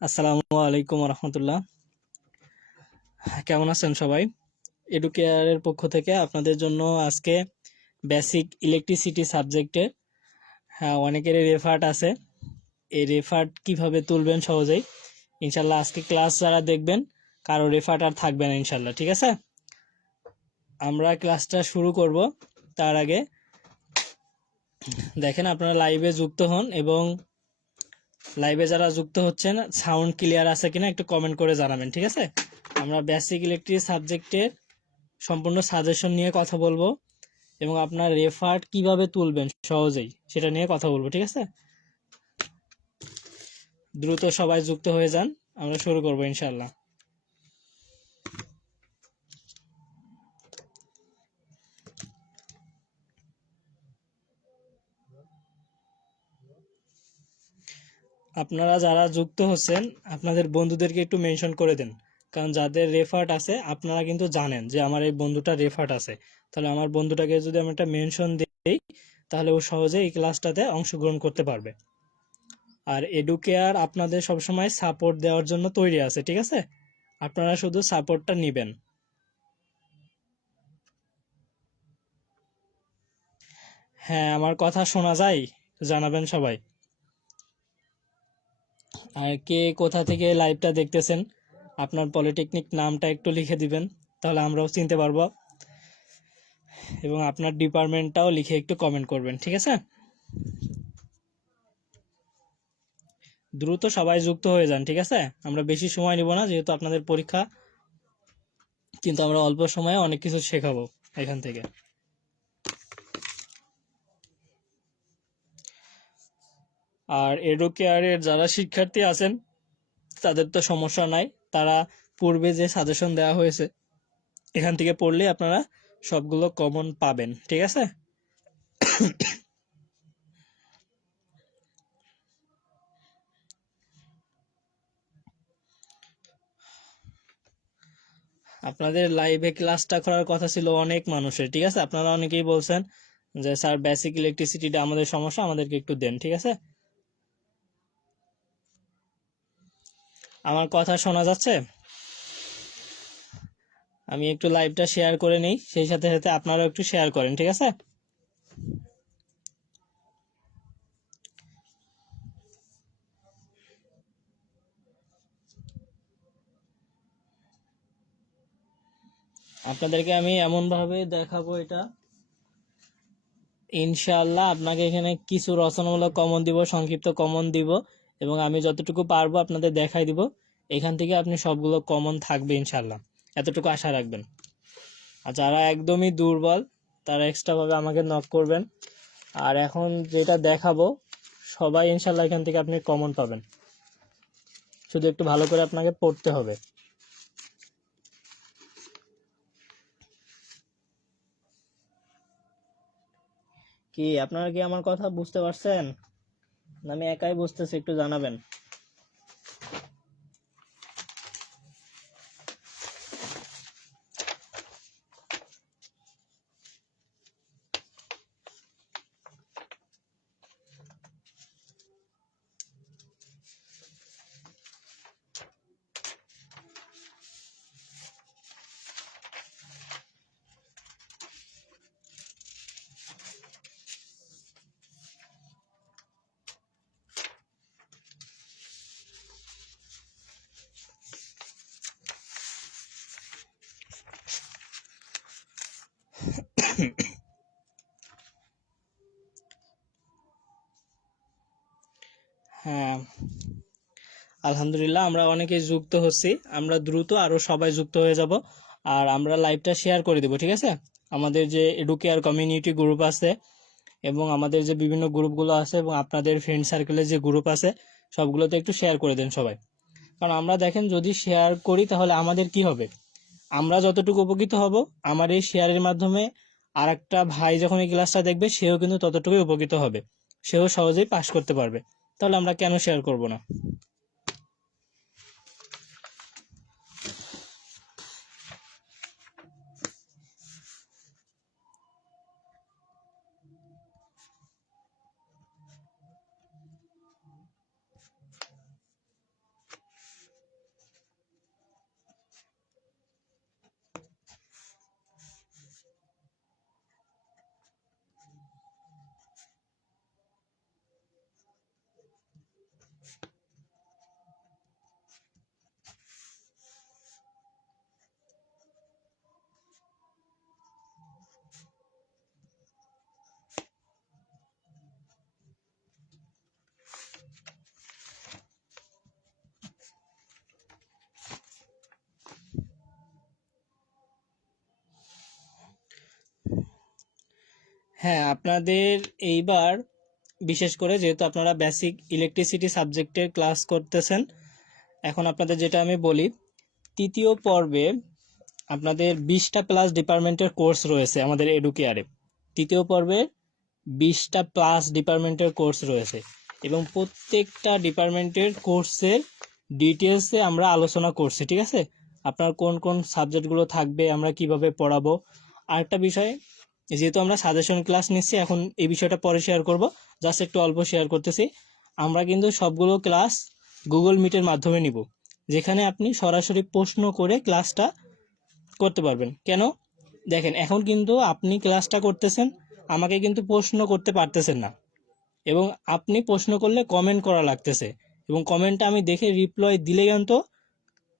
আসসালামু আলাইকুম রহমতুল্লাহ। কেমন আছেন সবাই? এডুকেয়ারের পক্ষ থেকে আপনাদের জন্য আজকে বেসিক ইলেকট্রিসিটি সাবজেক্টে অনেকেরই রেফার্ট আছে। এই রেফার্ট কিভাবে তুলবেন সহজেই ইনশাল্লাহ আজকে ক্লাস যারা দেখবেন কারো রেফার্ট আর থাকবে না ইনশাল্লাহ। ঠিক আছে, আমরা ক্লাসটা শুরু করব। তার আগে দেখেন আপনারা লাইভে যুক্ত হন এবং লাইভে যারা যুক্ত হচ্ছেন সাউন্ড ক্লিয়ার আছে কিনা একটু কমেন্ট করে জানাবেন। ঠিক আছে, আমরা বেসিক ইলেকট্রিক সাবজেক্টের সম্পূর্ণ সাজেশন নিয়ে কথা বলবো এবং আপনার রেফার্ট কিভাবে তুলবেন সহজেই সেটা নিয়ে কথা বলবো। ঠিক আছে, দ্রুত সবাই যুক্ত হয়ে যান, আমরা শুরু করবো ইনশাল্লাহ। আপনারা যারা যুক্ত হচ্ছেন আপনাদের বন্ধুদেরকে একটু মেনশন করে দেন, কারণ যাদের রেফার্ট আছে আপনারা কিন্তু জানেন যে আমার এই বন্ধুটা রেফার্ট আছে, তাহলে আমার বন্ধুটাকে যদি আমি একটা মেনশন দিই তাহলে ও সহজে এই ক্লাসটাতে অংশগ্রহণ করতে পারবে। আর এডুকেয়ার আপনাদের সবসময় সাপোর্ট দেওয়ার জন্য তৈরি আছে। ঠিক আছে, আপনারা শুধু সাপোর্টটা নেবেন। হ্যাঁ, আমার কথা শোনা যায়? জানাবেন সবাই। আর কে কোথা থেকে লাইভটা দেখতেছেন আপনার পলিটেকনিক নামটা একটু লিখে দিবেন, তাহলে আমরাও চিনতে পারবো, এবং আপনার ডিপার্টমেন্টটাও লিখে একটু কমেন্ট করবেন। ঠিক আছে, দ্রুত সবাই যুক্ত হয়ে যান। ঠিক আছে, আমরা বেশি সময় নিব না, যেহেতু আপনাদের পরীক্ষা, কিন্তু আমরা অল্প সময়ে অনেক কিছু শেখাবো এখান থেকে। আর এডুকেয়ারের যারা শিক্ষার্থী আছেন তাদের তো সমস্যা নাই, তারা পূর্বে যে সাজেশন দেওয়া হয়েছে এখান থেকে পড়লে আপনারা সবগুলো কমন পাবেন। ঠিক আছে, আপনাদের লাইভে ক্লাসটা করার কথা ছিল অনেক মানুষের। ঠিক আছে, আপনারা অনেকেই বলছেন যে স্যার বেসিক ইলেকট্রিসিটিটা আমাদের সমস্যা, আমাদেরকে একটু দেন। ঠিক আছে, আমার কথা শোনা যাচ্ছে? আমি একটু লাইভটা শেয়ার করে নিই, সেই সাথে সাথে আপনারাও একটু শেয়ার করেন। ঠিক আছে, আপনাদেরকে আমি এমন ভাবে দেখাবো এটা ইনশাআল্লাহ। আপনাকে এখানে কিছু রচনামূলক কমন দিব, সংক্ষিপ্ত কমন দিব, এবং আমি যতটুকু পারবো আপনাদের দেখাই দিব। এখান থেকে আপনি সবগুলো কমন থাকবে ইনশাআল্লাহ, এতটুকু আশা রাখবেন। আর যারা একদমই দুর্বল তারা এক্সট্রা ভাবে আমাকে নক করবেন। আর এখন যেটা দেখাবো সবাই ইনশাআল্লাহ এখান থেকে আপনি কমন পাবেন, শুধু একটু ভালো করে আপনাকে পড়তে হবে। কি আপনারা কি আমার কথা বুঝতে পারছেন না আমি একাই বুঝতেছি? একটু জানাবেন। হ্যাঁ, আলহামদুলিল্লাহ আমরা অনেকেই যুক্ত হচ্ছি, আমরা দ্রুত আরো সবাই যুক্ত হয়ে যাব। আর আমরা লাইভটা শেয়ার করে দেব। ঠিক আছে, আমাদের যে এডুকেয়ার কমিউনিটি গ্রুপ আছে এবং আমাদের যে বিভিন্ন গ্রুপগুলো আছে এবং আপনাদের ফ্রেন্ড সার্কেলের যে গ্রুপ আছে সবগুলোতে একটু শেয়ার করে দেন সবাই। কারণ আমরা দেখেন যদি শেয়ার করি তাহলে আমাদের কি হবে, আমরা যতটুকু উপকৃত হব, আমার এই শেয়ারের মাধ্যমে আর একটা ভাই যখন এই ক্লাসটা দেখবে সেও কিন্তু ততটুকুই উপকৃত হবে, সেও সহজেই পাশ করতে পারবে। তাহলে আমরা কেন শেয়ার করব না? হ্যাঁ, আপনাদের এইবার বিশেষ করে যেহেতু আপনারা বেসিক ইলেকট্রিসিটি সাবজেক্টের ক্লাস করতেছেন, এখন আপনাদের যেটা আমি বলি, তৃতীয় পর্বে আপনাদের 20টা প্লাস ডিপার্টমেন্টের কোর্স রয়েছে আমাদের এডুকেয়ারে। তৃতীয় পর্বে 20টা প্লাস ডিপার্টমেন্টের কোর্স রয়েছে এবং প্রত্যেকটা ডিপার্টমেন্টের কোর্সের ডিটেলসে আমরা আলোচনা করছি, ঠিক আছে? আপনার কোন কোন সাবজেক্টগুলো থাকবে, আমরা কিভাবে পড়াবো। আরেকটা বিষয়, যেহেতু আমরা সাজেশন ক্লাস নিচ্ছি, এখন এই বিষয়টা পরে শেয়ার করব, জাস্ট একটু অল্প শেয়ার করতেছি। আমরা কিন্তু সবগুলো ক্লাস গুগল মিটের মাধ্যমে নিব, যেখানে আপনি সরাসরি প্রশ্ন করে ক্লাসটা করতে পারবেন। কেন? দেখেন, এখন কিন্তু আপনি ক্লাসটা করতেছেন, আমাকে কিন্তু প্রশ্ন করতে পারতেছেন না, এবং আপনি প্রশ্ন করলে কমেন্ট করা লাগতেছে, এবং কমেন্টটা আমি দেখে রিপ্লাই দিলে কিন্তু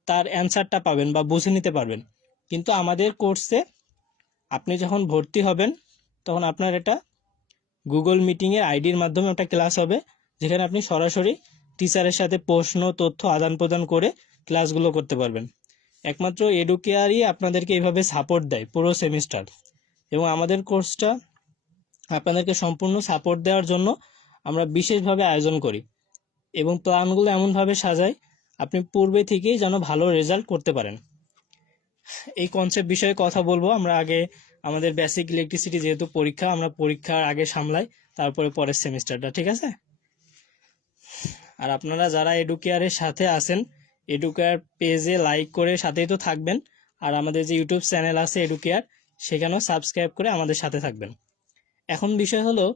তার অ্যান্সারটা পাবেন বা বুঝে নিতে পারবেন। কিন্তু আমাদের কোর্সে আপনি যখন ভর্তি হবেন, তখন আপনার এটা গুগল মিটিংয়ের আইডির মাধ্যমে একটা ক্লাস হবে, যেখানে আপনি সরাসরি টিচারের সাথে প্রশ্ন তথ্য আদান প্রদান করে ক্লাসগুলো করতে পারবেন। একমাত্র এডুকেয়ারই আপনাদেরকে এইভাবে সাপোর্ট দেয় পুরো সেমিস্টার, এবং আমাদের কোর্সটা আপনাদেরকে সম্পূর্ণ সাপোর্ট দেওয়ার জন্য আমরা বিশেষভাবে আয়োজন করি এবং প্ল্যানগুলো এমনভাবে সাজাই আপনি পূর্বে থেকেই যেন ভালো রেজাল্ট করতে পারেন। এই কনসেপ্ট বিষয়ে কথা বলবো আমরা আগে। আমাদের বেসিক ইলেকট্রিসিটি যেহেতু পরীক্ষা, আমরা পরীক্ষার আগে সামলাই, তারপরে পরের সেমিস্টারটা, ঠিক আছে? আর আপনারা যারা এডুকেয়ারের সাথে আছেন, এডুকেয়ার পেজে লাইক করে সাথেই তো থাকবেন, আর আমাদের যে ইউটিউব চ্যানেল আছে এডুকেয়ার, সেখানেও সাবস্ক্রাইব করে আমাদের সাথে থাকবেন। এখন বিষয় হলো,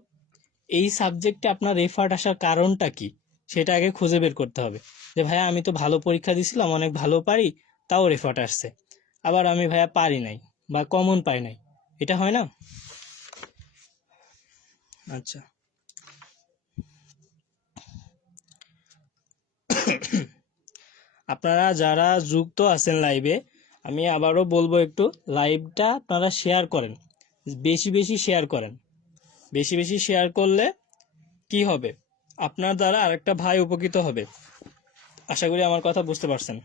এই সাবজেক্টে আপনার রেফার্ট আসার কারণটা কি, সেটা আগে খুঁজে বের করতে হবে। যে ভাইয়া আমি তো ভালো পরীক্ষা দিছিলাম, অনেক ভালো পারি, তাও রেফার্ট আসছে। আবার আমি ভাইয়া পারি নাই বা কমন পাই নাই, এটা হয় না? আচ্ছা, আপনারা যারা যুক্ত আছেন লাইভে, আমি আবারও বলবো, একটু লাইভটা আপনারা শেয়ার করেন, বেশি বেশি শেয়ার করেন। বেশি বেশি শেয়ার করলে কি হবে, আপনার দ্বারা আরেকটা ভাই উপকৃত হবে। আশা করি আমার কথা বুঝতে পারছেন।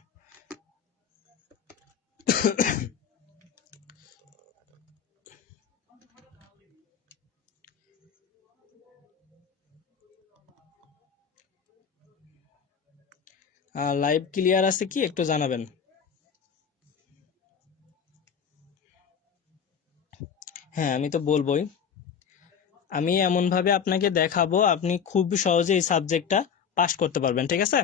লাইভ ক্লিয়ার আছে কি একটু জানাবেন। হ্যাঁ, আমি তো বলবোই। আমি এমনভাবে আপনাকে দেখাবো, আপনি খুব সহজে এই সাবজেক্টটা পাস করতে পারবেন, ঠিক আছে?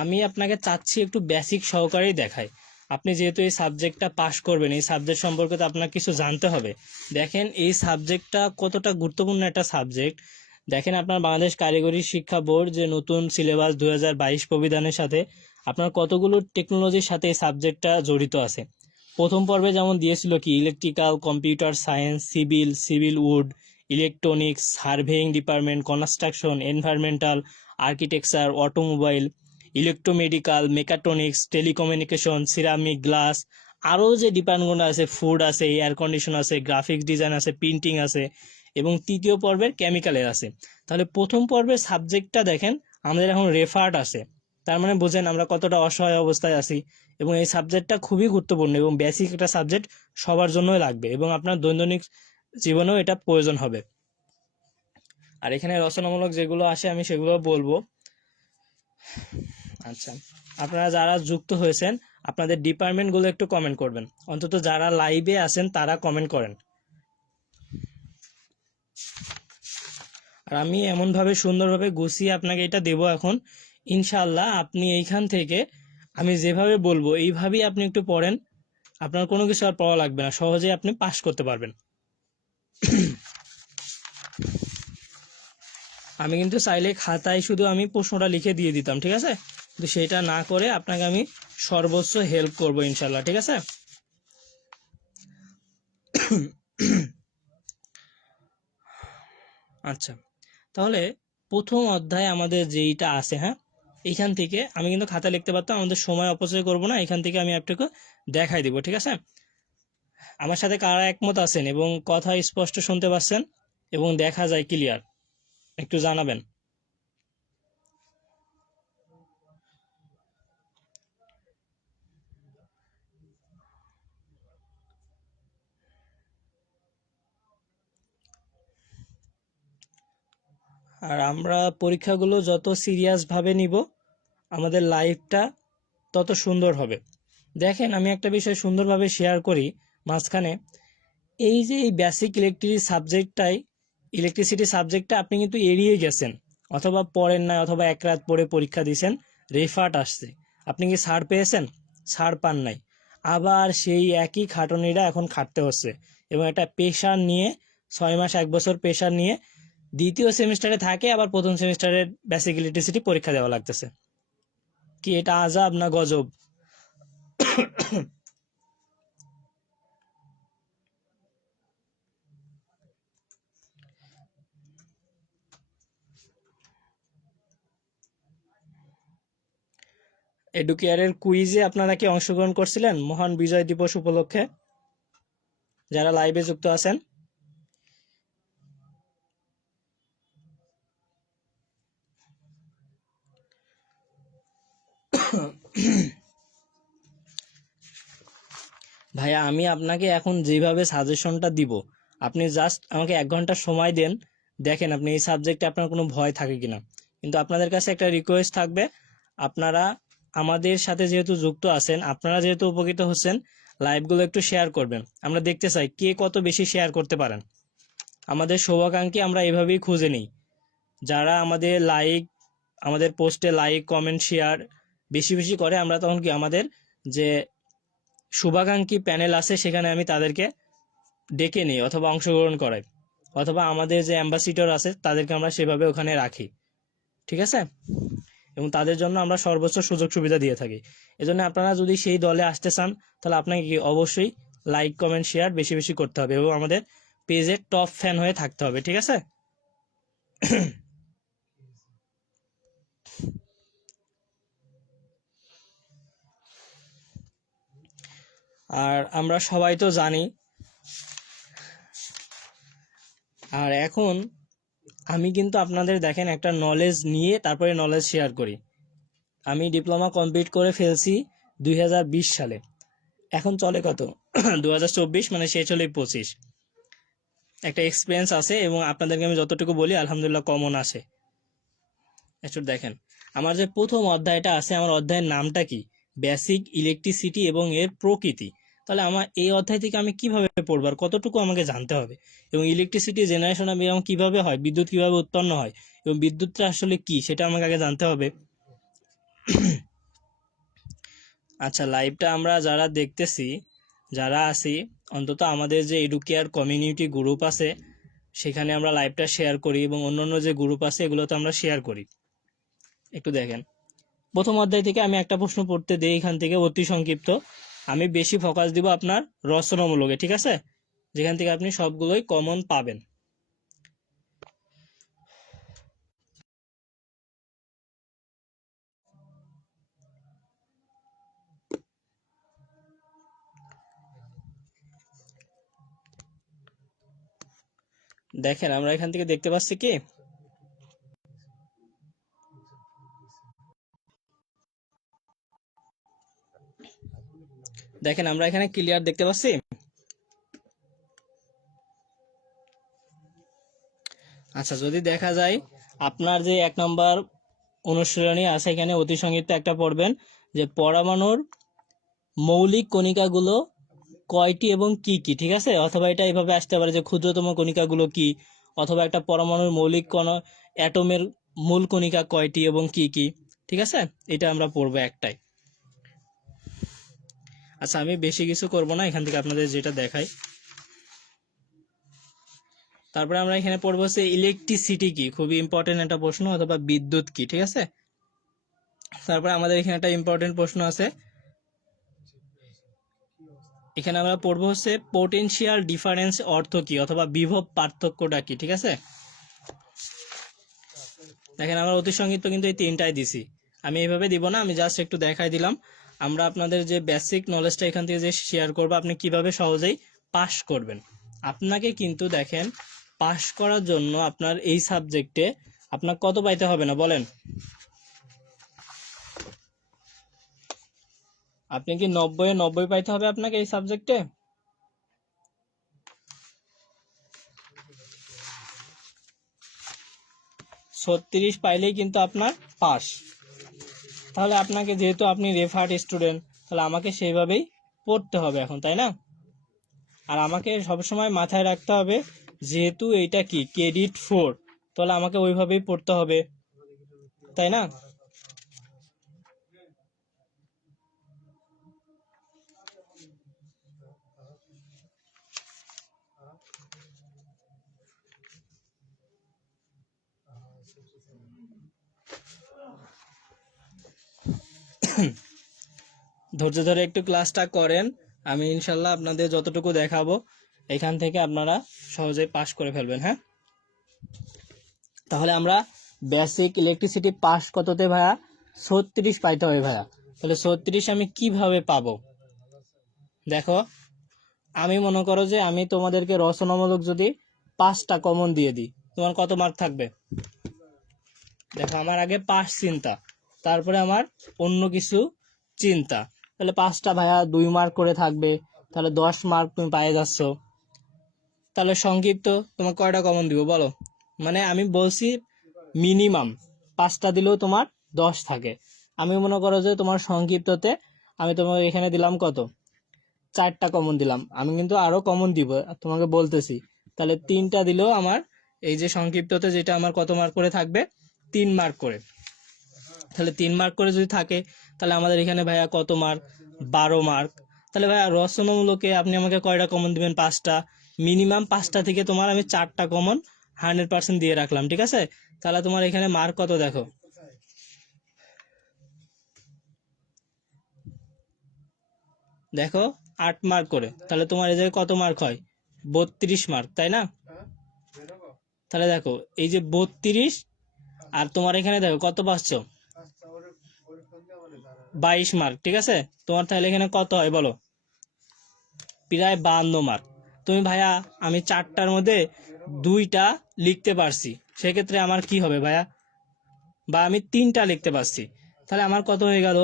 আমি আপনাকে চাচ্ছি একটু বেসিক সহকারেই দেখাই। আপনি যেহেতু এই সাবজেক্টটা পাস করবেন, এই সাবজেক্ট সম্পর্কে তো আপনার কিছু জানতে হবে। দেখেন এই সাবজেক্টটা কতটা গুরুত্বপূর্ণ একটা সাবজেক্ট। দেখেন, আপনার বাংলাদেশ কারিগরি শিক্ষা বোর্ড যে নতুন সিলেবাস 2022 প্রবিধানের সাথে আপনার কতগুলো টেকনোলজির সাথে এই সাবজেক্টটা জড়িত আছে। প্রথম পর্বে যেমন দিয়েছিল কি electrical, computer science, civil would, electronics, surveying department, construction, environmental, architecture, automobile, electromedical, mechatronics, telecommunication, ceramic, glass, আরও যে ডিপার্টমেন্ট আছে, ফুড আছে, এয়ার কন্ডিশন আছে, গ্রাফিক্স ডিজাইন আছে, প্রিন্টিং আছে, এবং তৃতীয় পর্বের কেমিক্যালের আছে। তাহলে প্রথম পর্বের সাবজেক্টটা দেখেন, আমাদের এখন রেফার্ট আছে, তার মানে বোঝেন আমরা কতটা অসহায় অবস্থায় আছি। এবং এই সাবজেক্টটা খুবই গুরুত্বপূর্ণ এবং বেসিক একটা সাবজেক্ট, সবার জন্যই লাগবে এবং আপনার দৈনন্দিন জীবনেও এটা প্রয়োজন হবে। আর এখানে রচনামূলক যেগুলো আসে আমি সেগুলো বলবো। আচ্ছা, আপনারা যারা যুক্ত হয়েছেন, আপনাদের ডিপার্টমেন্টগুলো একটু কমেন্ট করবেন, অন্তত যারা লাইভে আছেন তারা কমেন্ট করেন। আর আমি এমনভাবে সুন্দরভাবে গুছিয়ে আপনাকে এটা দেবো এখন, ইনশাল্লাহ আপনি এইখান থেকে আমি যেভাবে বলবো এইভাবেই আপনি একটু পড়েন, আপনার কোনো কিছু আর পড়া লাগবে না, সহজেই আপনি পাস করতে পারবেন। আমি কিন্তু চাইলে খাতায় শুধু আমি প্রশ্নটা লিখে দিয়ে দিতাম, ঠিক আছে? কিন্তু সেটা না করে আপনাকে আমি সর্বোচ্চ হেল্প করবো ইনশাল্লাহ, ঠিক আছে? আচ্ছা, তাহলে প্রথম অধ্যায় আমাদের যেইটা আছে, হ্যাঁ, এইখান থেকে আমি কিন্তু খাতা লিখতে পারতাম, আমাদের সময় অপচয় করব না, এখান থেকে আমি আপনাকে দেখাই দিব, ঠিক আছে? আমার সাথে কারা একমত আছেন এবং কথা স্পষ্ট শুনতে পাচ্ছেন এবং দেখা যায় ক্লিয়ার, একটু জানাবেন। আর আমরা পরীক্ষাগুলো যত সিরিয়াসভাবে নিব আমাদের লাইফটা তত সুন্দর হবে। দেখেন আমি একটা বিষয় সুন্দরভাবে শেয়ার করি মাঝখানে, এই যে এই বেসিক ইলেকট্রিসিটি সাবজেক্টটা আপনি কিন্তু এড়িয়ে গেছেন, অথবা পড়েন নাই, অথবা এক রাত পরে পরীক্ষা দিয়েছেন, রেফার্ট আসছে, আপনি কি ছাড় পেয়েছেন? ছাড় পান নাই। আবার সেই একই খাটুনিটা এখন খাটতে হচ্ছে, এবং একটা প্রেশার নিয়ে 6 মাস 1 বছর প্রেশার নিয়ে দ্বিতীয় সেমিস্টারে থাকে, আবার প্রথম সেমিস্টারের বেসিক ইলেকট্রিসিটি পরীক্ষা দেওয়া লাগতেছে। কি এটা আজাব না গজব? এডুকেয়ারের কুইজে আপনারা কি অংশগ্রহণ করছিলেন মহান বিজয় দিবস উপলক্ষে, যারা লাইভে যুক্ত আছেন? ভাইয়া আমি আপনাকে এখন যেভাবে সাজেশনটা দিব, আপনি জাস্ট আমাকে 1 ঘন্টা সময় দেন, দেখেন আপনি এই সাবজেক্টে আপনার কোনো ভয় থাকে কিনা। কিন্তু আপনাদের কাছে একটা রিকোয়েস্ট থাকবে, আপনারা আমাদের সাথে যেহেতু যুক্ত আছেন, আপনারা যেহেতু উপকৃত হচ্ছেন, লাইভগুলো একটু শেয়ার করবেন। আমরা দেখতে চাই কে কত বেশি শেয়ার করতে পারেন। আমাদের শুভাকাঙ্ক্ষী আমরা এভাবেই খুঁজে নিই, যারা আমাদের পোস্টে লাইক কমেন্ট শেয়ার বেশি বেশি করে, আমরা তখন কি আমাদের যে শুভাকাঙ্ক্ষী প্যানেল আছে সেখানে আমি তাদেরকে ডেকে নিই অথবা অংশগ্রহণ করাই, অথবা আমাদের যে অ্যাম্বাসিডর আছে তাদেরকে আমরা সেভাবে ওখানে রাখি, ঠিক আছে? এবং তাদের জন্য আমরা সর্বোচ্চ সুযোগ সুবিধা দিয়ে থাকি। এজন্য আপনারা যদি সেই দলে আসতে চান, তাহলে আপনাকে কি অবশ্যই লাইক কমেন্ট শেয়ার বেশি বেশি করতে হবে, এবং আমাদের পেজের টপ ফ্যান হয়ে থাকতে হবে, ঠিক আছে? আর আমরা সবাই তো জানি, আর এখন আমি কিন্তু আপনাদের দেখেন একটা নলেজ নিয়ে তারপরে নলেজ শেয়ার করি। আমি ডিপ্লোমা কমপ্লিট করে ফেলছি 2020 সালে, এখন চলে কত 2024, মানে শেষ হলেই 25। একটা এক্সপিরিয়েন্স আছে, এবং আপনাদেরকে আমি যতটুকু বলি আলহামদুলিল্লাহ কমন আসে। একটু দেখেন আমার যে প্রথম অধ্যায়টা আছে, আমার অধ্যায়ের নামটা কি? বেসিক ইলেকট্রিসিটি এবং এর প্রকৃতি। তাহলে আমার এই অধ্যায় থেকে আমি কিভাবে পড়বো, আর কতটুকু আমাকে জানতে হবে, এবং ইলেকট্রিসিটি জেনারেশন এবং কিভাবে হয়, বিদ্যুৎ কিভাবে উৎপন্ন হয়, এবং বিদ্যুৎটা আসলে কি সেটা আমাকে আগে জানতে হবে। আচ্ছা, লাইভটা আমরা যারা দেখতেছি, যারা আছি, অন্তত আমাদের যে এডুকেয়ার কমিউনিটি গ্রুপ আছে সেখানে আমরা লাইভটা শেয়ার করি, এবং অন্যান্য যে গ্রুপ আছে এগুলোতে আমরা শেয়ার করি। একটু দেখেন প্রথম অধ্যায় থেকে আমি একটা প্রশ্ন পড়তে দিই এখান থেকে, অতি সংক্ষিপ্ত। আমি বেশি ফোকাস দিব আপনার রচনামূলকে, ঠিক আছে, যেখান থেকে আপনি সবগুলোই কমন পাবেন। দেখেন আমরা এখান থেকে দেখতে পাচ্ছি কি, দেখেন আমরা এখানে ক্লিয়ার দেখতে পাচ্ছি। আচ্ছা, যদি দেখা যায় আপনার যে 1 নম্বর অনুশীলনী আছে, এখানে অতি সংক্ষিপ্ত একটা পড়বেন যে পরমাণুর মৌলিক কণিকাগুলো কয়টি এবং কি কি, ঠিক আছে? অথবা এটা এইভাবে আসতে পারে যে ক্ষুদ্রতম কণিকাগুলো কি, অথবা একটা পরমাণুর মৌলিক অ্যাটমের মূল কণিকা কয়টি এবং কি কি, ঠিক আছে? এটা আমরা পড়বো একটাই। আচ্ছা, আমি বেশি কিছু করব না, এখান থেকে আপনাদের যেটা দেখাই। তারপরে আমরা এখানে পড়বো হচ্ছে ইলেকট্রিসিটি কি, খুবই ইম্পর্টেন্ট একটা প্রশ্ন, অথবা বিদ্যুৎ কি, ঠিক আছে? তারপরে আমাদের এখানে একটা ইম্পর্টেন্ট প্রশ্ন আছে, এখানে আমরা পড়বো হচ্ছে পোটেনশিয়াল ডিফারেন্স অর্থ কি, অথবা বিভব পার্থক্যটা কি, ঠিক আছে? দেখেন আমরা অতি সংক্ষিপ্ত কিন্তু এই তিনটাই দিছি, আমি এইভাবে দিব না, আমি জাস্ট একটু দেখাই দিলাম। আমরা আপনাদের যে বেসিক নলেজটা এখান থেকে যে শেয়ার করবো, আপনি কিভাবে সহজেই পাস করবেন। আপনাকে কিন্তু দেখেন পাস করার জন্য আপনার এই সাবজেক্টে আপনার কত পাইতে হবে না বলেন? আপনি কি 90-এ 90 পাইতে হবে আপনাকে এই সাবজেক্টে? 36 পাইলেই কিন্তু আপনার পাস। তাহলে আপনাকে, যেহেতু আপনি রেফার্ড স্টুডেন্ট, তাহলে আমাকে সেইভাবেই পড়তে হবে এখন, তাই না? আর আমাকে সবসময় মাথায় রাখতে হবে, যেহেতু এইটা কি ক্রেডিট 4, তাহলে আমাকে ওইভাবেই পড়তে হবে, তাই না? ধৈর্য ধরে একটু ক্লাসটা করেন, আমি ইনশাল্লাহ আপনাদের যতটুকু দেখাবো এখান থেকে আপনারা সহজেই পাস করে ফেলবেন। হ্যাঁ, তাহলে আমরা বেসিক ইলেকট্রিসিটি পাস কততে ভাইয়া? 36 পাইতে হবে ভাইয়া। তাহলে 36 আমি কিভাবে পাবো? দেখো, আমি মনে করো যে আমি তোমাদেরকে রচনামূলক যদি 5টা কমন দিয়ে দিই, তোমার কত মার্ক থাকবে? দেখো, আমার আগে পাস চিন্তা, তারপরে আমার অন্য কিছু চিন্তা। তাহলে 5টা ভাইয়া 2 মার্ক করে থাকবে, তাহলে 10 মার্ক তুমি পেয়ে যাচ্ছ। তাহলে সংক্ষিপ্ত তোমার কয়টা কমন দিব বলো? মানে আমি বলছি মিনিমাম 5টা দিলেও তোমার 10 থাকে। আমি মনে করো যে তোমার সংক্ষিপ্ততে আমি তোমাকে এখানে দিলাম কত? 4টা কমন দিলাম। আমি কিন্তু আরো কমন দিব, তোমাকে বলতেছি। তাহলে 3টা দিলেও আমার এই যে সংক্ষিপ্ততে যেটা আমার কত মার্ক করে থাকবে? 3 মার্ক করে। তাহলে 3 মার্ক করে যদি থাকে, তাহলে আমাদের এখানে ভাইয়া কত মার্ক? 12 মার্ক। তাহলে ভাইয়া রচনামূলকে আপনি আমাকে কয়টা কমন দিবেন? 5টা। মিনিমাম 5টা থেকে তোমার আমি 4টা কমন 100% দিয়ে রাখলাম, ঠিক আছে? তাহলে তোমার এখানে মার্ক কত দেখো? দেখো 8 মার্ক করে। তাহলে তোমার এই জায়গায় কত মার্ক হয়? 32 মার্ক, তাই না? তাহলে দেখো, এই যে 32, আর তোমার এখানে দেখো কত পাচ্ছ? 22 মার্ক, ঠিক আছে? তোমার তাহলে এখানে কত হয় বলো? প্রায় 52 মার্ক। তুমি ভাইয়া, আমি 4টার মধ্যে 2টা লিখতে পারছি, সেক্ষেত্রে আমার কি হবে ভাইয়া? বা আমি 3টা লিখতে পারছি, তাহলে আমার কত হয়ে গেল?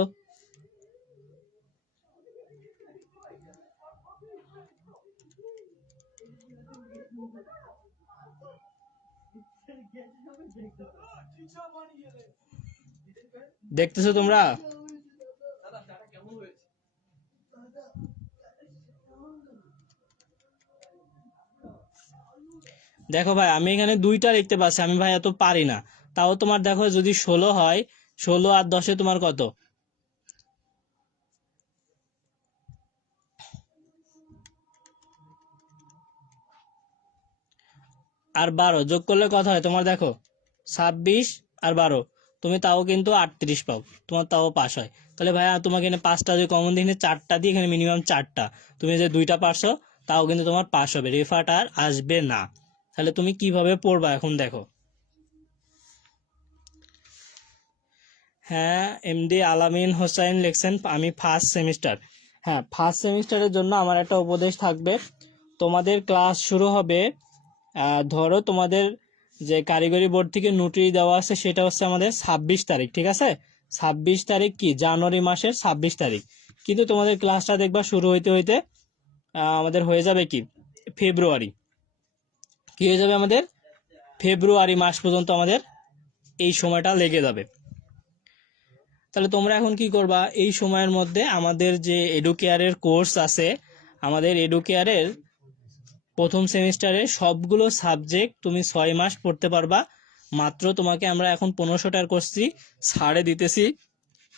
দেখতেছো তোমরা? দেখো ভাই, আমি এখানে 2টা লিখতে পারছি, আমি ভাই এত পারি না। তাও তোমার দেখো, যদি 16 হয়, 16 আর 10-এ তোমার কত? আর 12 যোগ করলে কত হয় তোমার? দেখো, 26 আর 12, তুমি তাও কিন্তু 38 পাও, তোমার তাও পাস হয়। তাহলে ভাইয়া, তোমাকে এখানে 5টা যদি কমন দিয়ে 4টা দিয়ে, এখানে মিনিমাম 4টা, তুমি যে 2টা পারছো, তাও কিন্তু তোমার পাস হবে, রেফার্ট আর আসবে না। তাহলে তুমি কিভাবে পড়বা এখন দেখো। হ্যাঁ, এমডি আলামিন হোসেন লিখছেন, আমি ফার্স্ট সেমিস্টার। হ্যাঁ, ফার্স্ট সেমিস্টারের জন্য আমার একটা উপদেশ থাকবে। তোমাদের ক্লাস শুরু হবে, ধরো তোমাদের যে কারিগরি বোর্ড থেকে নোটিশ দেওয়া আছে, সেটা হচ্ছে আমাদের 26 তারিখ, ঠিক আছে? 26 তারিখ কি? জানুয়ারি মাসের 26 তারিখ। কিন্তু তোমাদের ক্লাসটা দেখবা শুরু হইতে হইতে আমাদের হয়ে যাবে কি? ফেব্রুয়ারি। কি হয়ে যাবে আমাদের? ফেব্রুয়ারি মাস পর্যন্ত আমাদের এই সময়টা লেগে যাবে। তাহলে তোমরা এখন কি করবা? এই সময়ের মধ্যে আমাদের যে এডুকেয়ারের কোর্স আছে, আমাদের এডুকেয়ারের প্রথম সেমিস্টারে সবগুলো সাবজেক্ট তুমি 6 মাস পড়তে পারবা। মাত্র তোমাকে আমরা এখন 1500 টাকা করছি, ছাড়ে দিতেছি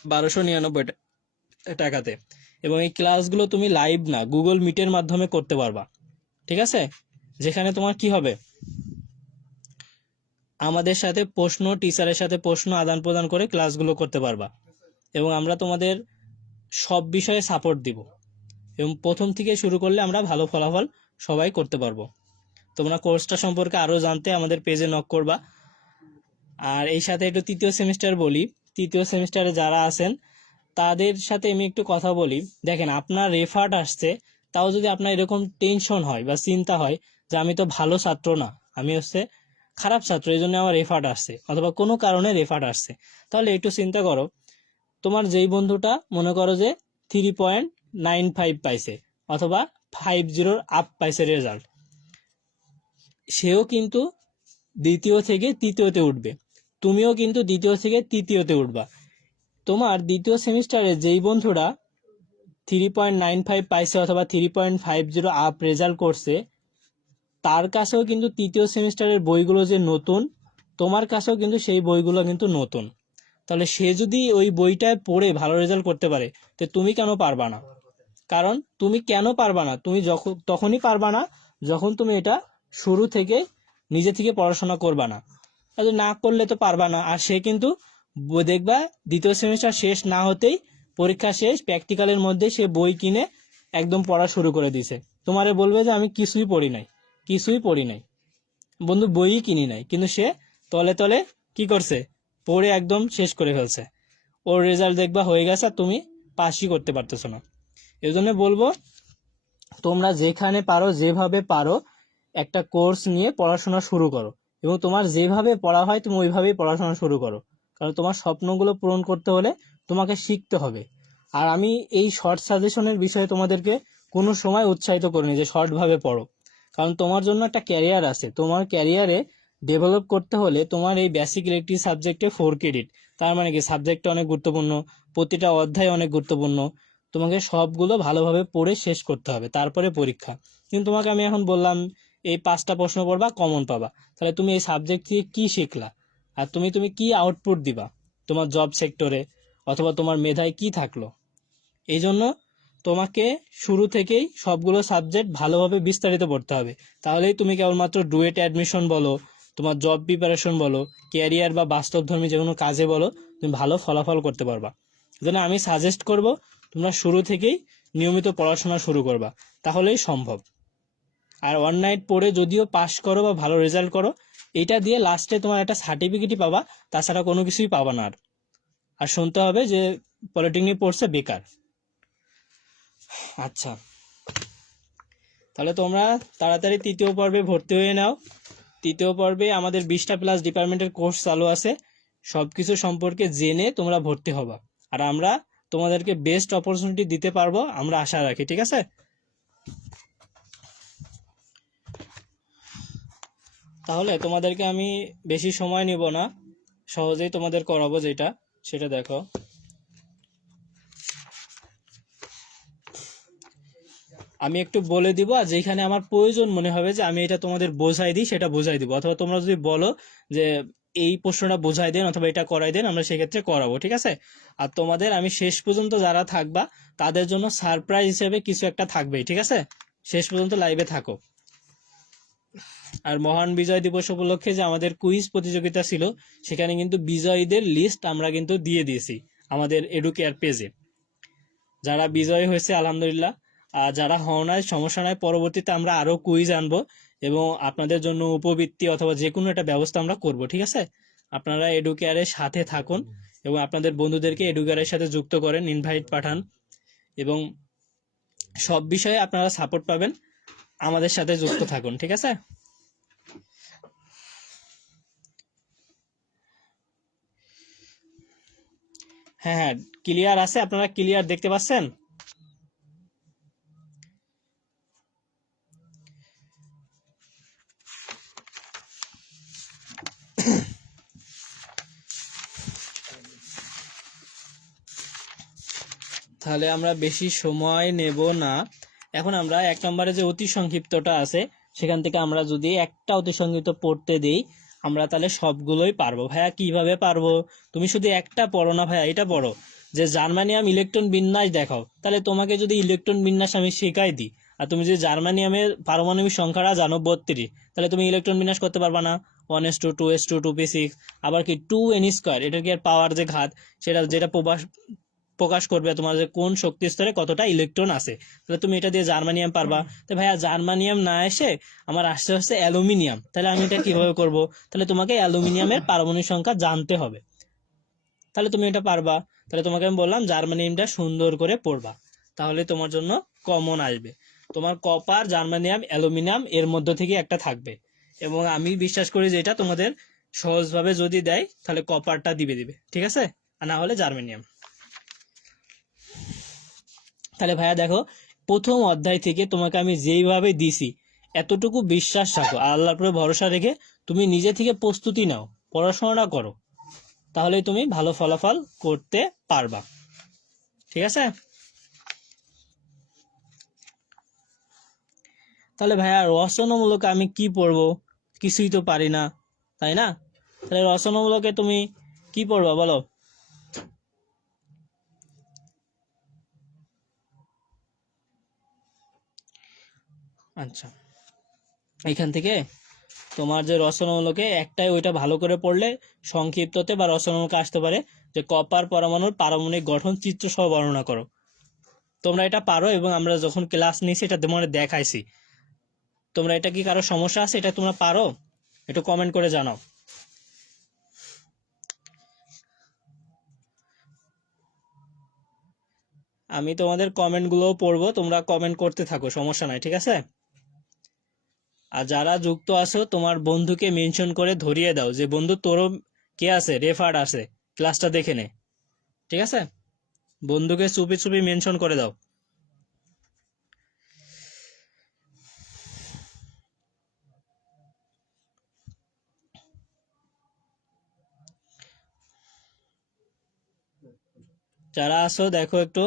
1299 টাকাতে। এবং এই ক্লাসগুলো তুমি লাইভ না, গুগল মিটের মাধ্যমে করতে পারবা, ঠিক আছে? যেখানে তোমার কি হবে? আমাদের সাথে প্রশ্ন, টিচারের সাথে প্রশ্ন আদান প্রদান করে ক্লাসগুলো করতে পারবা। এবং আমরা তোমাদের সব বিষয়ে সাপোর্ট দিব, এবং প্রথম থেকে শুরু করলে আমরা ভালো ফলাফল সবাই করতে পারবো। তোমরা কোর্সটা সম্পর্কে আরো জানতে আমাদের পেজে নক করবা। আর এই সাথে একটু তৃতীয় সেমিস্টার বলি, তৃতীয় সেমিস্টারে যারা আছেন তাদের সাথে আমি একটু কথা বলি। দেখেন, আপনার রেফার্ট আসছে, তাও যদি আপনার এরকম টেনশন হয় বা চিন্তা হয় যে আমি তো ভালো ছাত্র না, আমি হচ্ছে খারাপ ছাত্র, এই জন্য আমার রেফার্ট আসছে, অথবা কোনো কারণে রেফার্ট আসছে, তাহলে একটু চিন্তা করো। তোমার যেই বন্ধুটা মনে করো যে 3.95 পাইছে, অথবা 50 আপ পাইছে রেজাল্ট, সেও কিন্তু দ্বিতীয় থেকে তৃতীয়তে উঠবে। তুমিও কিন্তু দ্বিতীয় থেকে তৃতীয়তে উঠবা। তোমার দ্বিতীয় সেমিস্টারে যেই বন্ধুরা 3.95 পাইছে অথবা 3.50 আপ রেজাল্ট করছে, তার কাছেও কিন্তু তৃতীয় সেমিস্টারের বইগুলো যে নতুন, তোমার কাছেও কিন্তু সেই বইগুলো কিন্তু নতুন। তাহলে সে যদি ওই বইটায় পড়ে ভালো রেজাল্ট করতে পারে, তো তুমি কেন পারবা না? কারণ তুমি কেন পারবা না, তুমি তখনই পারবা না যখন তুমি এটা শুরু থেকে নিজে থেকে পড়াশোনা করবা না। তাহলে না করলে তো পারবা না। আর সে কিন্তু দেখবা দ্বিতীয় সেমিস্টার শেষ না হতেই, পরীক্ষা শেষ, প্র্যাকটিক্যালের মধ্যে সে বই কিনে একদম পড়া শুরু করে দিছে। তোমারে বলবে যে আমি কিছুই পড়ি নাই বন্ধু, বইই কিনি নাই, কিন্তু সে তলে তলে কি করছে, পড়ে একদম শেষ করে ফেলছে। ওর রেজাল্ট দেখবা হয়ে গেছে, আর তুমি পাসই করতে পারতেছো না। এই জন্য বলবো, তোমরা যেখানে পারো, যেভাবে পারো, একটা কোর্স নিয়ে পড়াশোনা শুরু করো, এবং তোমার যেভাবে পড়া হয় তুমি ওইভাবেই পড়াশোনা শুরু করো। কারণ তোমার স্বপ্নগুলো পূরণ করতে হলে তোমাকে শিখতে হবে। আর আমি এই শর্ট সাজেশনের বিষয়ে তোমাদেরকে কোনো সময় উৎসাহিত করিনি যে শর্টভাবে পড়ো, কারণ তোমার জন্য একটা ক্যারিয়ার আছে। তোমার ক্যারিয়ারে ডেভেলপ করতে হলে তোমার এই বেসিক ইলেকট্রিক সাবজেক্টে 4 ক্রেডিট, তার মানে কি সাবজেক্টটা অনেক গুরুত্বপূর্ণ, প্রতিটা অধ্যায় অনেক গুরুত্বপূর্ণ, তোমাকে সবগুলো ভালোভাবে পড়ে শেষ করতে হবে, তারপরে পরীক্ষা। কিন্তু তোমাকে আমি এখন বললাম এই 5টা প্রশ্ন পড়বা, কমন পাবা, তাহলে তুমি এই সাবজেক্ট থেকে কি শিখলা? আর তুমি কি আউটপুট দিবা তোমার জব সেক্টরে, অথবা তোমার মেধায় কি থাকলো? এই জন্য তোমাকে শুরু থেকেই সবগুলো সাবজেক্ট ভালোভাবে বিস্তারিত পড়তে হবে। তাহলেই তুমি কেবলমাত্র ডুয়েট অ্যাডমিশন বলো, তোমার জব প্রিপারেশন বলো, ক্যারিয়ার বা বাস্তবধর্মী যে কোনো কাজে বলো, তুমি ভালো ফলাফল করতে পারবা। যেন আমি সাজেস্ট করব তোমরা শুরু থেকেই নিয়মিত পড়াশোনা শুরু করবা, তাহলেই সম্ভব। আর ওয়ান নাইট পড়ে যদিও পাস করো বা ভালো রেজাল্ট করো, এটা দিয়ে লাস্টে তোমার একটা সার্টিফিকেটই পাবা, তাছাড়া কোনো কিছুই পাবা না। আর শুনতে হবে যে পলিটেকনিক পড়ছে বেকার। আচ্ছা, তাহলে তোমরা তাড়াতাড়ি তৃতীয় পর্বে ভর্তি হয়ে নাও। তৃতীয় পর্বে আমাদের 20টা প্লাস ডিপার্টমেন্টের কোর্স চালু আছে, সবকিছু সম্পর্কে জেনে তোমরা ভর্তি হবা। আর আমরা তোমাদেরকে বেস্ট অপরচুনিটি দিতে পারবো, আমরা আশা রাখি। ঠিক আছে? তাহলে তোমাদেরকে আমি বেশি সময় নিব না, সহজেই তোমাদের করাবো যেটা, সেটা দেখো। আমি একটু বলে দিব, আর যেখানে আমার প্রয়োজন মনে হবে যে আমি এটা তোমাদের বোঝাই দিই, সেটা বোঝাই দিব। অথবা তোমরা যদি বলো যে এই প্রশ্নটা বোঝাই দেন অথবা এটা করাই দেন, আমরা সেক্ষেত্রে করাবো। ঠিক আছে? আর তোমাদের আমি শেষ পর্যন্ত যারা থাকবা তাদের জন্য সারপ্রাইজ হিসেবে কিছু একটা থাকবেই। ঠিক আছে? শেষ পর্যন্ত লাইভে থাকো। আর মহান বিজয় দিবস উপলক্ষে যে আমাদের কুইজ প্রতিযোগিতা ছিল, সেখানে কিন্তু বিজয়ীদের লিস্ট আমরা কিন্তু দিয়ে দিয়েছি আমাদের এডুকেয়ার পেজে। যারা বিজয়ী হয়েছে আলহামদুলিল্লাহ, আর যারা হও নাই সমস্যা নাই, পরবর্তীতে আমরা আরো কুইজ আনবো এবং আপনাদের জন্য উপবৃত্তি অথবা যে কোনো একটা ব্যবস্থা আমরা করব। ঠিক আছে? আপনারা এডুকেয়ারের সাথে থাকুন এবং আপনাদের বন্ধুদেরকে এডুকেয়ারের সাথে যুক্ত করেন, ইনভাইট পাঠান, এবং সব বিষয়ে আপনারা সাপোর্ট পাবেন। আমাদের সাথে যুক্ত থাকুন। ঠিক আছে? হ্যাঁ হ্যাঁ, ক্লিয়ার আছে? আপনারা ক্লিয়ার দেখতে পাচ্ছেন? তাহলে আমরা বেশি সময় নেব না। এখন আমরা 1 নম্বরে যে অতি সংক্ষিপ্তটা আছে, সেখান থেকে আমরা যদি একটা অতি সংক্ষিপ্ত পড়তে দিই, আমরা তাহলে সবগুলোই পারবো। ভাইয়া কিভাবে পারবো? তুমি শুধু একটা পড়ো না ভাইয়া, এটা পড়ো যে জার্মানিয়াম ইলেকট্রন বিন্যাস দেখাও। তাহলে তোমাকে যদি ইলেকট্রন বিন্যাস আমি শেখাই দিই, আর তুমি যদি জার্মানিয়ামের পারমাণবিক সংখ্যাটা জানো 32, তাহলে তুমি ইলেকট্রন বিন্যাস করতে পারবা না? 1s2 2s2 2p6, আবার কি 2n², এটার কি আর পাওয়ার যে ঘাত, সেটা যেটা প্রকাশ করবে তোমার যে কোন শক্তি স্তরে কতটা ইলেকট্রন আছে। তাহলে তুমি এটা দিয়ে জার্মানিয়াম পারবা। তো ভাইয়া জার্মানিয়াম না এসে আমার আসতে হচ্ছে অ্যালুমিনিয়াম, তাহলে আমি এটা কিভাবে করব? তাহলে তোমাকে অ্যালুমিনিয়ামের পারমাণবিক সংখ্যা জানতে হবে, তাহলে তুমি এটা পারবা। তাহলে তোমাকে আমি বললাম জার্মানিয়ামটা সুন্দর করে পড়বা, তাহলে তোমার জন্য কমন আসবে। তোমার কপার, জার্মানিয়াম, অ্যালুমিনিয়াম এর মধ্যে থেকে একটা থাকবে, এবং আমি বিশ্বাস করি যে এটা তোমাদের সহজভাবে যদি দেয় তাহলে কপারটা দিবে। ঠিক আছে? আর না হলে জার্মানিয়াম। তাহলে ভাইয়া দেখো, প্রথম অধ্যায় থেকে তোমাকে আমি যেইভাবে দিছি, এতটুকু বিশ্বাস রাখো, আল্লাহর উপরে ভরসা রেখে তুমি নিজে থেকে প্রস্তুতি নাও, পড়াশোনাটা করো। তাহলেই তুমি ভালো ফলাফল করতে পারবা। ঠিক আছে? তাহলে ভাইয়া রচনামূলকে আমি কি পড়বো? কিছুই তো পারি না, তাই না? তাহলে রচনামূলকে তুমি কি পড়বা বলো? আচ্ছা, এখান থেকে তোমার যে রচনামূলকে একটাই, ওইটা ভালো করে পড়লে সংক্ষিপ্ততে বা রচনামূলকে আসতে পারে যে কপার পরমাণুর পারমাণবিক গঠন চিত্র সহ বর্ণনা করো। তোমরা এটা পারো এবং আমরা যখন ক্লাস নিয়েছি এটা তোমাদের দেখাইছি। তোমরা এটা কি কারো সমস্যা আছে? এটা তোমরা পারো? একটু কমেন্ট করে জানাও। আমি তোমাদের কমেন্টগুলোও পড়বো, তোমরা কমেন্ট করতে থাকো, সমস্যা নাই, ঠিক আছে? আর যারা যুক্ত আছো তোমার বন্ধুকে মেনশন করে ধরিয়ে দাও যে বন্ধু তোরও কে আছে, রেফার্ড আছে, ক্লাসটা দেখে নে। ঠিক আছে? বন্ধুকে চুপি চুপি মেনশন করে দাও। যারা আছো দেখো একটু।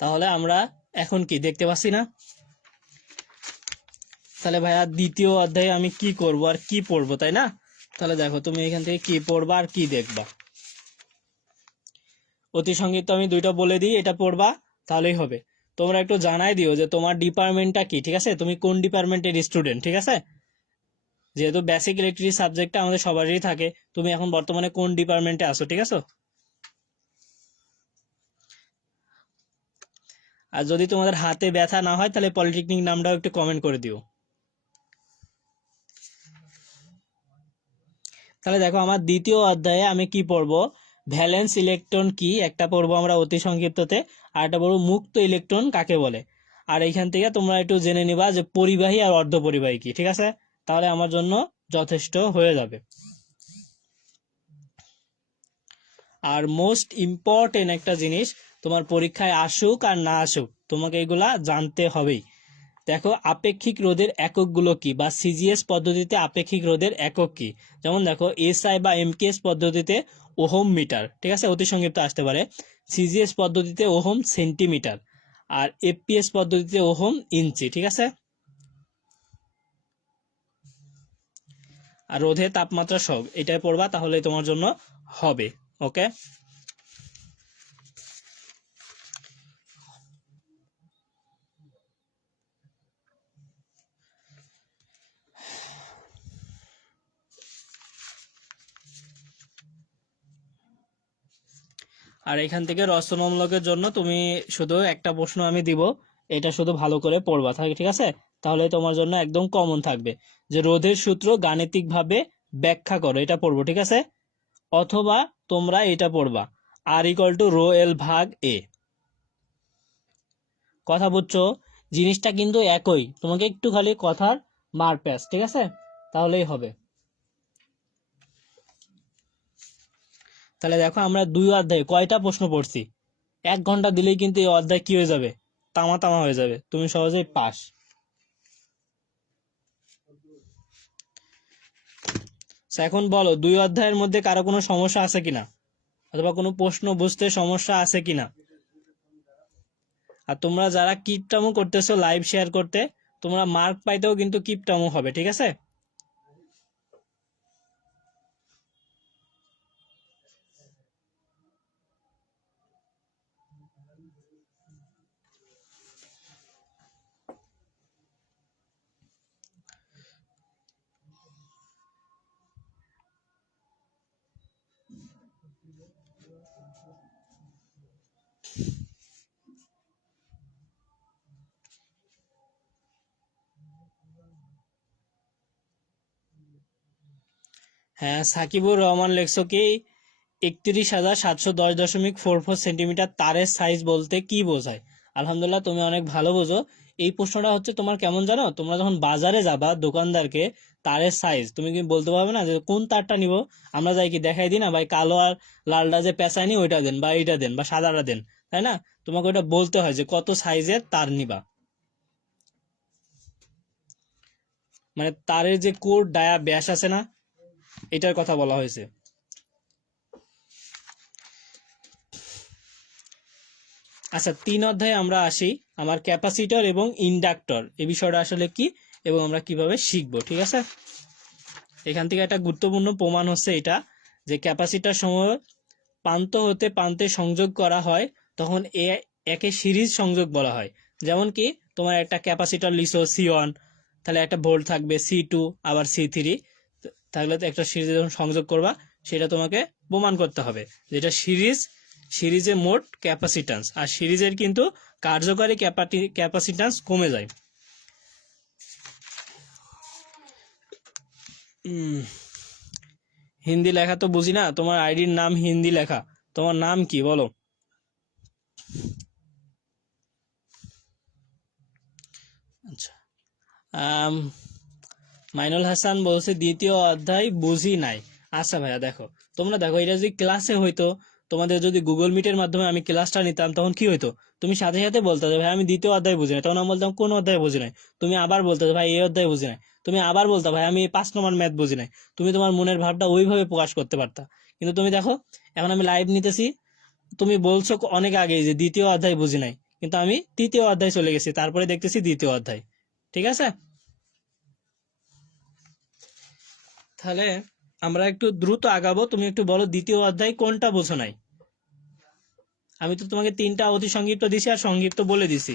তাহলে আমরা এখন কি দেখতে পাচ্ছি না? তাহলে ভাইয়া দ্বিতীয় অধ্যায়ে আমি কি করব আর কি পড়বো, তাই না? তাহলে দেখো তুমি এখান থেকে কি পড়বা আর কি দেখবা। অতি সংক্ষিপ্ত আমি দুইটা বলে দিই, এটা পড়বা তাহলেই হবে। তোমরা একটু জানাই দিও যে তোমার ডিপার্টমেন্টটা কি, ঠিক আছে? তুমি কোন ডিপার্টমেন্টের স্টুডেন্ট, ঠিক আছে? যেহেতু বেসিক ইলেকট্রিক সাবজেক্টটা আমাদের সবারই থাকে, তুমি এখন বর্তমানে কোন ডিপার্টমেন্টে আছো, ঠিক আছে? আর যদি তোমাদের হাতে ব্যথা না হয় তাহলে পলিটেকনিক নামটাও একটু কমেন্ট করে দিও। তাহলে দেখো আমার দ্বিতীয় অধ্যায়ে আমি কি পড়বো, ভ্যালেন্স ইলেকট্রন কি একটা পড়বো আমরা অতি সংক্ষিপ্ততে, আর একটা পড়বো মুক্ত ইলেকট্রন কাকে বলে। আর এইখান থেকে তোমরা একটু জেনে নিবা যে পরিবাহী আর অর্ধপরিবাহী কি, ঠিক আছে? তাহলে আমার জন্য যথেষ্ট হয়ে যাবে। আর মোস্ট ইম্পর্টেন্ট একটা জিনিস, তোমার পরীক্ষায় আসুক আর না আসুক তোমাকে এগুলা জানতে হবেই। দেখো আপেক্ষিক রোধের এককগুলো কি, বা সিজিএস পদ্ধতিতে আপেক্ষিক রোধের একক কি। যেমন দেখো এসআই বা এমকেএস পদ্ধতিতে ওহম মিটার, ঠিক আছে? অতি সংক্ষিপ্ত আসতে পারে। সিজিএস পদ্ধতিতে ওহম সেন্টিমিটার, আর এফপিএস পদ্ধতিতে ওহম ইঞ্চি, ঠিক আছে? আর রোধের তাপমাত্রা সব এটাই পড়বা, তাহলে তোমার জন্য হবে। ওকে, আর এখান থেকে রচনামূলকের জন্য তুমি শুধু একটা প্রশ্ন আমি দিব, এটা শুধু ভালো করে পড়বা, থাকে, ঠিক আছে? তাহলে তোমার জন্য একদম কমন থাকবে যে রোধের সূত্র গাণিতিকভাবে ব্যাখ্যা করো, এটা পড়বো, ঠিক আছে? অথবা তোমরা এটা পড়বা, আর ইকুয়াল টু রো এল ভাগ এ। কথা বুঝছো? জিনিসটা কিন্তু একই, তোমাকে একটু খালি কথার মার প্যাচ, ঠিক আছে? তাহলেই হবে। তাহলে দেখো আমরা দুই অধ্যায়ে কয়টা প্রশ্ন পড়ছি। 1 ঘন্টা দিলেই কিন্তু এই অধ্যায় কি হয়ে যাবে, তামা তামা হয়ে যাবে, তুমি সহজেই পাস। এখন বলো দুই অধ্যায়ের মধ্যে কারো কোনো সমস্যা আছে কিনা, অথবা কোনো প্রশ্ন বুঝতে সমস্যা আছে কিনা। আর তোমরা যারা কিপটামো করতেছো লাইভ শেয়ার করতে, তোমরা মার্ক পাইতেও কিন্তু কিপটামো হবে, ঠিক আছে? হ্যাঁ, সাকিবুর রহমান লেখছো কি 31,710.44 সেন্টিমিটার তারের সাইজ বলতে কি বোঝায়? আলহামদুলিল্লাহ, তুমি অনেক ভালো বোঝো। এই প্রশ্নটা হচ্ছে তোমার কেমন জানো, তোমরা যখন বাজারে যাবা দোকানদারকে তারের সাইজ তুমি কি বলতে পারবে না যে কোন তারটা নিব? আমরা যাই কি দেখাই দিই না ভাই, কালো আর লালটা যে পেঁচায় নি ওইটা দেন বা এইটা দেন বা সাদাটা দেন, তাই না? তোমাকে ওটা বলতে হয় যে কত সাইজের তার নিবা। মানে তারের যে কোর ডায়া ব্যাস আছে না, এটার কথা বলা হয়েছে। আচ্ছা, 3 অধ্যায়ে আমরা আসি আমার ক্যাপাসিটর এবং ইন্ডাক্টর এই বিষয়টা আসলে কি এবং আমরা কিভাবে শিখবো, ঠিক আছে? এখান থেকে একটা গুরুত্বপূর্ণ প্রমাণ হচ্ছে এটা, যে ক্যাপাসিটর সময় প্রান্ত হতে প্রান্তে সংযোগ করা হয় তখন একে সিরিজ সংযোগ বলা হয়। যেমন কি তোমার একটা ক্যাপাসিটর লিসো C1, তাহলে একটা ভোল্ট থাকবে C2 আবার C3, তাহলে তো একটা সিরিজে যখন সংযোগ করবা সেটা তোমাকে প্রমাণ করতে হবে যেটা সিরিজে মোট ক্যাপাসিট্যান্স, আর সিরিজের কিন্তু কার্যকারী ক্যাপাসিট্যান্স কমে যায়। হিন্দি লেখা তো বুঝি না, তোমার আইডির নাম হিন্দি লেখা, তোমার নাম কি বলো? আচ্ছা, মাইনুল হাসান বলছে দ্বিতীয় অধ্যায় বুঝি নাই। আচ্ছা ভাইয়া দেখো, তোমরা দেখো এটা যদি ক্লাসে হইতো, তোমাদের যদি গুগল মিটের মাধ্যমে আমি ক্লাসটা নিতাম তখন কি হইতো, তুমি সাথে সাথে বলতে যে ভাই আমি দ্বিতীয় অধ্যায় বুঝি নাই, তখন আমি বলতাম কোন অধ্যায় বুঝি নাই, তুমি আবার বলতে ভাই এই অধ্যায় বুঝি নাই, তুমি আবার বলতে ভাই আমি 5 নম্বর ম্যাথ বুঝি নাই, তুমি তোমার মনের ভাবটা ওইভাবে প্রকাশ করতে পারতা। কিন্তু তুমি দেখো এখন আমি লাইভ নিতেছি, তুমি বলছো অনেক আগে যে দ্বিতীয় অধ্যায় বুঝি নাই, কিন্তু আমি তৃতীয় অধ্যায় চলে গেছি, তারপরে দেখতেছি দ্বিতীয় অধ্যায়। ঠিক আছে, তাহলে আমরা একটু দ্রুত আগাবো, তুমি একটু বলো দ্বিতীয় অধ্যায় কোনটা বোঝো নাই? আমি তো তোমাকে 3টা অতি সংক্ষিপ্ত দিছি আর সংক্ষিপ্ত বলে দিছি।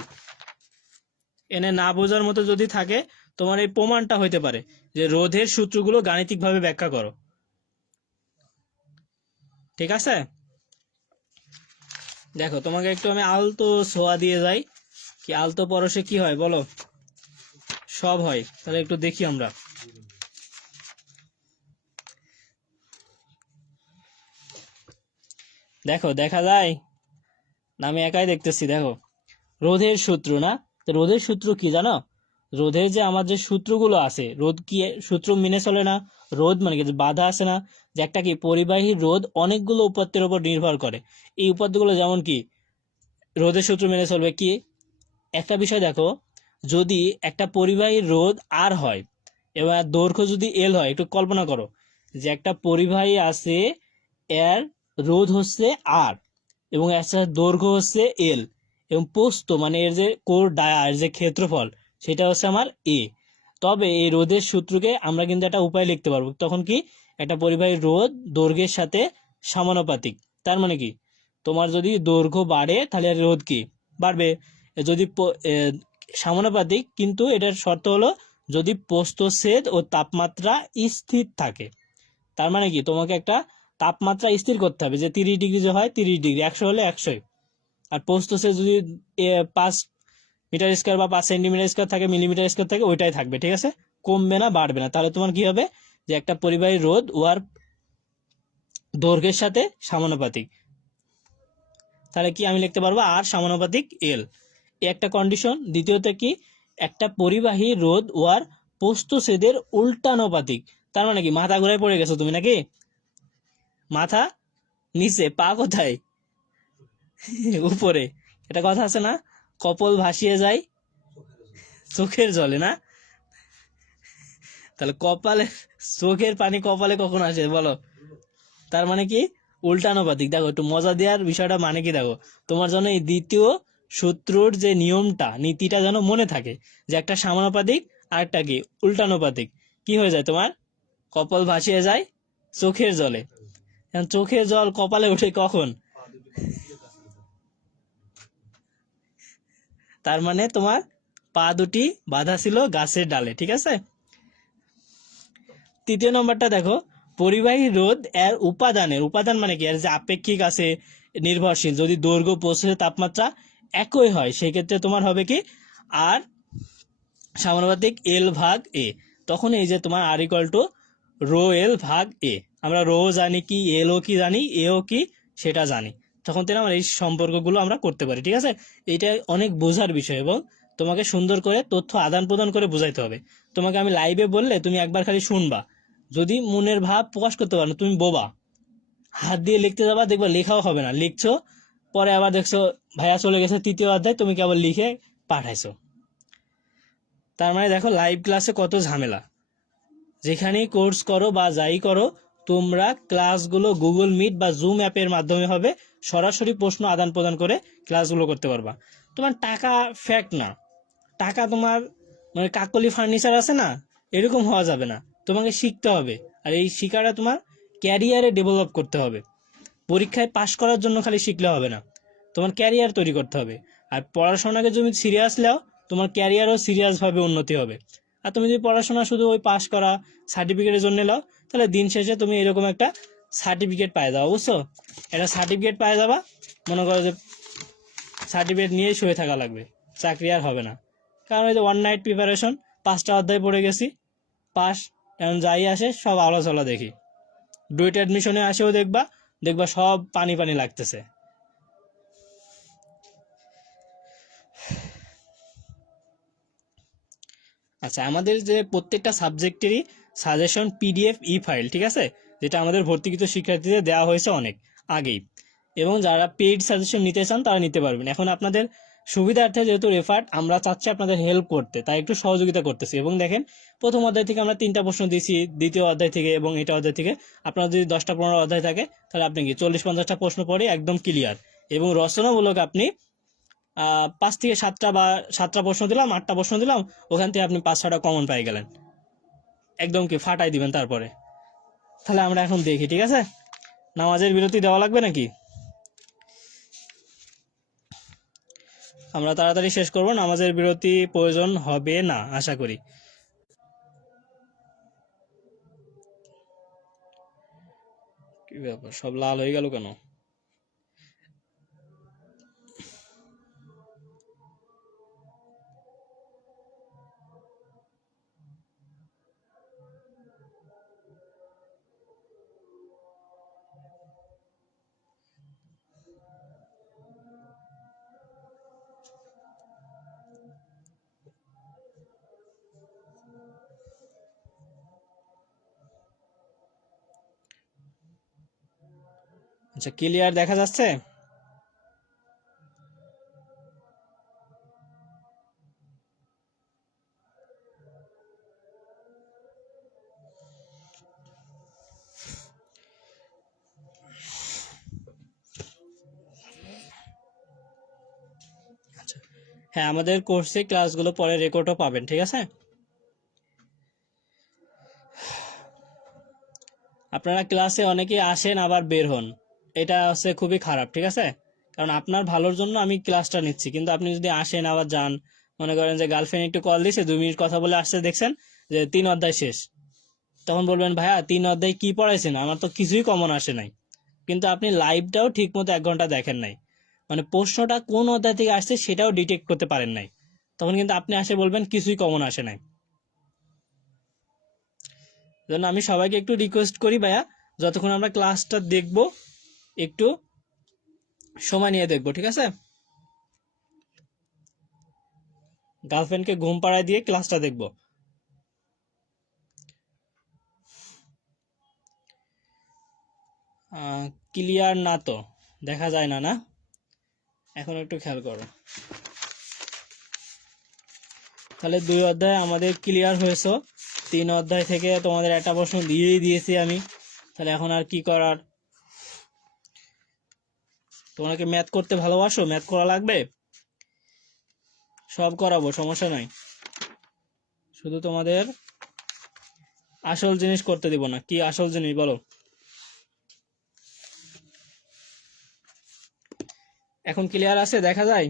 এনে না বোঝার মতো যদি থাকে, তোমার এই প্রমাণটা হইতে পারে যে রোধের সূত্রগুলো গাণিতিকভাবে ব্যাখ্যা করো। ঠিক আছে, দেখো তোমাকে একটু আমি আলতো ছোঁয়া দিয়ে যাই, কি আলতো পরশে কি হয় বলো? সব হয়। তাহলে একটু দেখি আমরা। দেখো দেখা যায় না, আমি একাই দেখতেছি। দেখো রোধের সূত্র না, তো রোধের সূত্র কি জানো? রোধের যে আমার যে সূত্রগুলো আছে, রোধ কি সূত্র মেনে চলে না? রোধ মানে কি, যে বাধা আছে না, যে একটা কি পরিবাহী রোধ অনেকগুলো উপাত্তের উপর নির্ভর করে। এই উপাত্তগুলো যেমন কি রোধের সূত্র মেনে চলবে কি? একটা বিষয় দেখো, যদি একটা পরিবাহী রোধ আর হয় এবার দৈর্ঘ্য যদি এল হয়, একটু কল্পনা করো যে একটা পরিবাহী আছে, এর রোধ হচ্ছে আর এবং এর দৈর্ঘ্য হচ্ছে এল, এবং প্রস্থ মানে এর যে কোর ডায়া এর যে ক্ষেত্রফল সেটা হচ্ছে আমার এ। তবে এই রোধের সূত্রকে আমরা কিন্তু একটা উপায় লিখতে পারবো, তখন কি একটা পরিবাহী রোধ দৈর্ঘ্যের সাথে সমানুপাতিক। তার মানে কি তোমার যদি দৈর্ঘ্য বাড়ে তাহলে রোধ কি বাড়বে, যদি সমানুপাতিক, কিন্তু এটার শর্ত হলো যদি প্রস্থচ্ছেদ ও তাপমাত্রা স্থির থাকে। তার মানে কি তোমাকে একটা তাপমাত্রা স্থির করতে হবে, যে 30 ডিগ্রি যে হয় 30 ডিগ্রি, 100 হলে 100। আর প্রস্থচ্ছেদ যদি 5 মিটার স্কোয়ার বা 5 সেন্টিমিটার স্কোয়ার থাকে, মিলিমিটার স্কোয়ার থাকে, ওইটাই থাকবে। ঠিক আছে, কমবে না বাড়বে না। তাহলে তোমার কি হবে, যে একটা পরিবাহী রোধ ওয়ার দৈর্ঘ্যের সাথে সমানুপাতিক। তাহলে কি আমি লিখতে পারবো আর সমানুপাতিক এল, একটা কন্ডিশন। দ্বিতীয়ত কি, একটা পরিবাহী রোধ ওয়ার প্রস্থচ্ছেদের উল্টানুপাতিক। তার মানে কি মাথা ঘুরায় পড়ে গেছো তুমি নাকি? মাথা নিচে, পা কোথায়? উপরে। এটা কথা আছে না, কপল ভাসিয়ে যায় চোখের জলে না? তাহলে কপালে চোখের পানি কপালে কখন আসে বলো? তার মানে কি উল্টানুপাতিক। দেখো একটু মজা দেওয়ার বিষয়টা মানে কি, দেখো তোমার জন্য এই দ্বিতীয় সূত্রর যে নিয়মটা নীতিটা যেন মনে থাকে, যে একটা সমানুপাতিক আর একটা কি উল্টানুপাতিক, কি হয়ে যায় তোমার? কপাল ভাসিয়ে যায় চোখের জলে। চোখের জল কপালে ওঠে কখন? তার মানে তোমার পা দুটি বাঁধা ছিল গাছের ডালে। ঠিক আছে, তৃতীয় নম্বরটা দেখো, পরিবাহী রোধ এর উপাদান মানে কি, এর যে আপেক্ষিক আছে নির্ভরশীল, যদি দৈর্ঘ্য প্রস্থ তাপমাত্রা একই হয় সেক্ষেত্রে তোমার হবে কি আর সমানুপাতিক এল ভাগ এ। তখন এই যে তোমার আর ইকুয়াল টু রো এল ভাগ এ, আমরা রো জানি কি, এল ও কি জানি, এ ও কি সেটা জানি, তখন আমরা এই সম্পর্কগুলো আমরা করতে পারি। ঠিক আছে, এটা অনেক বোঝার বিষয় এবং তোমাকে সুন্দর করে তথ্য আদান প্রদান করে বুঝাইতে হবে। তোমাকে আমি লাইভে বললে তুমি একবার খালি শুনবা, যদি মনের ভাব প্রকাশ করতে পারো না, তুমি বোবা। হাত দিয়ে লিখতে যাবা, দেখবা লেখাও হবে না, লিখছো পরে আবার দেখছো ভাইয়া চলে গেছে তৃতীয় অধ্যায়, তুমি কেবল লিখে পাঠাইছো। তার মানে দেখো লাইভ ক্লাসে কত ঝামেলা। যেখানেই কোর্স করো বা যাই করো, তোমরা ক্লাসগুলো গুগল মিট বা জুম অ্যাপের মাধ্যমে হবে, সরাসরি প্রশ্ন আদান প্রদান করে ক্লাসগুলো করতে পারবা। তোমার টাকা ফ্যাক্ট না, টাকা তোমার মানে কাকলি ফার্নিচার আছে না, এরকম হওয়া যাবে না। তোমাকে শিখতে হবে, আর এই শিখাটা তোমার ক্যারিয়ারে ডেভেলপ করতে হবে। পরীক্ষায় পাশ করার জন্য খালি শিখলে হবে না, তোমার ক্যারিয়ার তৈরি করতে হবে। আর পড়াশোনাকে যদি সিরিয়াস নাও, তোমার ক্যারিয়ারও সিরিয়াসভাবে উন্নতি হবে। আর তুমি যদি পড়াশোনা শুধু ওই পাশ করা সার্টিফিকেটের জন্য নাও, তাহলে দিন শেষে তুমি এরকম একটা সার্টিফিকেট পাই যাবা, বুঝছো? একটা সার্টিফিকেট পাই যাবা, মনে করো যে সার্টিফিকেট নিয়েই শুয়ে থাকা লাগবে, চাকরি আর হবে না। কারণ ওই যে ওয়ান নাইট প্রিপারেশন, 5টা অধ্যায় পড়ে গেছি, পাস। এখন যাই আসে সব আলোচনা দেখি, ডুয়েট অ্যাডমিশনে আসেও দেখবা, দেখবা সব পানি পানি লাগতেছে। আচ্ছা, আমাদের যে প্রত্যেকটা সাবজেক্টেরই সাজেশন পিডিএফ ই ফাইল, ঠিক আছে, যেটা আমাদের ভর্তিকৃত শিক্ষার্থীদের দেওয়া হয়েছে অনেক আগেই। এবং যারা পেইড সাজেশন নিতে চান তারা নিতে পারবেন। এখন আপনাদের সুবিধার্থে যেহেতু রেফার্ড, আমরা চাচ্ছি আপনাদের হেল্প করতে, তাই একটু সহযোগিতা করতেছি। এবং দেখেন, প্রথম অধ্যায় থেকে আমরা 3টা প্রশ্ন দিয়েছি, দ্বিতীয় অধ্যায় থেকে এবং এটা অধ্যায় থেকে আপনার যদি 10টা 15 অধ্যায় থাকে, তাহলে আপনি কি 40-50টা প্রশ্ন পড়ে একদম ক্লিয়ার। এবং রচনামূলক আপনি 5 থেকে 7টা বা 7টা প্রশ্ন দিলাম, 8টা প্রশ্ন দিলাম, ওখান থেকে আপনি 5-6টা কমন পাই গেলেন, একদম কি ফাটাই দিবেন তারপরে। তাহলে আমরা এখন দেখি, ঠিক আছে? নামাজের বিরতি দেওয়া লাগবে নাকি? আমরা তাড়াতাড়ি শেষ করব, নামাজের বিরতি প্রয়োজন হবে না আশা করি। কি ব্যাপার, সব লাল হয়ে গেল কেন? আচ্ছা, ক্লিয়ার দেখা যাচ্ছে? আচ্ছা, হ্যাঁ, আমাদের কোর্সে ক্লাসগুলো পরে রেকর্ডও পাবেন, ঠিক আছে? আপনারা ক্লাসে অনেকেই আসেন আবার বের হন, এটা হচ্ছে খুবই খারাপ, ঠিক আছে? কারণ আপনার ভালোর জন্য আমি ক্লাসটা নিচ্ছি, কিন্তু আপনি যদি আসেন আবার যান, মনে করেন যে গার্লফ্রেন্ড একটু কল দিছে, 2 মিনিট কথা বলে আসছে, দেখছেন যে 3 অধ্যায় শেষ, তখন বলবেন ভাইয়া 3 অধ্যায় কি পড়াইছেন, আমার তো কিছুই কমন আসে নাই। কিন্তু আপনি লাইভটাও ঠিক মতো 1 ঘন্টা দেখেন নাই, মানে প্রশ্নটা কোন অধ্যায় থেকে আসছে সেটাও ডিটেক্ট করতে পারেন নাই, তখন কিন্তু আপনি আসে বলবেন কিছুই কমন আসে নাই। জন্য আমি সবাইকে একটু রিকোয়েস্ট করি ভাইয়া, যতক্ষণ আমরা ক্লাসটা দেখব একটু সময় নিয়ে দেখবো, ঠিক আছে? গার্লফ্রেন্ডকে ঘুম পাড়ায় দিয়ে ক্লাসটা দেখবো। ক্লিয়ার না তো, দেখা যায় না, না? এখন একটু খেয়াল করো। তাহলে 2 অধ্যায় আমাদের ক্লিয়ার হয়েছে, 3 অধ্যায় থেকে তোমাদের একটা প্রশ্ন দিয়েই দিয়েছি আমি, তাহলে এখন আর কি করার? তোমাকে ম্যাথ করতে ভালোবাসো, ম্যাথ করা লাগবে, সব করাবো, সমস্যা নাই। শুধু তোমাদের আসল জিনিস করতে দিব না। কি আসল জিনিস বলো? এখন ক্লিয়ার আছে, দেখা যায়?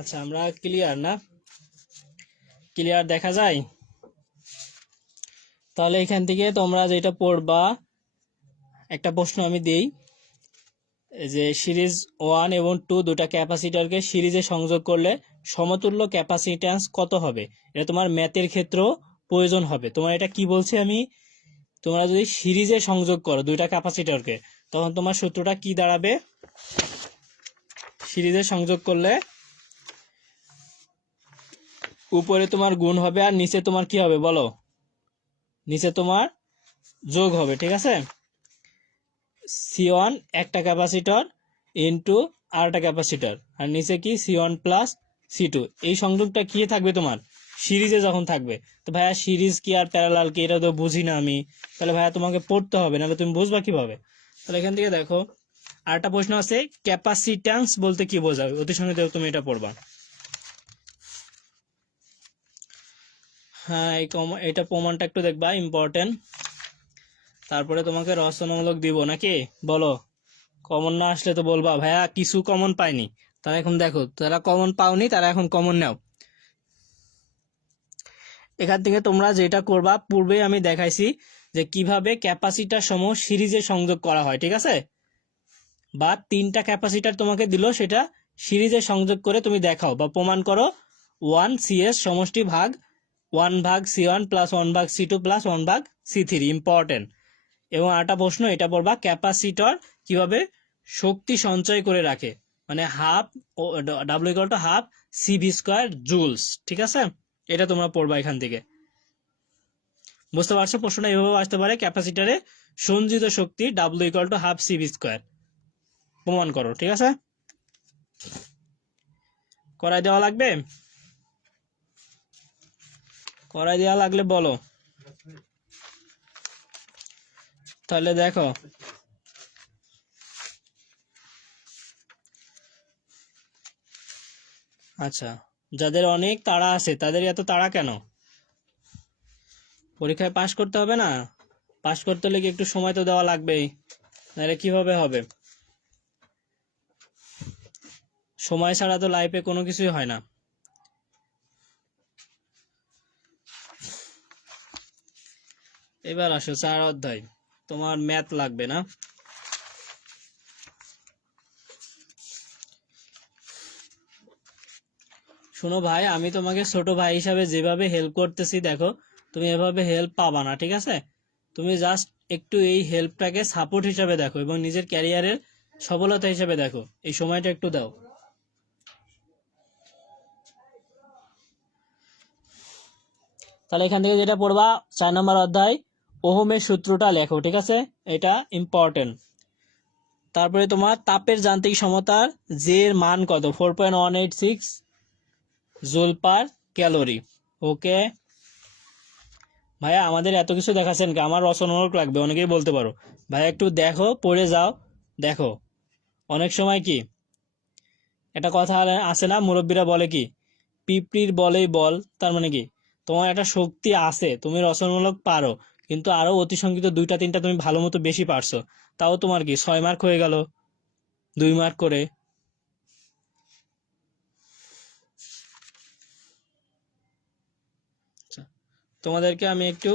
আচ্ছা, আমরা ক্লিয়ার না? ক্লিয়ার দেখা যায়? তাহলে এখান থেকে তোমরা যেটা পড়বা, একটা প্রশ্ন আমি দেই যে সিরিজ 1 এবং 2 দুটা ক্যাপাসিটরকে সিরিজে সংযোগ করলে সমতুল্য ক্যাপাসিট্যান্স কত হবে? এটা তোমার ম্যাথের ক্ষেত্রেও প্রয়োজন হবে। তোমার এটা কি বলছে আমি, তোমরা যদি সিরিজে সংযোগ করো দুইটা ক্যাপাসিটরকে, তখন তোমার সূত্রটা কি দাঁড়াবে? সিরিজে সংযোগ করলে উপরে তোমার গুণ হবে আর নিচে তোমার কি হবে বলো? নিচে তোমার যোগ হবে, ঠিক আছে? C1 একটা ক্যাপাসিটর ইন্টু আরেকটা ক্যাপাসিটর, আর নিচে কি C1 প্লাস C2। এই সংযোগটা কি থাকবে তোমার সিরিজে যখন থাকবে। তো ভাইয়া সিরিজ কি আর প্যারালাল কি এটা তো বুঝি না আমি, তাহলে ভাইয়া তোমাকে পড়তে হবে, নাহলে তুমি বুঝবা কিভাবে? তাহলে এখান থেকে দেখো আরেকটা প্রশ্ন আছে, ক্যাপাসিট্যান্স বলতে কি বোঝাবে? অতি সঙ্গে তুমি এটা পড়বা। হ্যাঁ, এটা প্রমাণটা একটু দেখবা, ইম্পর্টেন্ট। তারপরে তোমাকে রচনামূলক দিব নাকি বলো? কমন না আসলে তো বলবা ভাইয়া কিছু কমন পাইনি। তারা এখন দেখো, তারা কমন পাওনি, তারা এখন কমন নাও। এখান থেকে তোমরা যেটা করবা, পূর্বে আমি দেখাইছি যে কিভাবে ক্যাপাসিটার সমূহ সিরিজে সংযোগ করা হয়, ঠিক আছে? বা তিনটা ক্যাপাসিটার তোমাকে দিল, সেটা সিরিজে সংযোগ করে তুমি দেখাও বা প্রমাণ করো 1 CS সমষ্টি ভাগ 1 ভাগ C1 প্লাস 1 ভাগ C2 প্লাস 1 ভাগ C3। ইম্পর্টেন্ট। এবং আরেকটা প্রশ্ন এটা পড়বা, ক্যাপাসিটর কিভাবে শক্তি সঞ্চয় করে রাখে, মানে হাফ W=half CV² জুলস, ঠিক আছে? এটা তোমরা পড়বা এখান থেকে। বুঝতে পারছো? প্রশ্নটা এভাবে আসতে পারে, ক্যাপাসিটরে সঞ্চিত শক্তি W=half CV²। প্রমাণ করো, ঠিক আছে? করাই দেওয়া লাগবে? করাই দেওয়া লাগলে বলো। তাহলে দেখো, আচ্ছা, যাদের অনেক তাড়া আছে তাদের এত তাড়া কেন? পরীক্ষায় পাশ করতে হবে না? পাশ করতে হলে কি একটু সময় তো দেওয়া লাগবেই, নাহলে কিভাবে হবে? সময় ছাড়া তো লাইফে কোনো কিছুই হয় না। এবার আসো 4 অধ্যায়, তোমার ম্যাথ লাগবে না? শোনো ভাই, আমি তোমাকে ছোট ভাই হিসাবে যেভাবে হেল্প করতেছি, দেখো তুমি এভাবে হেল্প পাবা না, ঠিক আছে? তুমি জাস্ট একটু এই হেল্পটাকে সাপোর্ট হিসাবে দেখো এবং নিজের ক্যারিয়ারের সফলতা হিসাবে দেখো। এই সময়টা একটু দাও। তাহলে এখান থেকে যেটা পড়বা, 4 নম্বর অধ্যায়, ওহমের সূত্রটা লেখো, ঠিক আছে? এটা ইম্পর্টেন্ট। তারপরে তোমার তাপের যান্ত্রিক সমতার জে এর মান কত? 4.186 জুল পার ক্যালোরি। ওকে ভাইয়া, আমাদের এত কিছু দেখাচ্ছেন কি? আমার রচনামূলক লাগবে, অনেকেই বলতে পারো ভাইয়া একটু দেখো, পড়ে যাও। দেখো, অনেক সময় কি একটা কথা আছে না, মুরব্বীরা বলে কি, পিঁপড়ির বলেই বল। তার মানে কি, তোমার একটা শক্তি আছে, তুমি রচনামূলক পারো, কিন্তু আরো অতি সংখ্যিত 2-3টা তুমি ভালো মতো বেশি পারছো, তাও তোমার কি 6 মার্ক হয়ে গেল, 2 মার্ক করে। আচ্ছা, তোমাদেরকে আমি একটু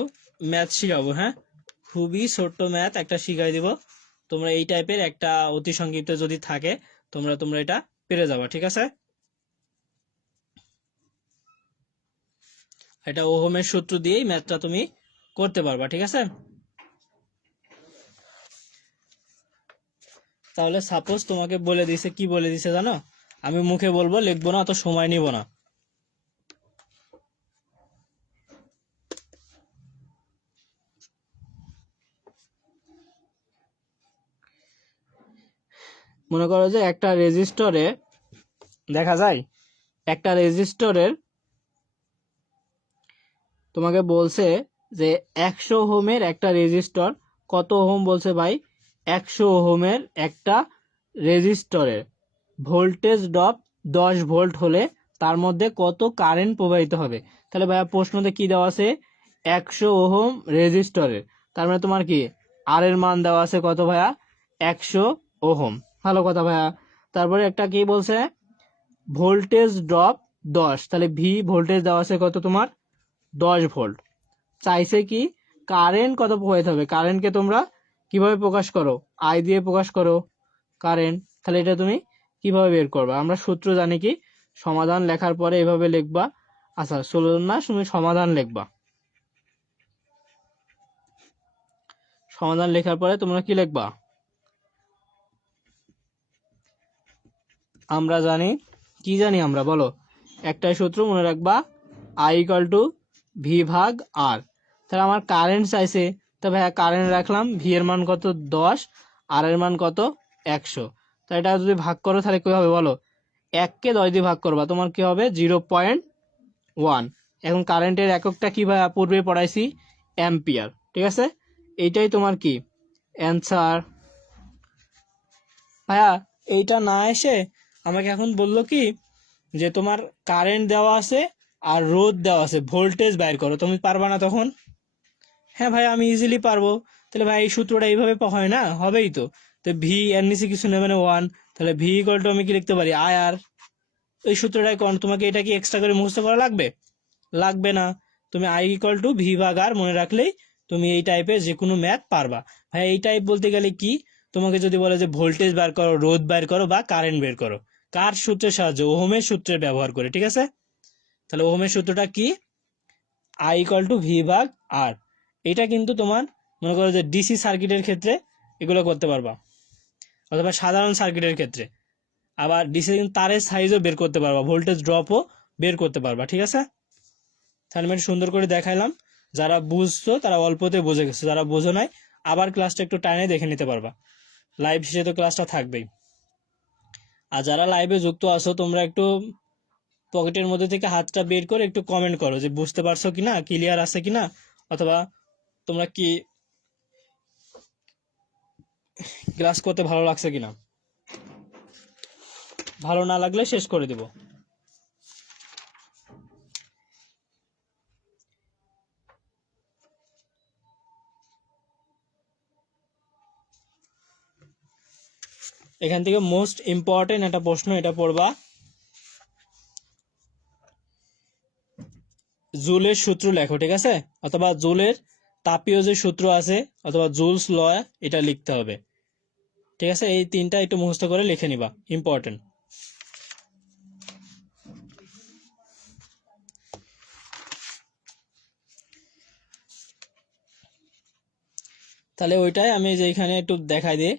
ম্যাথ শিখাবো, হ্যাঁ? খুবই ছোট্ট ম্যাথ একটা শিখাই দিব। তোমরা এই টাইপের একটা অতি সংক্ষিপ্ত যদি থাকে, তোমরা তোমরা এটা পেরে যাবা, ঠিক আছে? এটা ওহমের সূত্র দিয়েই ম্যাথটা তুমি করতে পারবা, ঠিক আছে? তাহলে সাপোজ তোমাকে বলে দিছে, কি বলে দিছে জানো? আমি মুখে বলবো, লিখবো না, অত সময় নিব না। মনে করো যে একটা রেজিস্টরে দেখা যায়, একটা রেজিস্টরের তোমাকে বলছে যে 100 ওহমের একটা রেজিস্টর, কত ওহম বলছে ভাই, 100 ওহমের একটা রেজিস্টরের ভোল্টেজ ড্রপ 10 ভোল্ট হলে তার মধ্যে কত কারেন্ট প্রবাহিত হবে। তাহলে ভাইয়া প্রশ্নতে কি দেওয়া আছে, 100 ওহম রেজিস্টরের, তার মানে তোমার কি আর এর মান দেওয়া আছে কত ভাইয়া, 100 ওহম। ভালো কথা ভাইয়া। তারপরে একটা কি বলছে, ভোল্টেজ ড্রপ 10, তাহলে ভি ভোল্টেজ দেওয়া আছে কত তোমার, 10 ভোল্ট। চাইছে কি কারেন্ট কত প্রবাহিত হবে। কারেন্টকে তোমরা কিভাবে প্রকাশ করো, আই দিয়ে প্রকাশ করো কারেন্ট। তাহলে এটা তুমি কিভাবে বের করবে, আমরা সূত্র জানি কি, সমাধান লেখার পরে এভাবে লিখবা। আচ্ছা চলো না, তুমি সমাধান লিখবা, সমাধান লেখার পরে তোমরা কি লিখবা, আমরা জানি কি জানি আমরা, বলো একটাই সূত্র মনে রাখবা, আই ইকাল টু ভি ভাগ আর। তাহলে আমার কারেন্ট চাইছে, তো ভাইয়া কারেন্ট রাখলাম, ভি এর মান কত 10, আর এর মান কত 100। তো এটা যদি ভাগ করো তাহলে কি হবে বলো, 1কে 10 দিয়ে ভাগ করবা, তোমার কি হবে 0.1। এখন কারেন্টের এককটা কি ভাইয়া পূর্বে পড়াইছি, অ্যাম্পিয়ার। ঠিক আছে, এইটাই তোমার কি অ্যান্সার। ভাইয়া এইটা না এসে আমাকে এখন বললো কি যে তোমার কারেন্ট দেওয়া আছে আর রোধ দেওয়া আছে, ভোল্টেজ বাইর করো, তুমি পারবা না তখন। হ্যাঁ ভাই আমি ইজিলি পারবো। তাহলে ভাই এই সূত্রটা এইভাবে হয় না, হবেই তো। তো ভি এর নিচে কিছু নেবে না 1, তাহলে ভি ইকুয়াল টু আমি কি লিখতে পারি, আই আর। এই সূত্রটাই কোন, তোমাকে এটা কি এক্সট্রা করে মুখস্থ করা লাগবে, লাগবে না। তুমি আই ইকুয়াল টু ভি ভাগ আর মনে রাখলেই তুমি এই টাইপের যে কোনো ম্যাথ পারবা। ভাই এই টাইপ বলতে গেলে কি, তোমাকে যদি বলে যে ভোল্টেজ বের করো, রোধ বের করো বা কারেন্ট বের করো, কার সূত্রের সাহায্যে, ওহমের সূত্রের ব্যবহার করে। ঠিক আছে, তাহলে ওহমের সূত্রটা কি, আই ইকুয়াল টু ভি ভাগ আর। এটা কিন্তু তোমার মনে করো যে ডিসি সার্কিটের ক্ষেত্রে এগুলো করতে পারবা, অথবা সাধারণ সার্কিটের ক্ষেত্রে। আবার ডিসি কিন্তু তারের সাইজও বের করতে পারবা, ভোল্টেজ ড্রপও বের করতে পারবা। ঠিক আছে, তাহলে আমি সুন্দর করে দেখাইলাম, যারা বুঝছো তারা অল্পতে বুঝে গেছো, যারা বোঝো নাই আবার ক্লাসটা একটু টাইনে দেখে নিতে পারবা, লাইভ শেষে তো ক্লাসটা থাকবেই। আর যারা লাইভে যুক্ত আছো তোমরা একটু পকেটের মধ্যে থেকে হাতটা বের করে একটু কমেন্ট করো যে বুঝতে পারছো কিনা, ক্লিয়ার আছে কিনা, অথবা তোমরা কি ক্লাস করতে ভালো লাগছে কিনা। ভালো না লাগলে শেষ করে দেব। এখান থেকে মোস্ট ইম্পর্টেন্ট একটা প্রশ্ন, এটা পড়বা, জুলের সূত্র লেখো। ঠিক আছে, অথবা জুলের তাপীয় যে সূত্র আছে, অথবা জুলস ল, এটা লিখতে হবে। ঠিক আছে, এই তিনটা একটু মুখস্থ করে লিখে নিবা, ইম্পর্টেন্ট। তাহলে ওইটাই আমি যে এখানে একটু দেখাই দিই,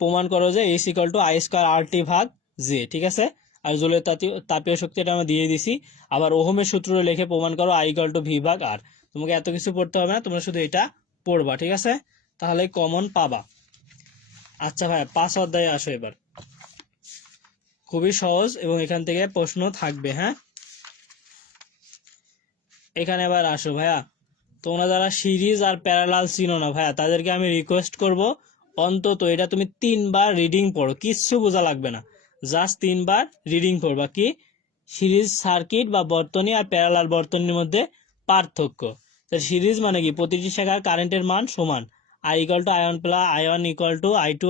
প্রমাণ করো যে S equal to I square R T ভাগ জে। ঠিক আছে, আর জুলের তাপীয় শক্তি এটা আমরা দিয়ে দিছি। আবার ওহমের সূত্র লিখে প্রমাণ করো আই ইকাল টু ভি ভাগ আর। তোমাকে এত কিছু পড়তে হবে না, তোমরা শুধু এটা পড়বা। ঠিক আছে, তাহলে কমন পাবা। আচ্ছা ভাই 5 অধ্যায়ে আসো এবার, খুবই সহজ এবং এখান থেকে প্রশ্ন থাকবে। হ্যাঁ, এখানে এবার আসো ভাইয়া, তোমরা যারা সিরিজ আর প্যারালাল চিনো না ভাইয়া, তাদেরকে আমি রিকোয়েস্ট করব অন্তত এটা তুমি 3বার রিডিং পড়ো, কিচ্ছু বোঝা লাগবে না, জাস্ট 3বার রিডিং পড়বা। কি সিরিজ সার্কিট বা বর্তনী আর প্যারালাল বর্তনীর মধ্যে পার্থক্য। সিরিজ মানে কি, প্রতিটি শাখার কারেন্টের মান সমান, I equal to I one plus I one equal to I two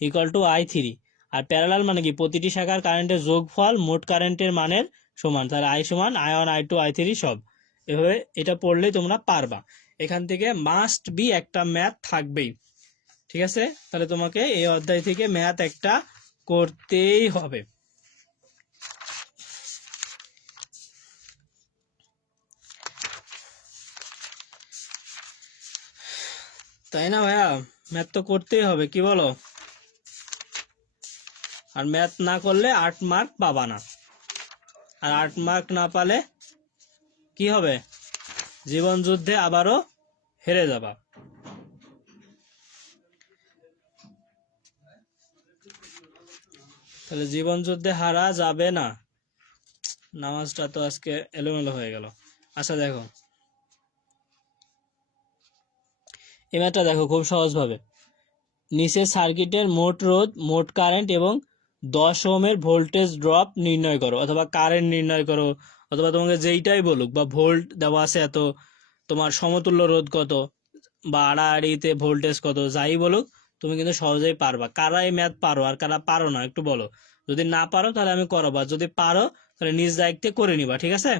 equal to I three. আর প্যারালাল মানে কি, প্রতিটি শাখার কারেন্টের যোগফল মোট কারেন্টের মানের সমান, তাহলে আই সমান I one I two I three সব। এভাবে এটা পড়লেই তোমরা পারবা। এখান থেকে মাস্ট বি একটা ম্যাথ থাকবেই। ঠিক আছে, তাহলে তোমাকে এই অধ্যায় থেকে ম্যাথ একটা করতেই হবে। তাই না ভাইয়া, ম্যাথ তো করতেই হবে, কি বলো? আর ম্যাথ না করলে 8 মার্ক পাবা না, আর 8 মার্ক না পালে কি হবে, জীবন যুদ্ধে আবারও হেরে যাবা। তাহলে জীবন যুদ্ধে হারা যাবে না। নামাজটা তো আজকে এলোমেলো হয়ে গেল। আচ্ছা দেখো, এই ম্যাথটা দেখো খুব সহজভাবে, নিচের সার্কিটের মোট রোধ, মোট কারেন্ট এবং 10 ওহমের ভোল্টেজ ড্রপ নির্ণয় করো, অথবা কারেন্ট নির্ণয় করো, অথবা তোমাকে যেইটাই বলুক, বা ভোল্ট দেওয়া আছে এত, তোমার সমতুল্য রোধ কত, বা আড়াআড়িতে ভোল্টেজ কত, যাই বলুক তুমি কিন্তু সহজেই পারবা। কারা এই ম্যাথ পারো আর কারা পারো না একটু বলো। যদি না পারো তাহলে আমি করাবো, যদি পারো তাহলে নিজ দায়িত্বে করে নিবা, ঠিক আছে?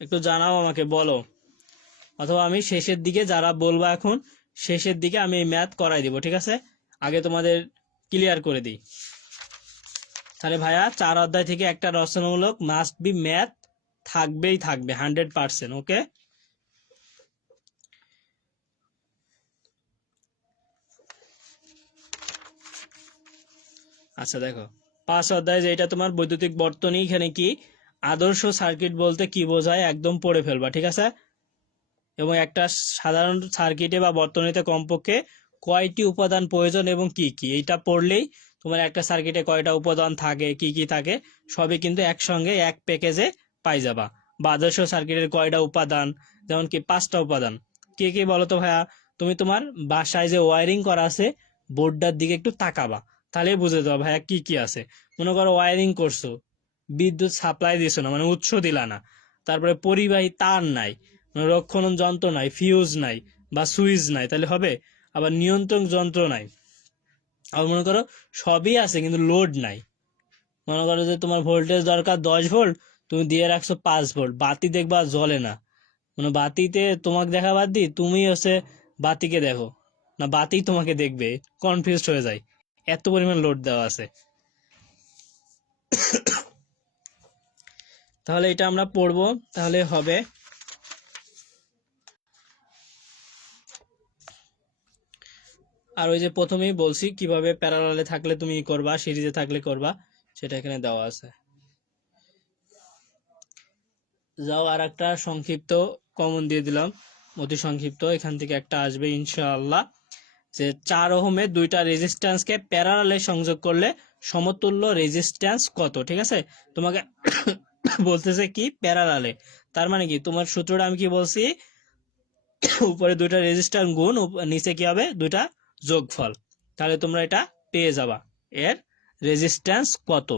একটু জানাও আমাকে, বলো। অথবা আমি শেষের দিকে, যারা বলবা এখন শেষের দিকে আমি এই ম্যাথ করাই দিব, ঠিক আছে? আগে তোমাদের ক্লিয়ার করে দিই। তাহলে ভাইয়া 4 অধ্যায় থেকে একটা রচনামূলক মাস্ট বি ম্যাথ থাকবেই থাকবে 100%। ওকে, আচ্ছা দেখো 5 অধ্যায় যেটা তোমার বৈদ্যুতিক বর্তনী, এখানে কি আদর্শ সার্কিট বলতে কি বোঝায় একদম পড়ে ফেলবা, ঠিক আছে? এবং একটা সাধারণ সার্কিটে বা বর্তনীতে কমপক্ষে কয়টি উপাদান প্রয়োজন এবং কি কি, এইটা পড়লেই তোমার একটা সার্কিটে কয়টা উপাদান থাকে, কি কি থাকে, সবই কিন্তু একসঙ্গে এক প্যাকেজে পাই যাবা। বা আদর্শ সার্কিটের কয়টা উপাদান, যেমন কি 5টা উপাদান। কি কি বলো তো ভাইয়া? তুমি তোমার বাসায় যে ওয়ারিং করা আছে বোর্ডটার দিকে একটু তাকাবা, তাহলে বুঝে যাবা ভাইয়া কি কি আছে। মনে করো ওয়ারিং করছো, বিদ্যুৎ সাপ্লাই দিছো না, মানে উৎস দিলা না, তারপরে পরিবাহী তার নাই, রক্ষণ যন্ত্র নাই, ফিউজ নাই বা সুইচ নাই, তাহলে হবে? আবার নিয়ন্ত্রণ যন্ত্র নাই। আবার মনে করো সবই আছে কিন্তু লোড নাই। মনে করো যে তোমার ভোল্টেজ দরকার 10 ভোল্ট, তুমি দিয়ে রাখছো 5 ভোল্ট, বাতি দেখবা জ্বলে না, মানে বাতিতে তোমাকে দেখা বাদ দি, তুমি হচ্ছে বাতিকে দেখো না, বাতি তোমাকে দেখবে, কনফিউজ হয়ে যায়, এত পরিমাণ লোড দেওয়া আছে। তাহলে এটা আমরা পড়বো, তাহলে হবে। আর ওই যে প্রথমেই বলছি কিভাবে প্যারালালে থাকলে তুমি করবা, সিরিজে থাকলে করবা, সেটা এখানে দেওয়া আছে। যাও, আর একটা সংক্ষিপ্ত কমন দিয়ে দিলাম, অতি সংক্ষিপ্ত, এখান থেকে একটা আসবে ইনশাআল্লাহ, যে 4 ওহমের দুইটা রেজিস্ট্যান্সকে প্যারালালে সংযোগ করলে সমতুল্য রেজিস্ট্যান্স কত, ঠিক আছে? তোমাকে বলতেছে কি প্যারালালে, তার মানে কি তোমার সূত্রটা আমি কি বলছি, উপরে দুইটা রেজিস্ট্যান্স গুণ নিচে কি হবে, দুইটা যোগফল, তাহলে তোমরা এটা পেয়ে যাবা এর রেজিস্ট্যান্স কত।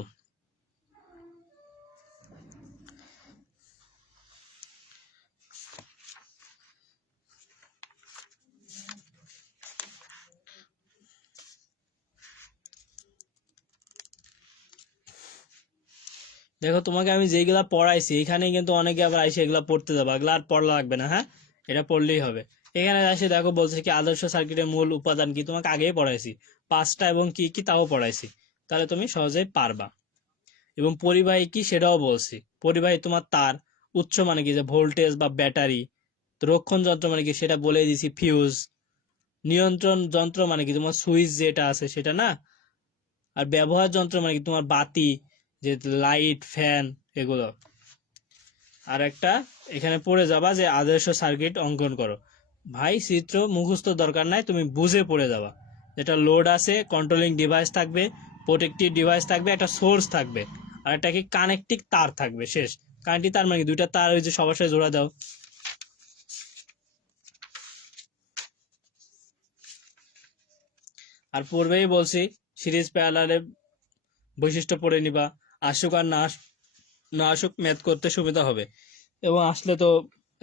দেখো তোমাকে আমি যেগুলা পড়াইছি এখানে কিন্তু অনেকে আবার এসে এগুলা পড়তে যাবে, এগুলা আর পড়া লাগবে না, হ্যাঁ, এটা পড়লেই হবে। এখানে এসে দেখো বলছে কি আদর্শ সার্কিটের মূল উপাদান কি, তোমাকে আগেই পড়াইছি 5টা, এবং কি কি তাও পড়াইছি, তাহলে তুমি সহজেই পারবা। এবং পরিবাহী কি সেটাও বলছি, পরিবাহী তোমার তার, উৎস মানে কি যে ভোল্টেজ বা ব্যাটারি, তো রক্ষণ যন্ত্র মানে কি সেটা বলে দিছি, ফিউজ। নিয়ন্ত্রণ যন্ত্র মানে কি তোমার সুইচ যেটা আছে সেটা না। আর ব্যবহার যন্ত্র মানে কি তোমার বাতি, যে লাইট, ফ্যান, এগুলো। আর একটা এখানে পড়ে যাবা যে আদর্শ সার্কিট অঙ্কন করো। ভাই চিত্র মুখস্থ দরকার নাই, তুমি বুঝে পড়ে যাবা। যেটা লোড আছে, কন্ট্রোলিং ডিভাইস থাকবে, প্রোটেক্টিভ ডিভাইস থাকবে, একটা সোর্স থাকবে, আর একটা কি কানেক্টিং তার থাকবে, শেষ। কানেক্টিং তার মানে কি দুইটা তার ওই যে সবার সাথে জোড়া দাও। আর পূর্বেই বলছি সিরিজ প্যারালালের বৈশিষ্ট্য পড়ে নিবা, আসুক আর না আসুক ম্যাথ করতে সুবিধা হবে, এবং আসলে তো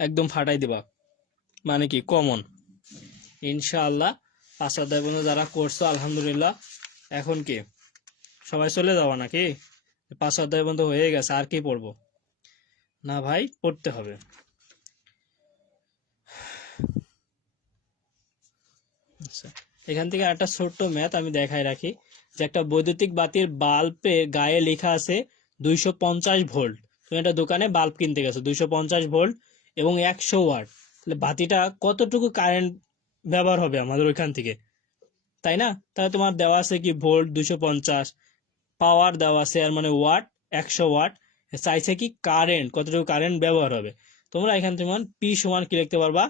একদম ফাটাই দিবা, মানে কি কমন ইনশাআল্লাহ। 5 অধ্যায় পর্যন্ত যারা করছো আলহামদুলিল্লাহ। এখন কি সবাই চলে যাওয়া নাকি? 5 অধ্যায় পর্যন্ত হয়ে গেছে, আর কি পড়বো? না ভাই, পড়তে হবে। আচ্ছা, এখান থেকে একটা ছোট্ট ম্যাথ আমি দেখাই রাখি, যে একটা বৈদ্যুতিক বাতির বাল্বের গায়ে লেখা আছে 250 ভোল্ট। তুমি একটা দোকানে বাল্ব কিনতে গেছো, 250 ভোল্ট এবং 100 ওয়াট, তাহলে বাতিটা কতটুকু কারেন্ট ব্যবহার হবে আমাদের ওইখান থেকে, তাই না? তাহলে তোমার দেওয়া আছে কি ভোল্ট 250, পাওয়ার দেওয়া আছে আর মানে ওয়াট 100 ওয়াট, চাইছে কি কারেন্ট, কতটুকু কারেন্ট ব্যবহার হবে। তোমরা এখান থেকে পি সমান কি লিখতে পারবা,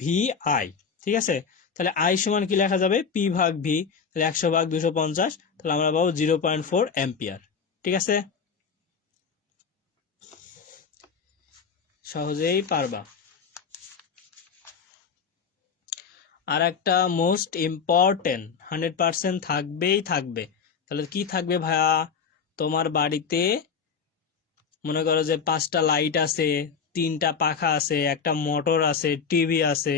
ভি আই, ঠিক আছে? তাহলে আই সমান কি লেখা যাবে, পি ভাগ ভি, তাহলে 100 ভাগ 250, তাহলে আমরা পাবো 0.4 অ্যাম্পিয়ার, ঠিক আছে? সহজেই পারবা। আর একটা মোস্ট ইম্পর্টেন্ট 100% থাকবেই থাকবে। তাহলে কি থাকবে ভাইয়া? তোমার বাড়িতে মনে করো যে 5টা লাইট আছে, 3টা পাখা আছে, একটা মোটর আছে, টিভি আছে।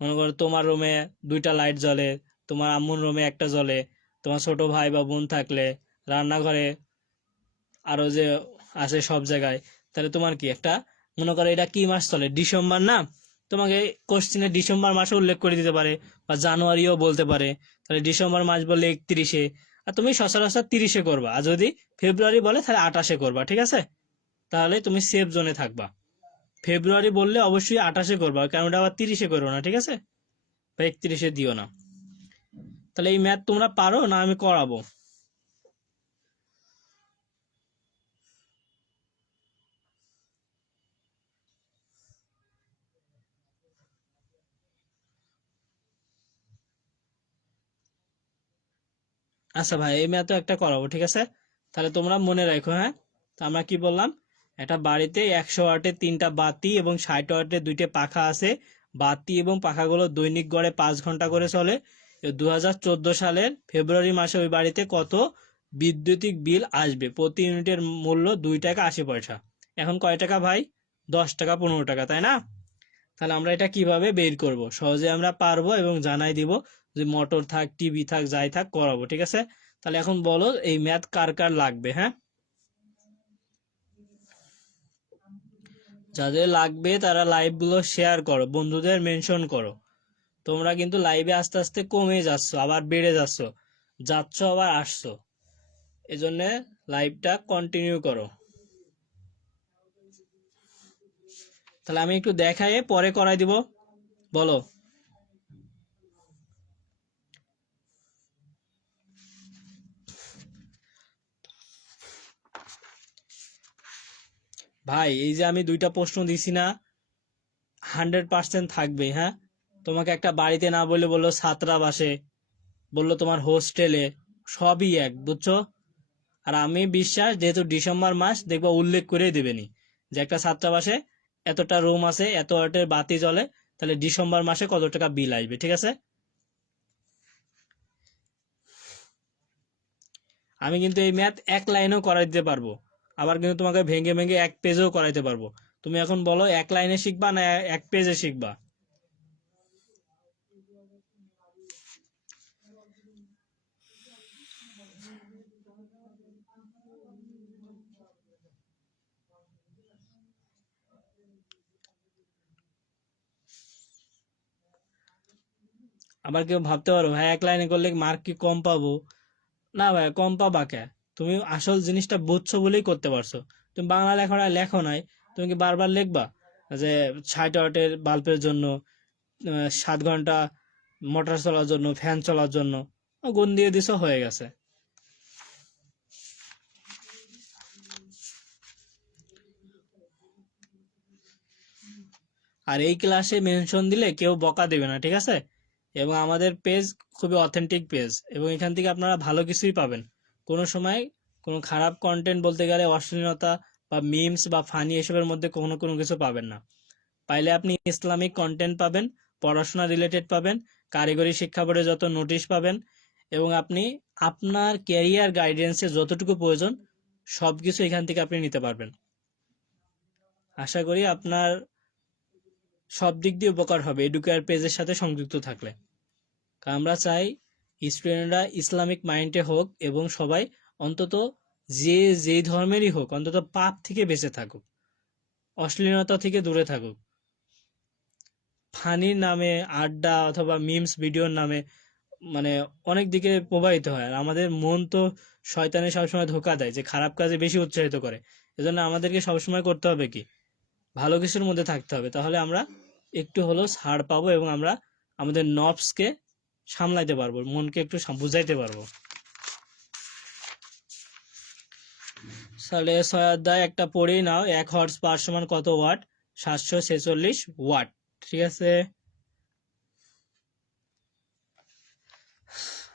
মনে করো তোমার রুমে 2টা লাইট জ্বলে, তোমার আম্মুর রুমে একটা জ্বলে, তোমার ছোট ভাই বা বোন থাকলে রান্নাঘরে আরো যে আছে সব জায়গায়। তাহলে তোমার কি একটা, মনে করো এটা কি মাস চলে, ডিসেম্বর না, তোমাকে কোশ্চিনে ডিসেম্বর মাসে উল্লেখ করে দিতে পারে বা জানুয়ারিও বলতে পারে। তাহলে ডিসেম্বর মাস বললে 31-এ, আর তুমি সচরাচর 30-এ করবা। আর যদি ফেব্রুয়ারি বলে তাহলে 28-এ করবা, ঠিক আছে? তাহলে তুমি সেফ জোনে থাকবা। ফেব্রুয়ারি বললে অবশ্যই 28-এ করবা, কারণ ওটা আবার 30-এ করো না, ঠিক আছে? বা 31-এ দিও না। তাহলে এই ম্যাথ তোমরা পারো না আমি করাবো? আচ্ছা ভাই, এই ম্যাথও একটা করাবো, ঠিক আছে? তাহলে তোমরা মনে রাখো, হ্যাঁ? তো আমরা কি বললাম? একটা বাড়িতে 100 ওয়াটের 3টা বাতি এবং 60 ওয়াটের 2টে পাখা আছে। বাতি এবং পাখাগুলো দৈনিক গড়ে 5 ঘন্টা করে চলে। 2014 সালের ফেব্রুয়ারি মাসে ওই বাড়িতে কত বৈদ্যুতিক বিল আসবে? প্রতি ইউনিটের মূল্য 2 টাকা 80 পয়সা। এখন কয় টাকা ভাই? 10 টাকা 15 টাকা, তাই না? তাহলে আমরা এটা কিভাবে বের করব? সহজে আমরা পারবো এবং জানাই দিব যে মোটর থাক, টিভি থাক, যাই থাক করাবো, ঠিক আছে? তাহলে এখন বলো এই ম্যাথ কার কার লাগবে, হ্যাঁ? যাদের লাগবে তারা লাইভ গুলো শেয়ার করো, বন্ধুদের মেনশন করো। তোমরা কিন্তু লাইভে আস্তে আস্তে কমে যাচ্ছ, আবার বেড়ে যাচ্ছ, যাচ্ছ আবার আসছো। এজন্য লাইভটা কন্টিনিউ করো। তাহলে আমি একটু দেখাই, পরে করাই দিব। বলো। ভাই এই যে আমি 2টা প্রশ্ন দিছি না, 100% থাকবে, হ্যাঁ? তোমাকে একটা বাড়িতে না বলে বললো ছাত্রাবাসে, বললো তোমার হোস্টেলে, সবই এক, বুঝছো? আর আমি বিশ্বাস, যেহেতু ডিসেম্বর মাস, দেখবো উল্লেখ করে দেবেনি যে একটা ছাত্রাবাসে এতটা রুম আছে, এত ওয়াটের বাতি জ্বলে, তাহলে ডিসেম্বর মাসে কত টাকা বিল আসবে, ঠিক আছে? আমি কিন্তু এই ম্যাথ এক লাইনেও করাই দিতে পারবো, আবার কিন্তু তোমাকে ভেঙে ভেঙে 1 পেজেও করাইতে পারবো। তুমি এখন বলো, 1 লাইনে শিখবা না 1 পেজে শিখবা? আবার কেউ ভাবতে পারো ভাই 1 লাইনে করলে মার্ক কি কম পাবো? না ভাই, কম পাবা কে? তুমি আসল জিনিসটা বুঝছো বলেই করতে পারছো। তুমি বাংলা লেখাটা লেখো নাই, তুমি কি বারবার লিখবা যে 60 ওয়াটের বাল্বের জন্য 7 ঘন্টা মোটর চলার জন্য, ফ্যান চলার জন্য? গুণ দিয়ে দিছো, হয়ে গেছে। আর এই ক্লাসে মেনশন দিলে কেউ বকা দেবে না, ঠিক আছে? এবং আমাদের পেজ খুবই অথেন্টিক পেজ, এবং এখান থেকে আপনারা ভালো কিছুই পাবেন। কোনো সময় কোনো খারাপ কন্টেন্ট, বলতে গেলে অশ্লীলতা বা মিমস বা ফানি, এসবের মধ্যে কোনো কোনো কিছু পাবেন না। পাইলে আপনি ইসলামিক কন্টেন্ট পাবেন, পড়াশোনা রিলেটেড পাবেন, কারিগরি শিক্ষা বোর্ডে যত নোটিশ পাবেন, এবং আপনি আপনার ক্যারিয়ার গাইডেন্সে যতটুকু প্রয়োজন সবকিছু এখান থেকে আপনি নিতে পারবেন। আশা করি আপনার সব দিক দিয়ে উপকার হবে এডুকেয়ার পেজের সাথে সংযুক্ত থাকলে। কারণ আমরা চাই স্টুডেন্টরা ইসলামিক মাইন্ডে হোক, এবং সবাই অন্তত যে যেই ধর্মেরই হোক, অন্তত পাপ থেকে বেঁচে থাকুক, অশ্লীলতা থেকে দূরে থাকুক। ফানির নামে আড্ডা অথবা মিমস ভিডিওর নামে মানে অনেক দিকে প্রবাহিত হয়, আর আমাদের মন তো শয়তানে সবসময় ধোকা দেয় যে খারাপ কাজে বেশি উৎসাহিত করে। এজন্য আমাদেরকে সবসময় করতে হবে কি, ভালো কিছুর মধ্যে থাকতে হবে। তাহলে আমরা একটু হলেও ছাড় পাবো, এবং আমরা আমাদের নফসকে সামলাইতে পারবো, মনকে একটু বুঝাইতে পারবো। তাহলে 6 অধ্যায় একটা পড়েই নাও। 1 হর্স পাওয়ার সমান কত ওয়াট? 746 ওয়াট, ঠিক আছে?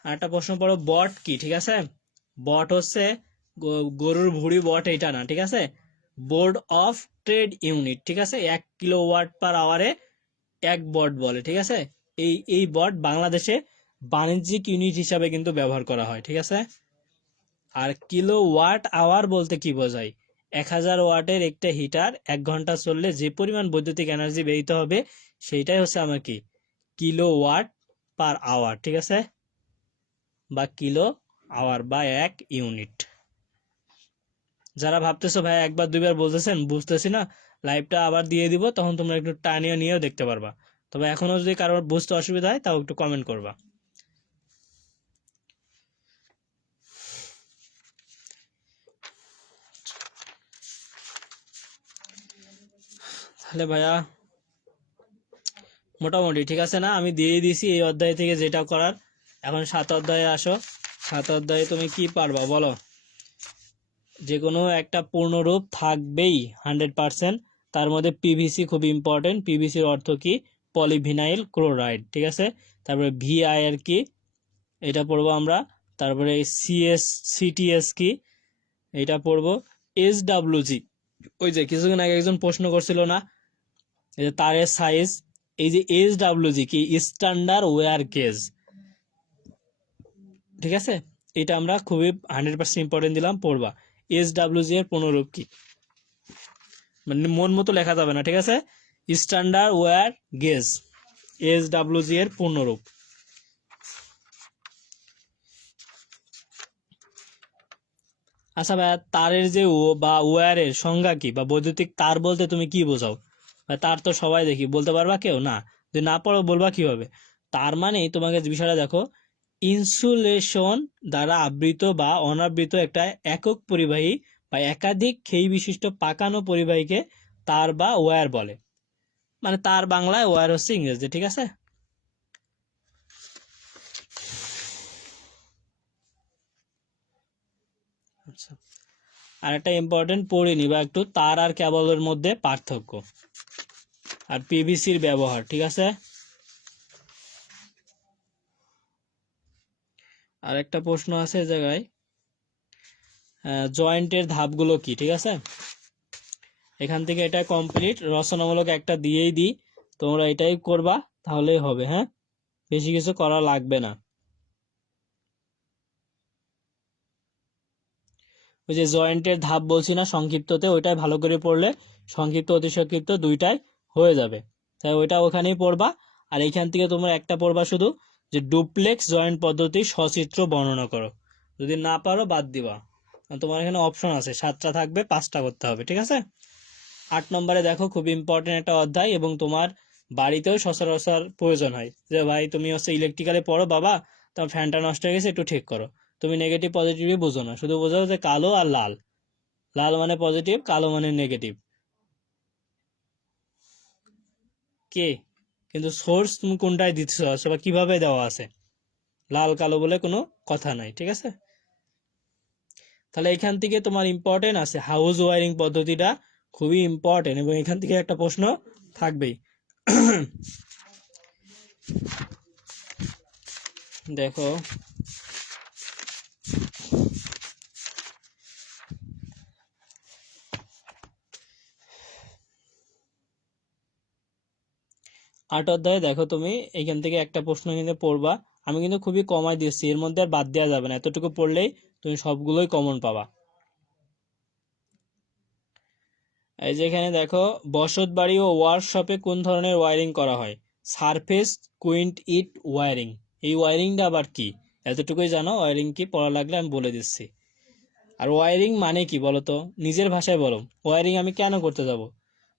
আর একটা প্রশ্ন পড়ো, বট কি, ঠিক আছে? বট হচ্ছে গরুর ভুঁড়ি, বট এইটা না, ঠিক আছে? বোর্ড অফ ট্রেড ইউনিট, ঠিক আছে। 1 কিলোওয়াট পার আওয়ারে 1 ওয়াট বলে, ঠিক আছে। এই ওয়াট বাংলাদেশে বাণিজ্যিক ইউনিট হিসাবে কিন্তু ব্যবহার করা হয়, ঠিক আছে। আর কিলোওয়াট আওয়ার বলতে কি বোঝায়? 1000 ওয়াটের একটা হিটার 1 ঘন্টা চললে যে পরিমাণ বৈদ্যুতিক এনার্জি ব্যয়িত হবে সেইটাই হচ্ছে আমার কি কিলোওয়াট পার আওয়ার, ঠিক আছে, বা কিলো আওয়ার বা 1 ইউনিট। যারা ভাবতেছো ভাই একবার দুইবার বলতেছেন বুঝতেছি না, লাইভটা আবার দিয়ে দিব, তখন তোমরা একটু টানিয়ে নিয়েও দেখতে পারবা। তবে এখনো যদি কারোর বুঝতে অসুবিধা হয় তাও একটু কমেন্ট করবা। তাহলে ভাইয়া মোটামুটি ঠিক আছে না? আমি দিয়ে দিছি এই অধ্যায় থেকে যেটা করার। এখন 7 অধ্যায়ে আসো। 7 অধ্যায়ে তুমি কি পারবা বলো? যে কোনো একটা পূর্ণরূপ থাকবেই 100%। তার মধ্যে পিভিসি খুব ইম্পর্টেন্ট। পিভিসির অর্থ কি? পলিভিনাইল ক্লোরাইড, ঠিক আছে। তারপরে ভিআই এর কি, এটা পড়বো আমরা। তারপরে সিটিএস কি, এটা পড়বো। এসডব্লিউজি, ওই যে কিছুক্ষণ আগে একজন প্রশ্ন করছিল না, এই যে তারের সাইজ, এই যে এসডব্লিউজি কি, স্ট্যান্ডার্ড ওয়্যার গেজ, ঠিক আছে। এটা আমরা খুবই 100% ইম্পর্টেন্ট দিলাম, পড়বা। এসডব্লিউজি এর পুনরূপ কি, মানে মন মতো লেখা যাবে না, ঠিক আছে। স্ট্যান্ডার্ড ওয়্যার গেজ, এসডব্লিউজি এর পূর্ণরূপ। আচ্ছা ভাইয়া, তারের যে ও বা ওয়্যারের সংজ্ঞা কি, বা বৈদ্যুতিক তার বলতে তুমি কি বোঝাও? তার তো সবাই দেখি, বলতে পারবা কেউ? না, যদি না পারো বলবা কিভাবে? তার মানে তোমাকে বিষয়টা দেখো, ইনসুলেশন দ্বারা আবৃত বা অনাবৃত একটা একক পরিবাহী বা একাধিক খেই বিশিষ্ট পাকানো পরিবাহীকে তার বা ওয়্যার বলে। মানে তার বাংলায়, ওয়্যার হচ্ছে ইংরেজি, ঠিক আছে। আচ্ছা, আর একটা ইম্পর্টেন্ট পড়ে নিবা একটু, তার আর কেবলের মধ্যে পার্থক্য আর পিভিসির ব্যবহার, ঠিক আছে। আর একটা প্রশ্ন আছে এই জায়গায়, জয়েন্টের ধাপগুলো কি, ঠিক আছে। এখান থেকে এটা কমপ্লিট, রচনামূলক একটা দিয়েই দিই, তোমরা এটাই করবা তাহলেই হবে, হ্যাঁ, বেশি কিছু করা লাগবে না। ওই যে জয়েন্টের ধাপ বলছি না সংক্ষিপ্ততে, ওইটাই ভালো করে পড়লে সংক্ষিপ্ত অতি সংক্ষিপ্ত দুইটাই হয়ে যাবে, তাই ওইটা ওখানেই পড়বা। আর এইখান থেকে তোমরা একটা পড়বা শুধু, যে ডুপ্লেক্স জয়েন্ট পদ্ধতি সচিত্র বর্ণনা করো। যদি না পারো বাদ দিবা, তোমার এখানে অপশন আছে, 7টা থাকবে, 5টা করতে হবে, ঠিক আছে। 8 নম্বরে দেখো, খুব ইম্পর্টেন্ট একটা অধ্যায়, এবং তোমার বাড়িতেও সচরাচর প্রয়োজন হয়, যে ভাই তুমি হচ্ছে ইলেকট্রিক্যালে পড়ো বাবা, তোমার ফ্যানটা নষ্ট হয়ে গেছে একটু ঠিক করো। তুমি নেগেটিভ পজিটিভই বুঝো না, শুধু বোঝো যে কালো আর লাল, লাল মানে পজিটিভ, কালো মানে নেগেটিভ। কে কিন্তু সোর্স তুমি কোনটায় দিচ্ছ বা কিভাবে দেওয়া আছে, লাল কালো বলে কোনো কথা নাই, ঠিক আছে। তাহলে এখান থেকে তোমার ইম্পর্টেন্ট আছে হাউস ওয়ারিং পদ্ধতিটা, খুবই ইম্পর্টেন্ট, এবং এখান থেকে একটা প্রশ্ন থাকবেই। দেখো, আট অধ্যায়ে দেখো, তুমি এইখান থেকে একটা প্রশ্ন কিন্তু পড়বা। আমি কিন্তু খুবই কমাই দিচ্ছি, এর মধ্যে আর বাদ দেওয়া যাবে না, এতটুকু পড়লেই তুমি সবগুলোই কমন পাবা। এই যে এখানে দেখো, বসত বাড়ি ও ওয়ার্কশপে কোন ধরনের ওয়ারিং করা হয়? সারফেস কুইন্ট ইট ওয়ারিং। এই ওয়ারিংটা আবার কি? এতটুকুই জানো, ওয়ারিং কি পড়া লাগলে আমি বলে দিচ্ছি। আর ওয়ারিং মানে কি বলো তো, নিজের ভাষায় বলো। ওয়ারিং আমি কেন করতে যাব?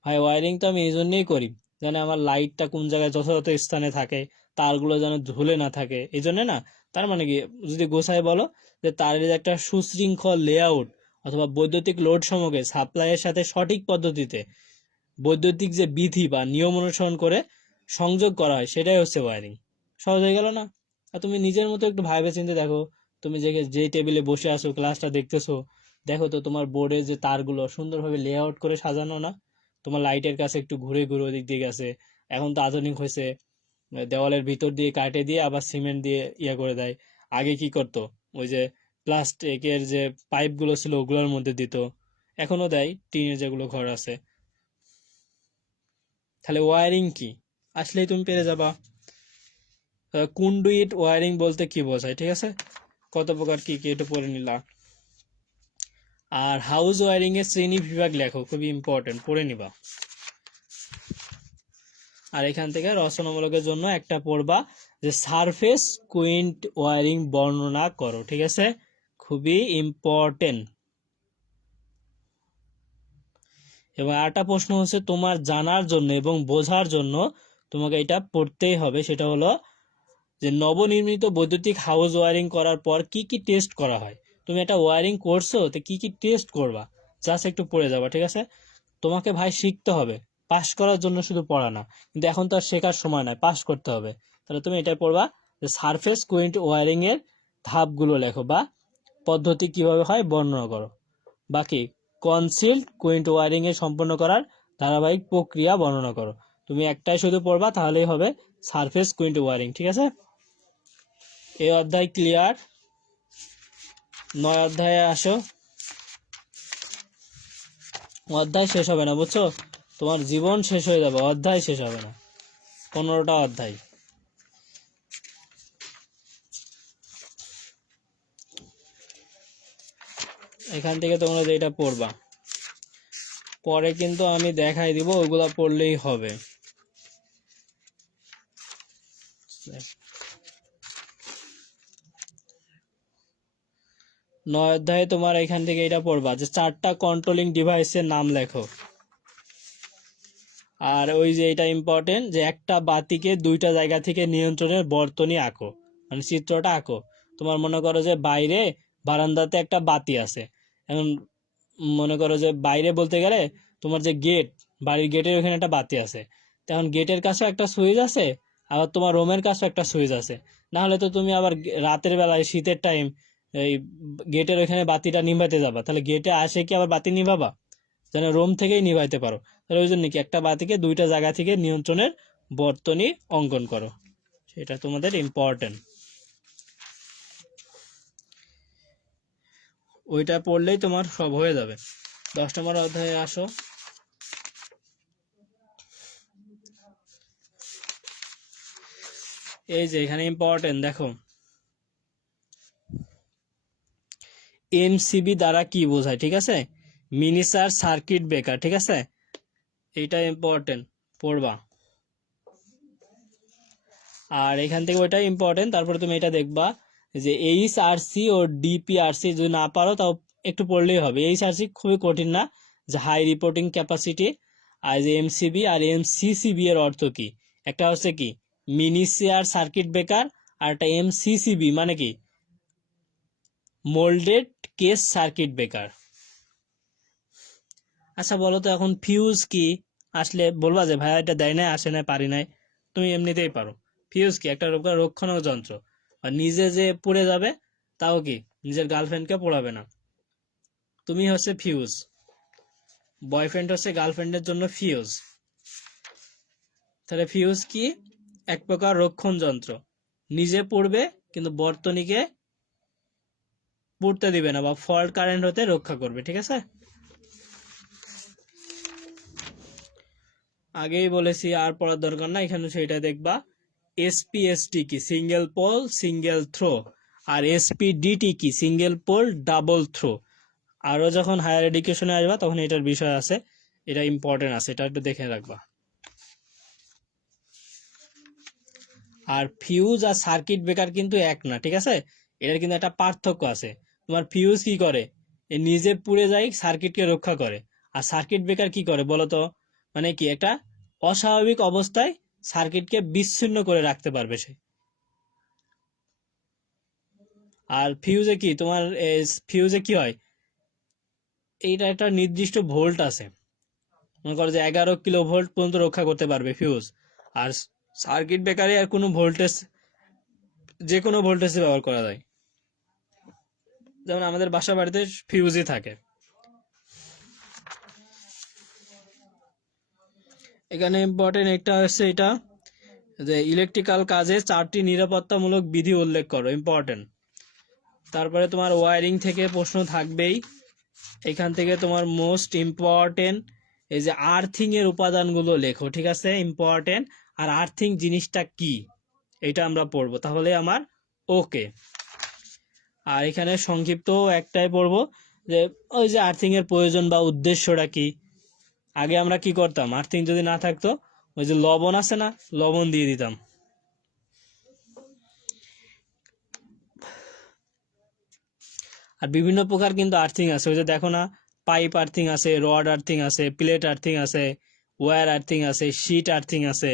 ভাই ওয়ারিং তো আমি এই জন্যই করি, যেন আমার লাইটটা কোন জায়গায় যথাযথ স্থানে থাকে, তারগুলো যেন ঝুলে না থাকে, এই জন্য না। তার মানে কি, যদি গোছায় বলো, যে তারের একটা সুশৃঙ্খল লেআউট অথবা বৈদ্যুতিক লোড সমূহকে সাপ্লাইয়ের সাথে সঠিক পদ্ধতিতে বৈদ্যুতিক যে বিধি বা নিয়ম অনুসরণ করে সংযোগ করা হয়, সেটাই হচ্ছে ওয়ারিং। সহজ হয়ে গেল না? আর তুমি নিজের মতো একটু ভাইবে চিন্তে দেখো, তুমি যে টেবিলে বসে আছো, ক্লাসটা দেখতেছো, দেখো তো তোমার বোর্ডে যে তারগুলো সুন্দরভাবে লেআউট করে সাজানো না? তোমার লাইটের কাছে একটু ঘুরে ঘুরে ওদিক দিয়ে গেছে। এখন তো আধুনিক হয়েছে, দেওয়ালের ভিতর দিয়ে কাটে দিয়ে আবার সিমেন্ট দিয়ে ইয়ে করে দেয়। আগে কি করতো, ওই যে প্লাস্টিকের যে পাইপগুলো ছিল ওগুলোর মধ্যে দিত, এখনো দেয় টিনের যেগুলো ঘর আছে। তাহলে ওয়ারিং কি আসলেই তুমি পেরে যাবা। কন্ডুইট ওয়ারিং বলতে কি বোঝায়, ঠিক আছে, কত প্রকার কি কি এটা পড়ে নিলা। আর হাউস ওয়ারিং এর শ্রেণী বিভাগ লেখো, খুবই ইম্পর্টেন্ট, পড়ে নিবা। আর এখান থেকে রচনামূলকের জন্য একটা পড়বা যে সারফেস কুইন্ট ওয়ারিং বর্ণনা করো, ঠিক আছে, খুবই ইম্পর্টেন্ট। এবং আরেকটা প্রশ্ন হচ্ছে তোমার জানার জন্য এবং বোঝার জন্য তোমাকে এটা পড়তেই হবে, সেটা হলো যে নবনির্মিত বৈদ্যুতিক হাউস ওয়ারিং করার পর কি কি টেস্ট করা হয়। তুমি একটা ওয়ারিং করছো তো কি কি টেস্ট করবা, জাস্ট একটু পড়ে যাবা, ঠিক আছে। তোমাকে ভাই শিখতে হবে, পাস করার জন্য শুধু পড়া না, কিন্তু এখন তো আর শেখার সময় নয়, পাস করতে হবে। তাহলে তুমি এটাই পড়বা যে সারফেস কুইন্ট ওয়ারিং এর ধাপগুলো লেখো বা পদ্ধতি কিভাবে হয় বর্ণনা করো। বাকি কনসিল্ড কুইন্ট ওয়ারিং এ সম্পন্ন করার ধারাবাহিক প্রক্রিয়া বর্ণনা করো। তুমি একটাই শুধু পড়বা, তাহলেই হবে সারফেস কুইন্ট ওয়ারিং, ঠিক আছে। এই অধ্যায় ক্লিয়ার। 9 অধ্যায়ে আসো। অধ্যায় শেষ হবে না, বুঝছো, তোমার জীবন শেষ হয়ে যাবে, অধ্যায় শেষ হবে না। 15টা অধ্যায়। এখান থেকে তোমরা যেটা পড়বা পরে কিন্তু আমি দেখাই দিব, ওইগুলা পড়লেই হবে। 9 অধ্যায়ে তোমার এখান থেকে এটা পড়বা যে 4টা কন্ট্রোলিং ডিভাইসের নাম লেখো। আর ওই যে এটা ইম্পর্টেন্ট যে একটা বাতিকে 2টা জায়গা থেকে নিয়ন্ত্রণের বর্তনী আঁকো, মানে চিত্রটা আঁকো। তোমার মনে করো যে বাইরে বারান্দাতে একটা বাতি আছে, এখন মনে করো যে বাইরে বলতে গেলে তোমার যে গেট, বাড়ির গেটের ওখানে একটা বাতি আছে, তখন গেটের কাছে একটা সুইচ আছে, আবার তোমার রুমের কাছে একটা সুইচ আছে। না হলে তো তুমি আবার রাতের বেলায় শীতের টাইম এই গেটের ওখানে বাতিটা নিভাইতে যাবা, তাহলে গেটে আসে কি আবার বাতি নিভাবা, যেন রুম থেকেই নিভাইতে পারো। তাহলে ওই জন্য কি একটা বাতিকে 2টা জায়গা থেকে নিয়ন্ত্রণের বর্তনী অঙ্কন করো, সেটা তোমাদের ইম্পর্টেন্ট। ওইটা পড়লেই তোমার সব হয়ে যাবে। 10 নম্বর অধ্যায়ে আসো। এই যে এখানে ইম্পর্টেন্ট দেখো, এমসিবি দ্বারা কি বোঝায়, ঠিক আছে, মিনিচার সার্কিট ব্রেকার, ঠিক আছে, এইটা ইম্পর্টেন্ট, পড়বা। আর এখান থেকে ওইটা ইম্পর্টেন্ট। তারপরে তুমি এটা দেখবা যে এইচআরসি ও ডিপিআরসি যদি না পারো তাও একটু পড়লেই হবে। এইচআরসি খুবই কঠিন না, যে হাই রিপোর্টিং ক্যাপাসিটি। আর যে এমসিবি আর এমসিসিবি এর অর্থ কি, একটা হচ্ছে কি মিনিচার সার্কিট ব্রেকার, আর একটা এমসিসিবি মানে কি মোল্ডেড কেস সার্কিট ব্রেকার। আচ্ছা বলো তো এখন ফিউজ কি, আসলে বলবা যে ভাইয়া এটা দেয় নাই, আসে নাই, পারি নাই, তুমি এমনিতেই পারো। ফিউজ কি একটা রক্ষণ যন্ত্র, আর নিজে যে পড়ে যাবে তাও কি নিজের গার্লফ্রেন্ডকে পড়াবে না, তুমি হচ্ছে ফিউজ, বয়ফ্রেন্ড হচ্ছে গার্লফ্রেন্ডের জন্য ফিউজ। তাহলে ফিউজ কি এক প্রকার রক্ষণ যন্ত্র, নিজে পড়বে কিন্তু বর্তনীকে পড়তে দিবে না বা ফল্ট কারেন্ট হতে রক্ষা করবে, ঠিক আছে। আগেই বলেছি আর পড়ার দরকার না, এখানে সেটা দেখবা। এসপিএসটি কি সিঙ্গেল পোল সিঙ্গেল থ্রো, আর এসপিডিটি কি সিঙ্গেল পোল ডাবল থ্রো। আরো যখন হায়ার এডুকেশনে আসবা তখন এটার বিষয় আছে, এটা ইম্পর্টেন্ট আছে, এটা একটু দেখে রাখবা। আর ফিউজ আর সার্কিট ব্রেকার কিন্তু এক না, ঠিক আছে, এটার কিন্তু একটা পার্থক্য আছে। তোমার ফিউজ কি করে, এ নিজে পুড়ে যায়, সার্কিটকে রক্ষা করে। আর সার্কিট ব্রেকার কি করে বলতো, মানে কি একটা অস্বাভাবিক অবস্থায় সার্কিটকে বিচ্ছিন্ন করে রাখতে পারবে সে। আর ফিউজে কি তোমার, ফিউজে কি হয়, এইটা একটা নির্দিষ্ট ভোল্ট আছে, মনে করো যে 11 কিলো ভোল্ট পর্যন্ত রক্ষা করতে পারবে ফিউজ। আর সার্কিট ব্রেকারে আর কোনো ভোল্টেজ, যে কোনো ভোল্টেজে ব্যবহার করা যায়, যেমন আমাদের বাসা বাড়িতে ফিউজই থাকে। এখানে ইম্পর্টেন্ট একটা হচ্ছে এটা যে ইলেকট্রিক্যাল কাজে 4টি নিরাপত্তামূলক বিধি উল্লেখ করো, ইম্পর্টেন্ট। তারপরে তোমার ওয়ারিং থেকে প্রশ্ন থাকবেই, এখান থেকে তোমার মোস্ট ইম্পর্টেন্ট এই যে আর্থিং এর উপাদানগুলো লেখো, ঠিক আছে, ইম্পর্টেন্ট। আর আর্থিং জিনিসটা কি এটা আমরা পড়বো, তাহলে আমার ওকে। আর এখানে সংক্ষিপ্ত একটাই পড়বো, যে ওই যে আর্থিং এর প্রয়োজন বা উদ্দেশ্যটা কি। আগে আমরা কি করতাম, আর্থিং যদি না থাকতো ওই যে লবণ আছে না, লবণ দিয়ে দিতাম। আর বিভিন্ন প্রকার কিন্তু আর্থিং আছে, ওই যে দেখো না, পাইপ আর্থিং আছে, রড আর্থিং আছে, প্লেট আর্থিং আছে, ওয়্যার আর্থিং আছে, শিট আর্থিং আছে।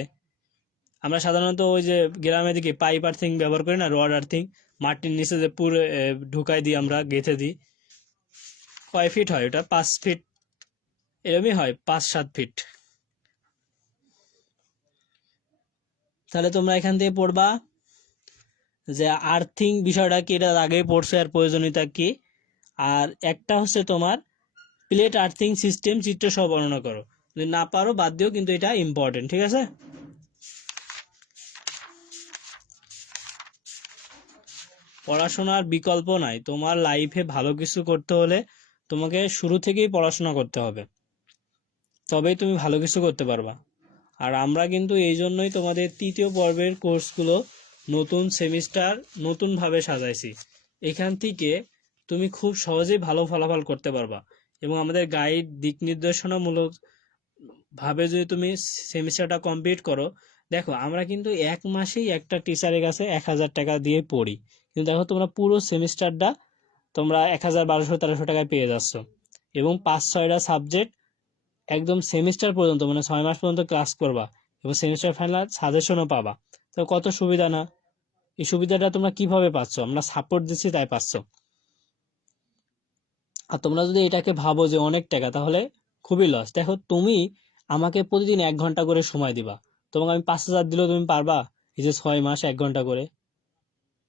আমরা সাধারণত ওই যে গ্রামের দিকে পাইপ আর্থিং ব্যবহার করি না, রড আর্থিং মাটির নিচে যে পুরো ঢুকাই দিই, আমরা গেঁথে দিই। কয় ফিট হয় ওটা, 5 ফিট এরমই হয়, 5-7 ফিট। তাহলে তোমরা এখান থেকে পড়বা যে আর্থিং বিষয়টা কি, এটা আগেই পড়ছে, আর প্রয়োজনীয়তা কি। আর একটা হচ্ছে তোমার প্লেট আর্থিং সিস্টেম চিত্র সহ বর্ণনা করো। যদি না পারো বাদ দিও, কিন্তু এটা ইম্পর্টেন্ট, ঠিক আছে। পড়াশোনার বিকল্প নাই, তোমার লাইফে ভালো কিছু করতে হলে তোমাকে শুরু থেকেই পড়াশোনা করতে হবে, তবেই তুমি ভালো কিছু করতে পারবা। আর আমরা কিন্তু এই জন্যই তোমাদের 3য় পর্বের কোর্সগুলো নতুন সেমিস্টার নতুনভাবে সাজাইছি। এখান থেকে তুমি খুব সহজেই ভালো ফলাফল করতে পারবা, এবং আমাদের গাইড দিক নির্দেশনামূলক ভাবে যদি তুমি সেমিস্টারটা কমপ্লিট করো। দেখো আমরা কিন্তু 1 মাসেই একটা টিচারের কাছে 1,000 টাকা দিয়ে পড়ি, কিন্তু দেখো তোমরা পুরো সেমিস্টারটা তোমরা 1,1200-1,300 টাকায় পেয়ে যাচ্ছ, এবং 5-6টা সাবজেক্ট একদম সেমিস্টার পর্যন্ত, মানে 6 মাস পর্যন্ত ক্লাস করবা, এবং সেমিস্টার ফাইনাল সাজেশনও পাবা। তো কত সুবিধা না? এই সুবিধাটা তোমরা কিভাবে পাচ্ছ? আমরা সাপোর্ট দিচ্ছি তাই পাচ্ছ। আর তোমরা যদি এটাকে ভাবো যে অনেক টাকা, তাহলে খুবই লস। দেখো তুমি আমাকে প্রতিদিন 1 ঘন্টা করে সময় দিবা, তোমাকে আমি 5,000 দিলেও তুমি পারবা? এই যে 6 মাস 1 ঘন্টা করে,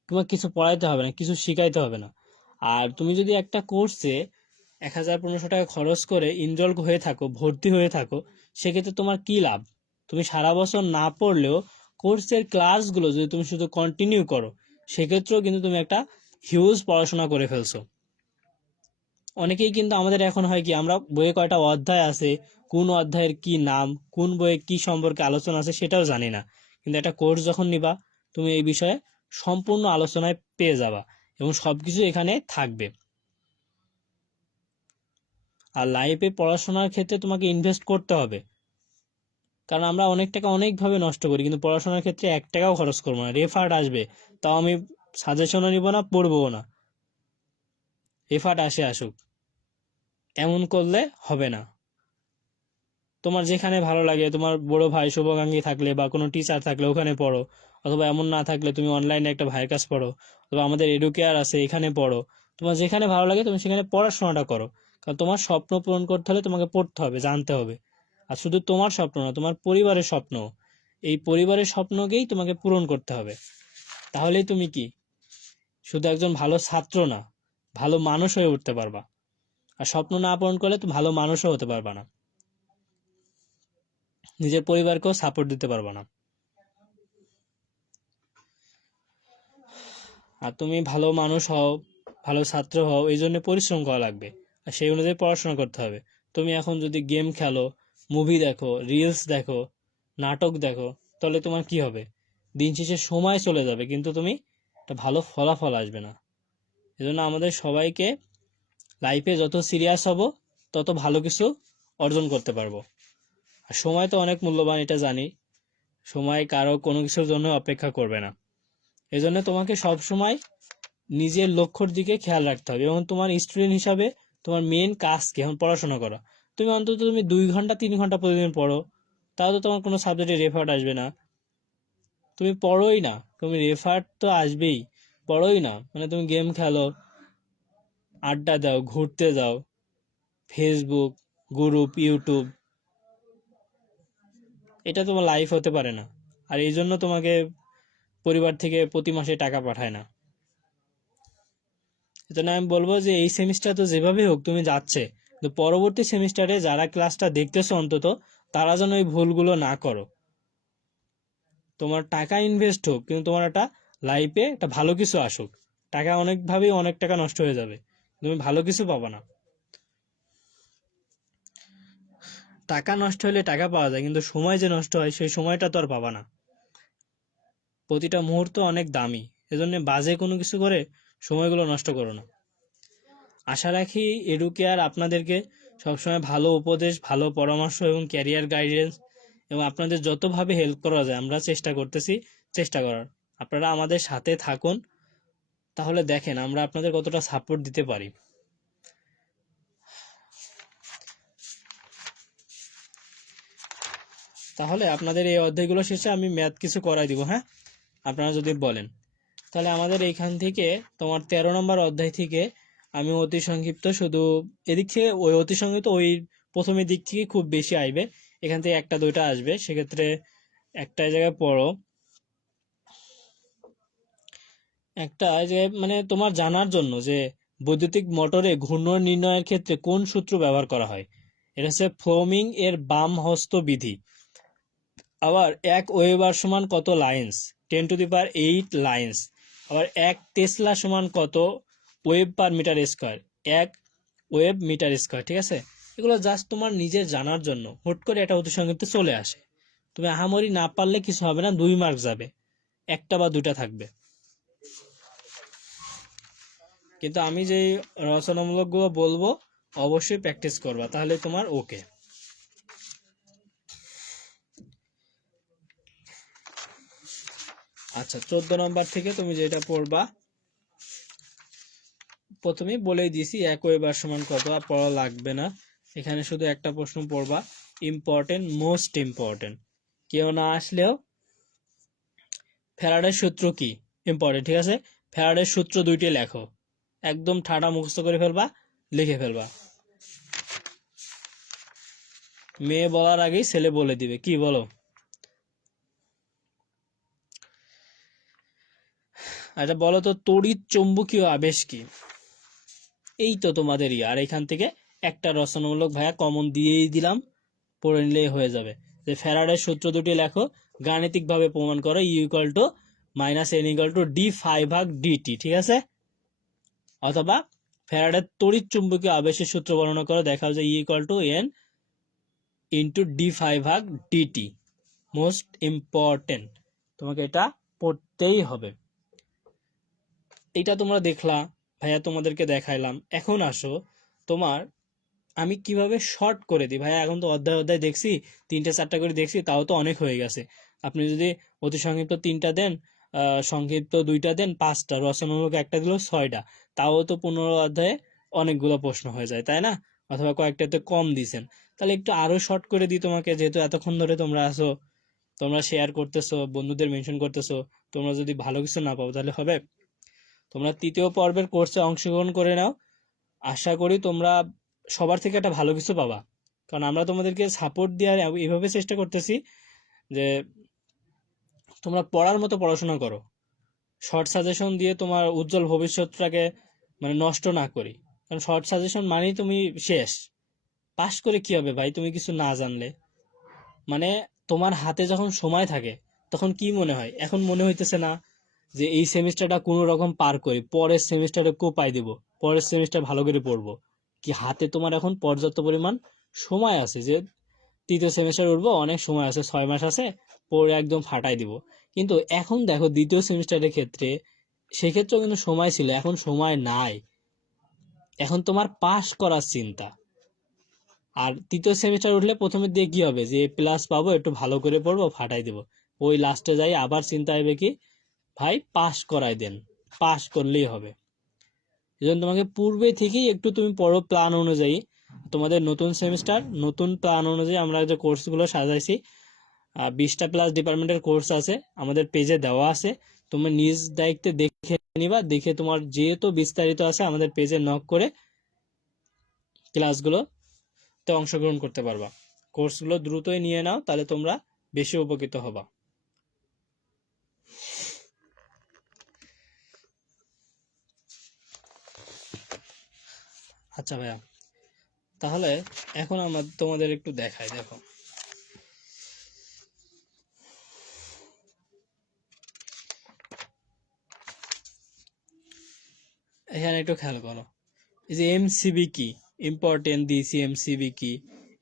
তোমার কিছু পড়াইতে হবে না, কিছু শিখাইতে হবে না। আর তুমি যদি একটা কোর্সে 1,000-1,500 টাকা খরচ করে ইনরোল হয়ে থাকো, ভর্তি হয়ে থাকো, সেক্ষেত্রে তোমার কি লাভ? তুমি সারা বছর না পড়লেও কোর্সের ক্লাসগুলো যদি তুমি শুধু কন্টিনিউ করো, সেক্ষেত্রেও কিন্তু তুমি একটা হিউজ পড়াশোনা করে ফেলছো। অনেকেই কিন্তু আমাদের এখন হয় কি, আমরা বইয়ে কয়টা অধ্যায় আছে, কোন অধ্যায়ের কি নাম, কোন বইয়ে কি সম্পর্কে আলোচনা আছে সেটাও জানি না। কিন্তু একটা কোর্স যখন নিবা, তুমি এই বিষয়ে সম্পূর্ণ আলোচনায় পেয়ে যাবা, এবং সবকিছু এখানে থাকবে। আর লাইফে পড়াশোনার ক্ষেত্রে তোমাকে ইনভেস্ট করতে হবে, কারণ আমরা অনেক টাকা অনেকভাবে নষ্ট করি, কিন্তু পড়াশোনার ক্ষেত্রে 1 টাকাও খরচ করবো না। রেফার্ট আসবে, তাও আমি সাজেশনও নিব না, পড়বো না, রেফার্ট আসুক, এমন করলে হবে না। তোমার যেখানে ভালো লাগে, তোমার বড় ভাই শুভাকাঙ্ক্ষী থাকলে বা কোনো টিচার থাকলে ওখানে পড়ো, অথবা এমন না থাকলে তুমি অনলাইনে একটা ভাইয়ের কাছ পড়ো, অথবা আমাদের এডুকেয়ার আছে এখানে পড়ো। তোমার যেখানে ভালো লাগে তুমি সেখানে পড়াশোনাটা করো, কারণ তোমার স্বপ্ন পূরণ করতে হলে তোমাকে পড়তে হবে, জানতে হবে। আর শুধু তোমার স্বপ্ন না, তোমার পরিবারের স্বপ্ন, এই পরিবারের স্বপ্নকেই তোমাকে পূরণ করতে হবে। তাহলেই তুমি কি শুধু একজন ভালো ছাত্র না, ভালো মানুষ হয়ে উঠতে পারবা। আর স্বপ্ন না পূরণ করলে তুমি ভালো মানুষও হতে পারবা না, নিজের পরিবারকেও সাপোর্ট দিতে পারবা না। আর তুমি ভালো মানুষ হও, ভালো ছাত্র হও, এই জন্য পরিশ্রম করা লাগবে, আর সেই অনুযায়ী পড়াশোনা করতে হবে। তুমি এখন যদি গেম খেলো, মুভি দেখো, রিলস দেখো, নাটক দেখো, তাহলে তোমার কি হবে? দিন শেষে সময় চলে যাবে, কিন্তু তুমি একটা ভালো ফলাফল আসবে না। এজন্য আমাদের সবাইকে লাইফে যত সিরিয়াস হব, তত ভালো কিছু অর্জন করতে পারবো। আর সময় তো অনেক মূল্যবান, এটা জানি। সময় কারো কোনো কিছুর জন্য অপেক্ষা করবে না। এজন্য তোমাকে সব সময় নিজের লক্ষ্যর দিকে খেয়াল রাখতে হবে, এবং তোমার স্টুডেন্ট হিসাবে তোমার মেন কাজ কি, এখন পড়াশোনা করা। তুমি অন্তত তুমি 2 ঘন্টা 3 ঘন্টা প্রতিদিন পড়ো, তাও তো তোমার কোনো সাবজেক্টে রেফার্ট আসবে না। তুমি পড়োই না, তুমি রেফার্ট তো আসবেই, পড়োই না, মানে তুমি গেম খেলো, আড্ডা দাও, ঘুরতে যাও, ফেসবুক, গ্রুপ, ইউটিউব, এটা তোমার লাইফ হতে পারে না। আর এই জন্য তোমাকে পরিবার থেকে প্রতি মাসে টাকা পাঠায় না। এজন্য আমি বলবো যে এই সেমিস্টার তো যেভাবে হোক তুমি যাচ্ছে, কিন্তু পরবর্তী সেমিস্টারে যারা ক্লাসটা দেখতেছো অন্তত তারা যেন এই ভুলগুলো না করো। তোমার টাকা ইনভেস্ট হোক, কিন্তু তোমার একটা লাইফে একটা ভালো কিছু আসুক। টাকা অনেকভাবেই অনেক টাকা নষ্ট হয়ে যাবে, তুমি ভালো কিছু পাবা না। টাকা নষ্ট হলে টাকা পাওয়া যায়, কিন্তু সময় যে নষ্ট হয় সেই সময়টা তো আর পাবা না। প্রতিটা মুহূর্ত অনেক দামি, এজন্য বাজে কোনো কিছু করে সময়গুলো নষ্ট করো না। আশা রাখি এডুকেয়ার আপনাদেরকে সবসময় ভালো উপদেশ, ভালো পরামর্শ এবং ক্যারিয়ার গাইডেন্স এবং আপনাদের যতভাবে হেল্প করা যায় আমরা চেষ্টা করতেছি, চেষ্টা করার। আপনারা আমাদের সাথে থাকুন, তাহলে দেখেন আমরা আপনাদের কতটা সাপোর্ট দিতে পারি। তাহলে আপনাদের এই অধ্যায়গুলো শেষে আমি ম্যাথ কিছু করাই দিব, হ্যাঁ, আপনারা যদি বলেন। তাহলে আমাদের এইখান থেকে তোমার 13 নম্বর অধ্যায় থেকে আমি অতি সংক্ষিপ্ত শুধু এদিক থেকে ওই অতি সংক্ষিপ্ত ওই প্রথমের দিক থেকে খুব বেশি আসবে, এখান থেকে একটা দুইটা আসবে, সেক্ষেত্রে একটা জায়গায় পড়ো। একটা যে মানে তোমার জানার জন্য যে বৈদ্যুতিক মোটরে ঘূর্ণন নির্ণয়ের ক্ষেত্রে কোন সূত্র ব্যবহার করা হয়, এটা হচ্ছে ফ্লোমিং এর বাম হস্ত বিধি। আবার এক ওয়েবার সমান কত লাইন্স, 10⁸ লাইন্স। আবার এক টেসলা সমান কত ওয়েব পার মিটার স্কোয়ার, এক ওয়েব মিটার স্কোয়ার। ঠিক আছে, এগুলো জাস্ট তোমার নিজের জানার জন্য, হুট করে এটা অতি সংক্ষিপ্ত চলে আসে। তুমি আহামরি না পারলে কিছু হবে না, 2 মার্ক যাবে, একটা বা দুইটা থাকবে। কিন্তু আমি যে রচনামূলক গুলো বলবো অবশ্যই প্র্যাকটিস করবা, তাহলে তোমার ওকে। আচ্ছা, 14 নম্বর থেকে তুমি যেটা পড়বা, প্রথমেই বলেই দিয়েছি এক ওয়েবার সমান কত, আর পড়া লাগবে না। এখানে শুধু একটা প্রশ্ন পড়বা, ইম্পর্টেন্ট, মোস্ট ইম্পর্টেন্ট, কেউ না আসলেও ফ্যারাডের সূত্র কি ইম্পর্টেন্ট। ঠিক আছে, ফ্যারাডের সূত্র দুইটি লেখো, একদম ঠাডা মুখস্থ করে ফেলবা, লিখে ফেলবা। মেয়ে বলার আগেই ছেলে বলে দিবে, কি বলো? আচ্ছা বলো তো, তড়িৎ চৌম্বকীয় আবেশ কি? এই তো তোমাদের আর এখান থেকে একটা রচনামূলক ভাইয়া কমন দিয়েই দিলাম, পড়ে নিলেই হয়ে যাবে। যে ফ্যারাডের সূত্র দুটি লেখো, গাণিতিকভাবে প্রমাণ করো, U equal to minus N equal to D five ভাগ ডিটি। ঠিক আছে, অথবা ফ্যারাডের তড়িৎ চুম্বকীয় আবেশের সূত্র বর্ণনা করো, দেখা যায় E equal to N into D five ভাগ ডিটি। মোস্ট ইম্পর্টেন্ট, তোমাকে এটা পড়তেই হবে। এটা তোমরা দেখলা, ভাইয়া তোমাদেরকে দেখাইলাম। এখন আসো তোমার আমি কিভাবে শর্ট করে দিই। ভাইয়া এখন তো অধ্যায় অধ্যায় দেখছি, 3-4টা করে দেখছি, তাও তো অনেক হয়ে গেছে। আপনি যদি অতি সংক্ষিপ্ত 3টা দেন, সংক্ষিপ্ত 2টা দেন, 5টা, রচনামূলক একটা দিলেও 6টা, তাও তো 15 অধ্যায়ে অনেকগুলো প্রশ্ন হয়ে যায়, তাই না? অথবা কয়েকটাতে কম দিছেন, তাহলে একটু আরো শর্ট করে দিই তোমাকে। যেহেতু এতক্ষণ ধরে তোমরা আসো, তোমরা শেয়ার করতেছো, বন্ধুদের মেনশন করতেছো, তোমরা যদি ভালো কিছু না পাও তাহলে হবে? তোমরা 3য় পর্বের কোর্সে অংশগ্রহণ করে নাও, আশা করি তোমরা সবার থেকে একটা ভালো কিছু পাবা। কারণ আমরা তোমাদেরকে সাপোর্ট দেওয়ার এভাবে চেষ্টা করতেছি যে তোমরা পড়ার মতো পড়াশোনা করো, শর্ট সাজেশন দিয়ে তোমার উজ্জ্বল ভবিষ্যৎটাকে মানে নষ্ট না করি। কারণ শর্ট সাজেশন মানেই তুমি শেষ, পাস করে কি হবে ভাই তুমি কিছু না জানলে? মানে তোমার হাতে যখন সময় থাকে তখন কি মনে হয়? এখন মনে হইতেছে না যে এই সেমিস্টারটা কোনো রকম পার করি, পরের সেমিস্টারে কোপাই দিব, পরের সেমিস্টার ভালো করে পড়বো? কি হাতে তোমার এখন পর্যাপ্ত পরিমাণ সময় আছে যে 3য় সেমিস্টার উঠবো, অনেক সময় আছে, 6 মাস আছে, পড়ে একদম ফাটাই দিব? কিন্তু এখন দেখো 2য় সেমিস্টারের ক্ষেত্রে, সেক্ষেত্রেও কিন্তু সময় ছিল, এখন সময় নাই। এখন তোমার পাস করার চিন্তা। আর 3য় সেমিস্টার উঠলে প্রথমের দিয়ে কি হবে, যে প্লাস পাবো, একটু ভালো করে পড়বো, ফাটাই দেবো। ওই লাস্টে যাই আবার চিন্তা হবে কি, ভাই পাস করাই দেন, পাস করলেই হবে। এজন্য তোমাকে পূর্বে থেকেই একটু তুমি পড়ো প্ল্যান অনুযায়ী। তোমাদের নতুন সেমিস্টার, নতুন প্ল্যান অনুযায়ী আমরা যে কোর্সগুলো সাজাইছি, 20টা প্লাস ডিপার্টমেন্টের কোর্স আছে, আমাদের পেজে দেওয়া আছে। তুমি নিজ দায়িত্বে দেখে নিবা, দেখে তোমার যেহেতু বিস্তারিত আছে আমাদের পেজে নক করে ক্লাসগুলোতে অংশগ্রহণ করতে পারবা। কোর্সগুলো দ্রুতই নিয়ে নাও, তাহলে তোমরা বেশি উপকৃত হবা। আচ্ছা ভাইয়া, তাহলে এখন আমরা তোমাদের একটু দেখাই, দেখো এখানে একটু খেয়াল করো, এই যে এমসিবি কি, ইম্পর্টেন্ট দিয়েছি, এমসিবি কি,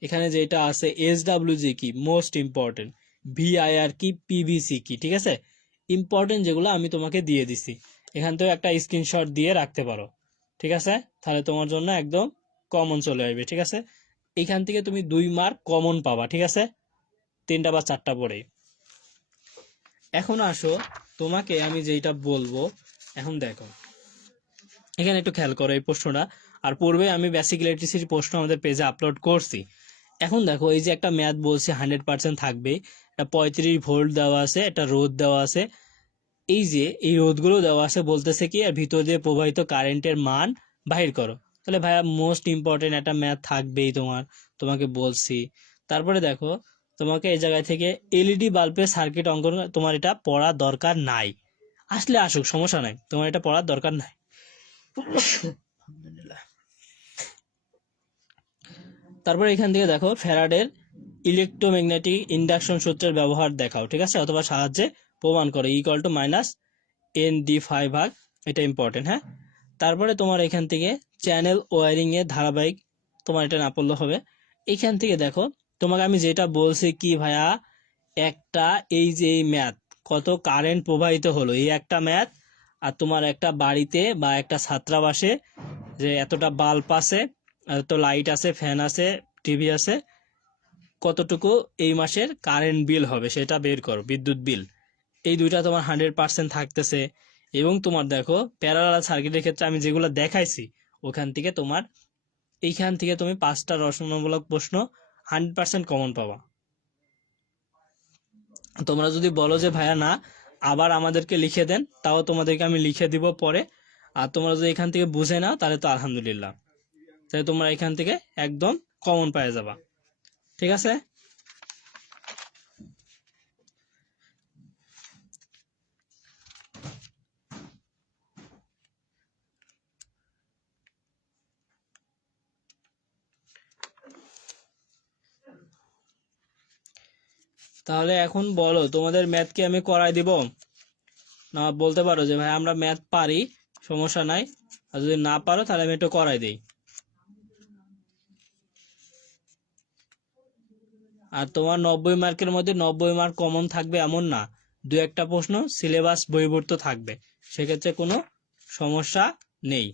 এখানে যেটা আছে SWG কি, মোস্ট ইম্পর্টেন্ট, VIR কি, PVC কি, ঠিক আছে, ইম্পর্টেন্ট যেগুলো আমি তোমাকে দিয়ে দিছি, এখান থেকে একটা স্ক্রিনশট দিয়ে রাখতে পারো, ঠিক আছে, তাহলে তোমার জন্য একদম কমন চলে আসবে, ঠিক আছে, এখান থেকে তুমি 2 মার্ক কমন পাবা, ঠিক আছে, 3টা বা 4টা পড়ে। এখন আসো তোমাকে আমি যেটা বলবো, এখন দেখো এখানে একটু খেয়াল করো এই প্রশ্নটা, আর পূর্বে আমি বেসিক ইলেকট্রিসিটি প্রশ্ন আমাদের পেজে আপলোড করছি। এখন দেখো এই যে একটা ম্যাথ বলছি 100% থাকবে, একটা 35 ভোল্ট দেওয়া আছে, একটা রোধ দেওয়া আছে, এই যে এই রোধগুলো দেওয়া আছে, বলতেছে কি আর ভিতর দিয়ে প্রবাহিত কারেন্টের মান বাহির করো, তাহলে ভাইয়া মোস্ট ইম্পর্টেন্ট একটা ম্যাথ থাকবেই তোমার, তোমাকে বলছি। তারপরে দেখো তোমাকে এই জায়গায় থেকে এলইডি বাল্বের সার্কিট অঙ্কন, তোমার এটা পড়ার দরকার নাই, আসলে আসুক সমস্যা নাই, তোমার এটা পড়ার দরকার নাই। তারপর এখান থেকে দেখো ফ্যারাডের ইলেকট্রোম্যাগনেটিক ইন্ডাকশন সূত্রের ব্যবহার দেখাও, ঠিক আছে, অথবা সাহায্যে প্রমাণ করো, ইকুয়াল টু মাইনাস ND5 ভাগ, এটা ইম্পর্টেন্ট, হ্যাঁ। তারপরে তোমার এখান থেকে চ্যানেল ওয়ারিং এর ধারাবাহিক, তোমার এটা না পড়লে হবে। এখান থেকে দেখো তোমাকে আমি যেটা বলছি কি ভাইয়া, একটা এই যে এই ম্যাথ, কত কারেন্ট প্রবাহিত হলো, এই একটা ম্যাথ, আর তোমার একটা বাড়িতে বা একটা ছাত্রাবাসে যে এতটা বাল্ব আছে, এত লাইট আছে, ফ্যান আছে, টিভি আছে, কতটুকু এই মাসের কারেন্ট বিল হবে সেটা বের করো, বিদ্যুৎ বিল, এই দুইটা তোমার 100% থাকতেছে। এবং তোমার দেখো প্যারালাল সার্কিটের ক্ষেত্রে আমি যেগুলো দেখাইছি, ওখান থেকে তোমার এইখান থেকে তুমি 5টা রচনামূলক প্রশ্ন 100% কমন পাবা। তোমরা যদি বলো যে ভাইয়া না আবার আমাদেরকে লিখে দেন, তাও তোমাদেরকে আমি লিখে দিব পরে, আর তোমরা যদি এখান থেকে বুঝে নাও তাহলে তো আলহামদুলিল্লাহ, তাহলে তোমরা এখান থেকে একদম কমন পেয়ে যাবা, ঠিক আছে। তাহলে এখন বলো তোমাদের ম্যাথ কি আমি করাই দিব, না বলতে পারো যে ভাই আমরা ম্যাথ পারি, সমস্যা নাই, আর যদি না পারো তাহলে আমি একটু করাই দেই। আর তোমার 90 মার্কের মধ্যে 90 মার্ক কমন থাকবে এমন না, দু একটা প্রশ্ন সিলেবাস বহির্ভূত থাকবে, সেক্ষেত্রে কোনো সমস্যা নেই,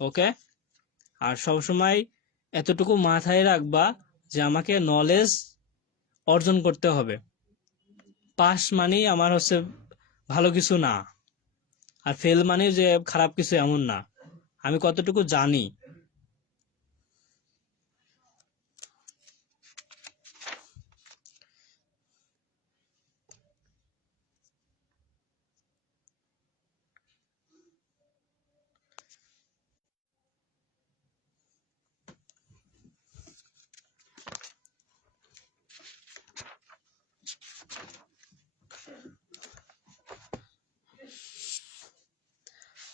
ওকে। আর সবসময় এতটুকু মাথায় রাখবা যে আমাকে নলেজ অর্জন করতে হবে, পাস মানেই আমার হচ্ছে ভালো কিছু না, আর ফেল মানে যে খারাপ কিছু এমন না, আমি কতটুকু জানি।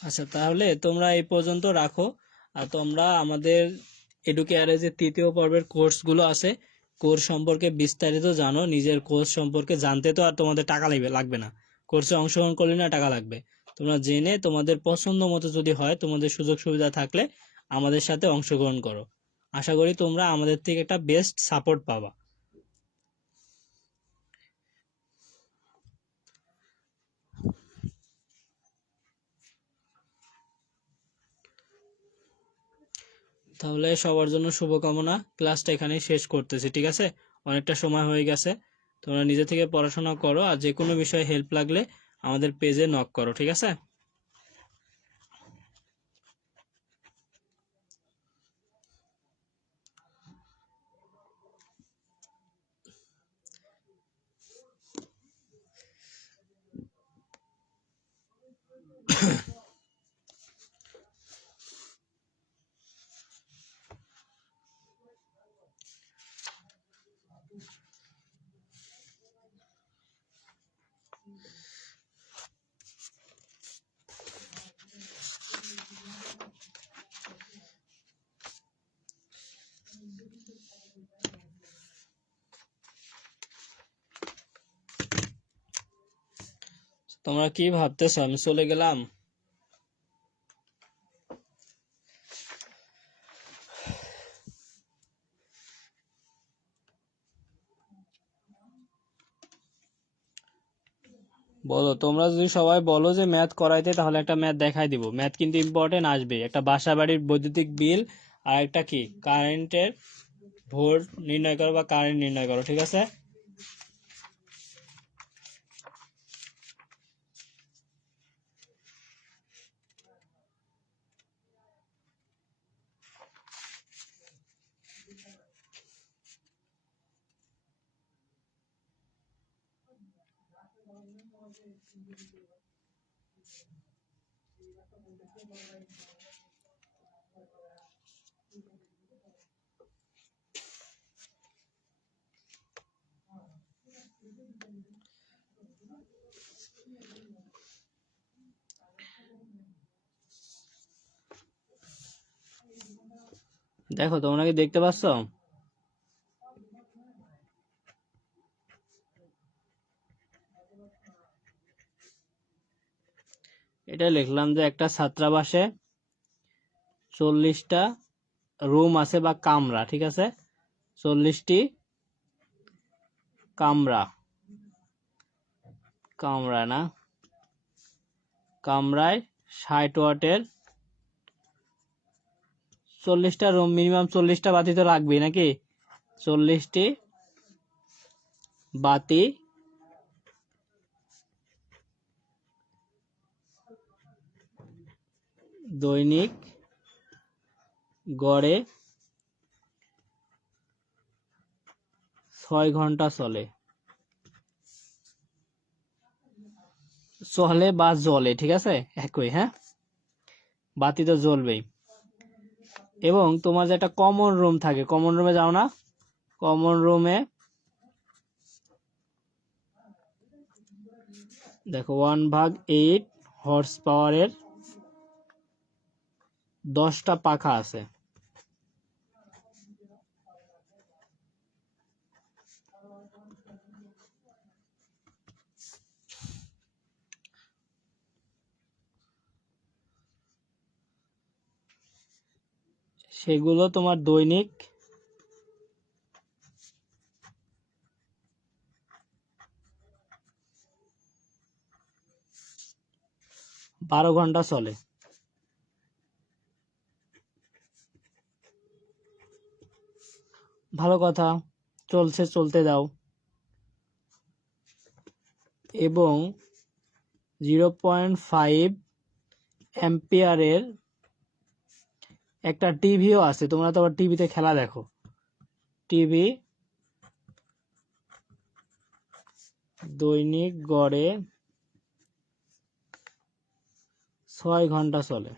আচ্ছা তাহলে তোমরা এই পর্যন্ত রাখো, আর তোমরা আমাদের এডুকেয়ারে যে 3য় পর্বের কোর্সগুলো আছে, কোর্স সম্পর্কে বিস্তারিত জানো, নিজের কোর্স সম্পর্কে জানতে তো আর তোমাদের টাকা লাগবে না, কোর্সে অংশগ্রহণ করলে না টাকা লাগবে, তোমরা জেনে তোমাদের পছন্দ মতো যদি হয়, তোমাদের সুযোগ সুবিধা থাকলে আমাদের সাথে অংশগ্রহণ করো, আশা করি তোমরা আমাদের থেকে একটা বেস্ট সাপোর্ট পাবা। তাহলে সবার জন্য শুভকামনা, ক্লাসটা এখানেই শেষ করতেছি, ঠিক আছে, অনেকটা সময় হয়ে গেছে, তোমরা নিজে থেকে পড়াশোনা করো, আর যে কোনো বিষয়ে হেল্প লাগলে আমাদের পেজে নক করো, ঠিক আছে। তোমরা কি ভাবতেছো আমি চলে গেলাম? বলো, তোমরা যদি সবাই বলো যে ম্যাথ করাইতে, তাহলে একটা ম্যাথ দেখাই দিব। ম্যাথ কিন্তু ইম্পর্টেন্ট আসবে। একটা বাসা বাড়ির বৈদ্যুতিক বিল আর একটা কি কারেন্টের ভোল্ট নির্ণয় করো বা কারেন্ট নির্ণয় করো, ঠিক আছে? দেখো, তোমরা কি দেখতে পাচ্ছ? এটা লিখলাম যে একটা ছাত্রাবাসে 40টা রুম আছে বা কামরা, ঠিক আছে? 40টি কামরা, কামরা না, কামরায় 60 ওয়াটের 40টা রুম, মিনিমাম 40টা বাতি তো লাগবে নাকি? 40টি বাতি দৈনিক গড়ে 6 ঘন্টা চলে, চলে বা জ্বলে, ঠিক আছে? একই, হ্যাঁ, বাতি তো জ্বলবেই। এবং তোমার যে একটা কমন রুম থাকে, কমন রুমে যাও না? কমন রুমে দেখো 1/8 হর্স পাওয়ারের 10টা পাখা আছে। সেগুলো তোমার দৈনিক 12 ঘন্টা চলে। ভালো কথা, চলছে, চলতে দাও। এবং 0.5 অ্যাম্পিয়ারের একটা টিভিও আছে। তোমরা তো আবার টিভিতে খেলা দেখো। টিভি দৈনিক গড়ে 6 ঘন্টা চলে।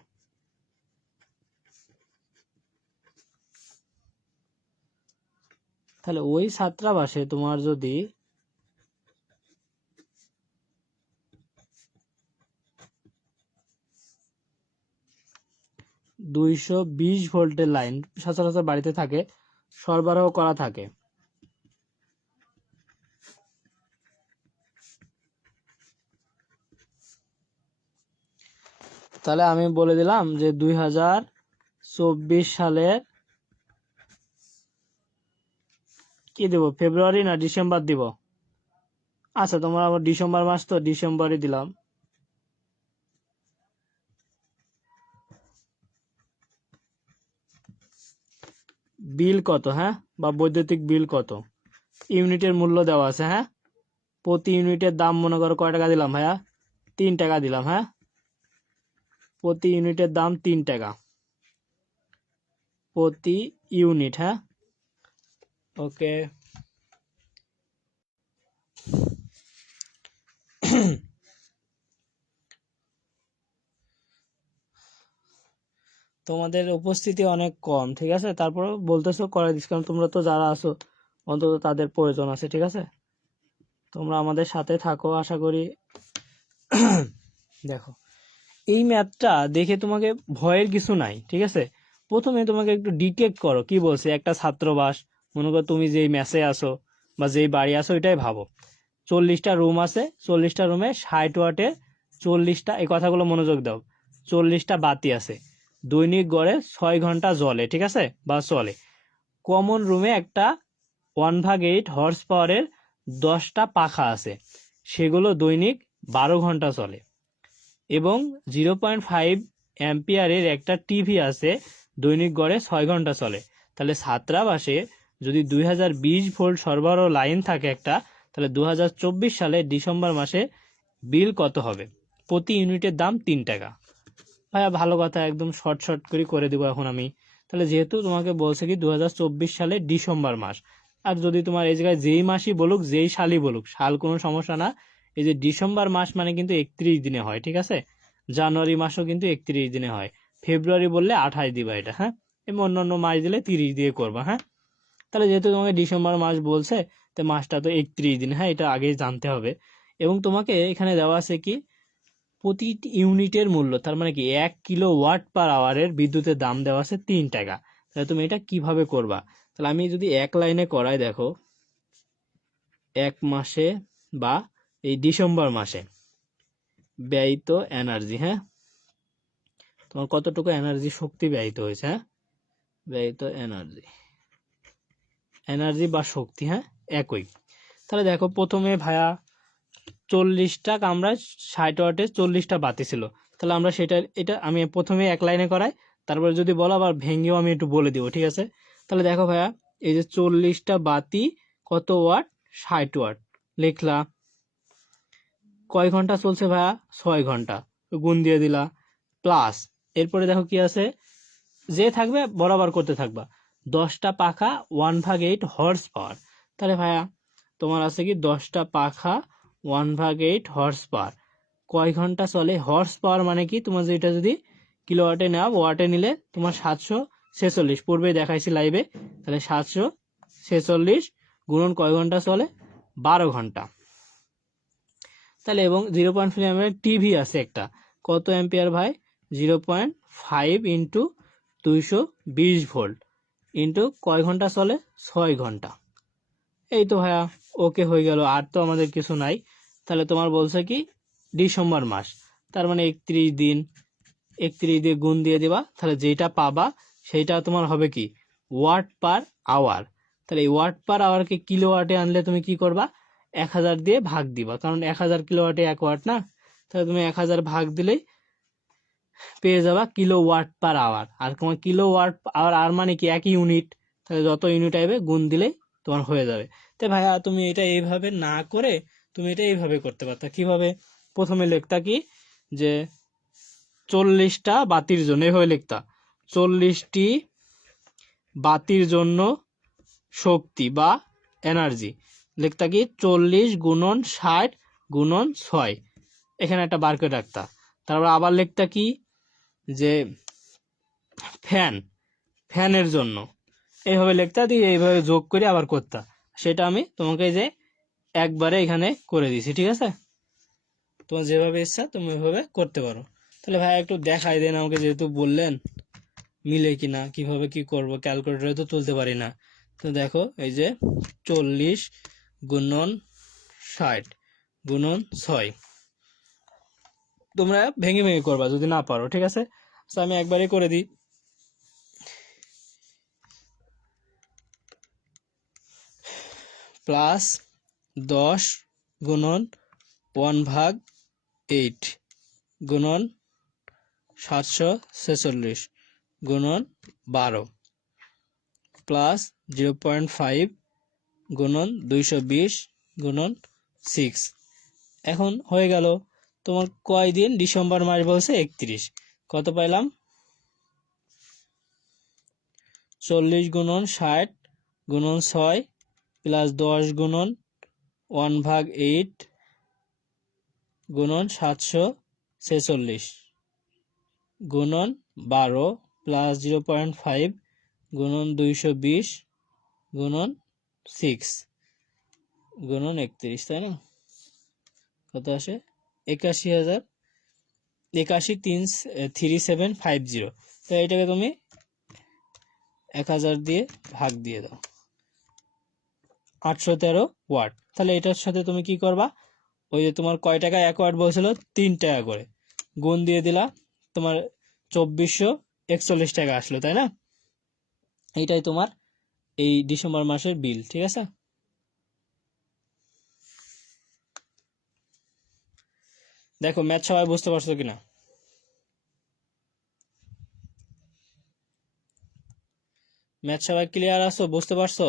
তাহলে ওই ছাত্রাবাসে তোমার যদি 220 ভোল্টের লাইন সচরাচর বাড়িতে থাকে, সরবরাহ করা থাকে, তাহলে আমি বলে দিলাম যে 2024 সালের কি দেব, ফেব্রুয়ারি না ডিসেম্বর দিব? আচ্ছা, তোমরা আবার ডিসেম্বর মাস, তো ডিসেম্বরই দিলাম। বিল কত, হ্যাঁ, বা বৈদ্যুতিক বিল কত, ইউনিটের মূল্য দেওয়া আছে, হ্যাঁ। প্রতি ইউনিটের দাম মনে করো কয় টাকা দিলাম ভাইয়া? 3 টাকা দিলাম, হ্যাঁ। প্রতি ইউনিটের দাম 3 টাকা প্রতি ইউনিট, হ্যাঁ। ওকে। তোমাদের উপস্থিতি অনেক কম, ঠিক আছে? তারপরেও বলতেছো করে দিস, কারণ তোমরা তো যারা আছো অন্তত তাদের প্রয়োজন আছে, ঠিক আছে? তোমরা আমাদের সাথে থাকো, আশা করি। দেখো, এই ম্যাথটা দেখে তোমাকে ভয়ের কিছু নাই, ঠিক আছে? প্রথমে তোমাকে একটু ডিটেক্ট করো কি বলছে। একটা ছাত্রবাস, মনে করো তুমি যেই ম্যাচে আসো বা যেই বাড়ি আসো, এটাই ভাবো। 40টা রুম আছে, 40টা রুমে 60 ওয়াটের 40টা, এই কথাগুলো মনোযোগ দাও, 40টা বাতি আছে, দৈনিক গড়ে 6 ঘন্টা জ্বলে, ঠিক আছে, বা চলে। কমন রুমে একটা 1/8 হর্স পাওয়ারের 10টা পাখা আছে, সেগুলো দৈনিক 12 ঘন্টা চলে এবং 0.5 অ্যাম্পিয়ারের একটা টিভি আছে দৈনিক গড়ে 6 ঘন্টা চলে। তাহলে ছাত্রাবাসে যদি 2020 ভোল্ট সরবরাহ লাইন থাকে একটা, তাহলে 2024 সালে ডিসেম্বর মাসে বিল কত হবে? প্রতি ইউনিটের দাম 3 টাকা। ভাইয়া ভালো কথা, একদম শর্ট করে দেবো এখন আমি। তাহলে যেহেতু তোমাকে বলছে কি 2024 সালে ডিসেম্বর মাস, আর যদি তোমার এই জায়গায় যেই মাসই বলুক যেই সালই বলুক, সাল কোনো সমস্যা না। এই যে ডিসেম্বর মাস মানে কিন্তু 31 দিনে হয়, ঠিক আছে? জানুয়ারি মাসও কিন্তু 31 দিনে হয়। ফেব্রুয়ারি বললে 28 দিবা এটা, হ্যাঁ? এবং অন্যান্য মাস দিলে 30 দিয়ে করবা, হ্যাঁ? তাহলে যেহেতু তোমাকে ডিসেম্বর মাস বলছে, তো মাসটা তো 31 দিন, হ্যাঁ? এটা আগেই জানতে হবে। এবং তোমাকে এখানে দেওয়া আছে কি প্রতি ইউনিটের মূল্য, তার মানে কি 1 কিলোওয়াট/আওয়ারের বিদ্যুতের দাম দেওয়া আছে 3 টাকা। তাহলে তুমি এটা কিভাবে করবা? তাহলে আমি যদি এক লাইনে করাই, দেখো এক মাসে বা এই ডিসেম্বর মাসে ব্যয়িত এনার্জি, হ্যাঁ, তোমার কতটুকু এনার্জি শক্তি ব্যয়িত হয়েছে, হ্যাঁ, ব্যয়িত এনার্জি বা শক্তি, হ্যাঁ, একই। তাহলে দেখো প্রথমে ভাইয়া 40টা কামরায় 60 ওয়াটের 40টা বাতি ছিল। তাহলে আমরা এটা আমি প্রথমে এক লাইনে করাই, তারপরে যদি বলো আবার ভেঙেও আমি একটু বলে দিব, ঠিক আছে? তাহলে দেখো ভাইয়া, এই যে 40টা বাতি কত ওয়াট? 60 ওয়াট লিখলা। কয় ঘন্টা চলছে ভাইয়া? 6 ঘন্টা, গুণ দিয়ে দিলা। প্লাস এরপরে দেখো কি আছে, যে থাকবে বরাবর করতে থাকবা। 10টা পাখা 1/8 হর্স পাওয়ার। তাহলে ভাইয়া তোমার আছে কি 10টা পাখা 1/8 হর্স পাওয়ার কয় ঘন্টা চলে? হর্স পাওয়ার মানে কি, তোমার যেটা যদি কিলোওয়াটে নেওয়া, ওয়াটে নিলে তোমার 746, পূর্বেই দেখাইছি লাইভে। তাহলে 746 গুণন কয় ঘন্টা চলে? 12 ঘন্টা। তাহলে এবং 0.5 অ্যাম্পিয়ার টিভি আছে একটা, কত অ্যাম্পিয়ার ভাই? 0.5 ইন্টু 220 ভোল্ট ইন্টু কয় ঘন্টা চলে? 6 ঘন্টা। এই তো ভাইয়া ওকে হয়ে গেল, আর তো আমাদের কিছু নাই। তাহলে তোমার বলছে কি ডিসেম্বর মাস, তার মানে 31 দিন, 31 দিয়ে গুণ দিয়ে দিবা। তাহলে যেটা পাবা সেইটা তোমার হবে কি ওয়াট/আওয়ার। তাহলে এই ওয়াট/আওয়ারকে কিলোওয়াটে আনলে তুমি কি করবা? 1000 দিয়ে ভাগ দিবা, কারণ 1000 কিলোওয়াটে 1 ওয়াট না। তাহলে তুমি 1000 ভাগ দিলেই পেয়ে যাবা কিলোওয়াট/আওয়ার। আর তোমার কিলোওয়াট/আওয়ার আর মানে কি এক ইউনিট। তাহলে যত ইউনিট আসবে গুণ দিলেই তোমার হয়ে যাবে। তো ভাইয়া তুমি এটা এইভাবে না করে তুমি এটা এইভাবে করতে পারতা। কিভাবে? প্রথমে লিখতা কি যে 40টা বাতির জন্য, এভাবে লিখতা 40টি বাতির জন্য শক্তি বা এনার্জি। লিখতা কি 40 গুণন 60 গুণন 6, এখানে একটা বার করে রাখতা। তারপর আবার লিখতা কি যে ফ্যানের জন্য, এইভাবে লিখতা দিয়ে এইভাবে যোগ করে আবার করতা। সেটা আমি তোমাকে যে একবারে এখানে করে দিছি, ঠিক আছে? তোমার যেভাবে ইচ্ছা তুমি ওইভাবে করতে পারো। তাহলে ভাই একটু দেখাই দেন আমাকে, যেহেতু বললেন মিলে কিনা, কিভাবে কি করব, ক্যালকুলেটরে তো তুলতে পারি না। তো দেখো এই যে 40 গুণন 60 গুণন 6, তোমরা ভেঙে ভেঙে করবা যদি না পারো, ঠিক আছে? তো আমি একবারে করে দিই। প্লাস 10 গুণন 1/8 গুণন 746 গুণন 12 প্লাস 0.5 গুণন 220 গুণন 6। এখন হয়ে গেল তোমার কয় দিন? ডিসেম্বর মাস বলছে 31, কত পাইলাম? 40 গুণন 60 গুণন 6 প্লাস 10 গুণন 1/8 গুণন 746 গুণন 12 প্লাস 0.5 গুণন 220 গুণন 6 গুণন 31, তাই না? কত আসে? 81,03750। তো এটাকে তুমি 1000 দিয়ে ভাগ দিয়ে দাও, 813 ওয়াট। তাহলে এটার সাথে তুমি কি করবা? ওই যে তোমার কয় টাকা 1 ওয়াট বলছিল, 3 টাকা করে গুণ দিয়ে দিলা, তোমার 2441 টাকা আসলো, তাই না? এইটাই তোমার এই ডিসেম্বর মাসের বিল, ঠিক আছে? দেখো ম্যাথ সবাই বুঝতে পারছো কিনা? ম্যাথ সবাই ক্লিয়ার আছো, বুঝতে পারছো?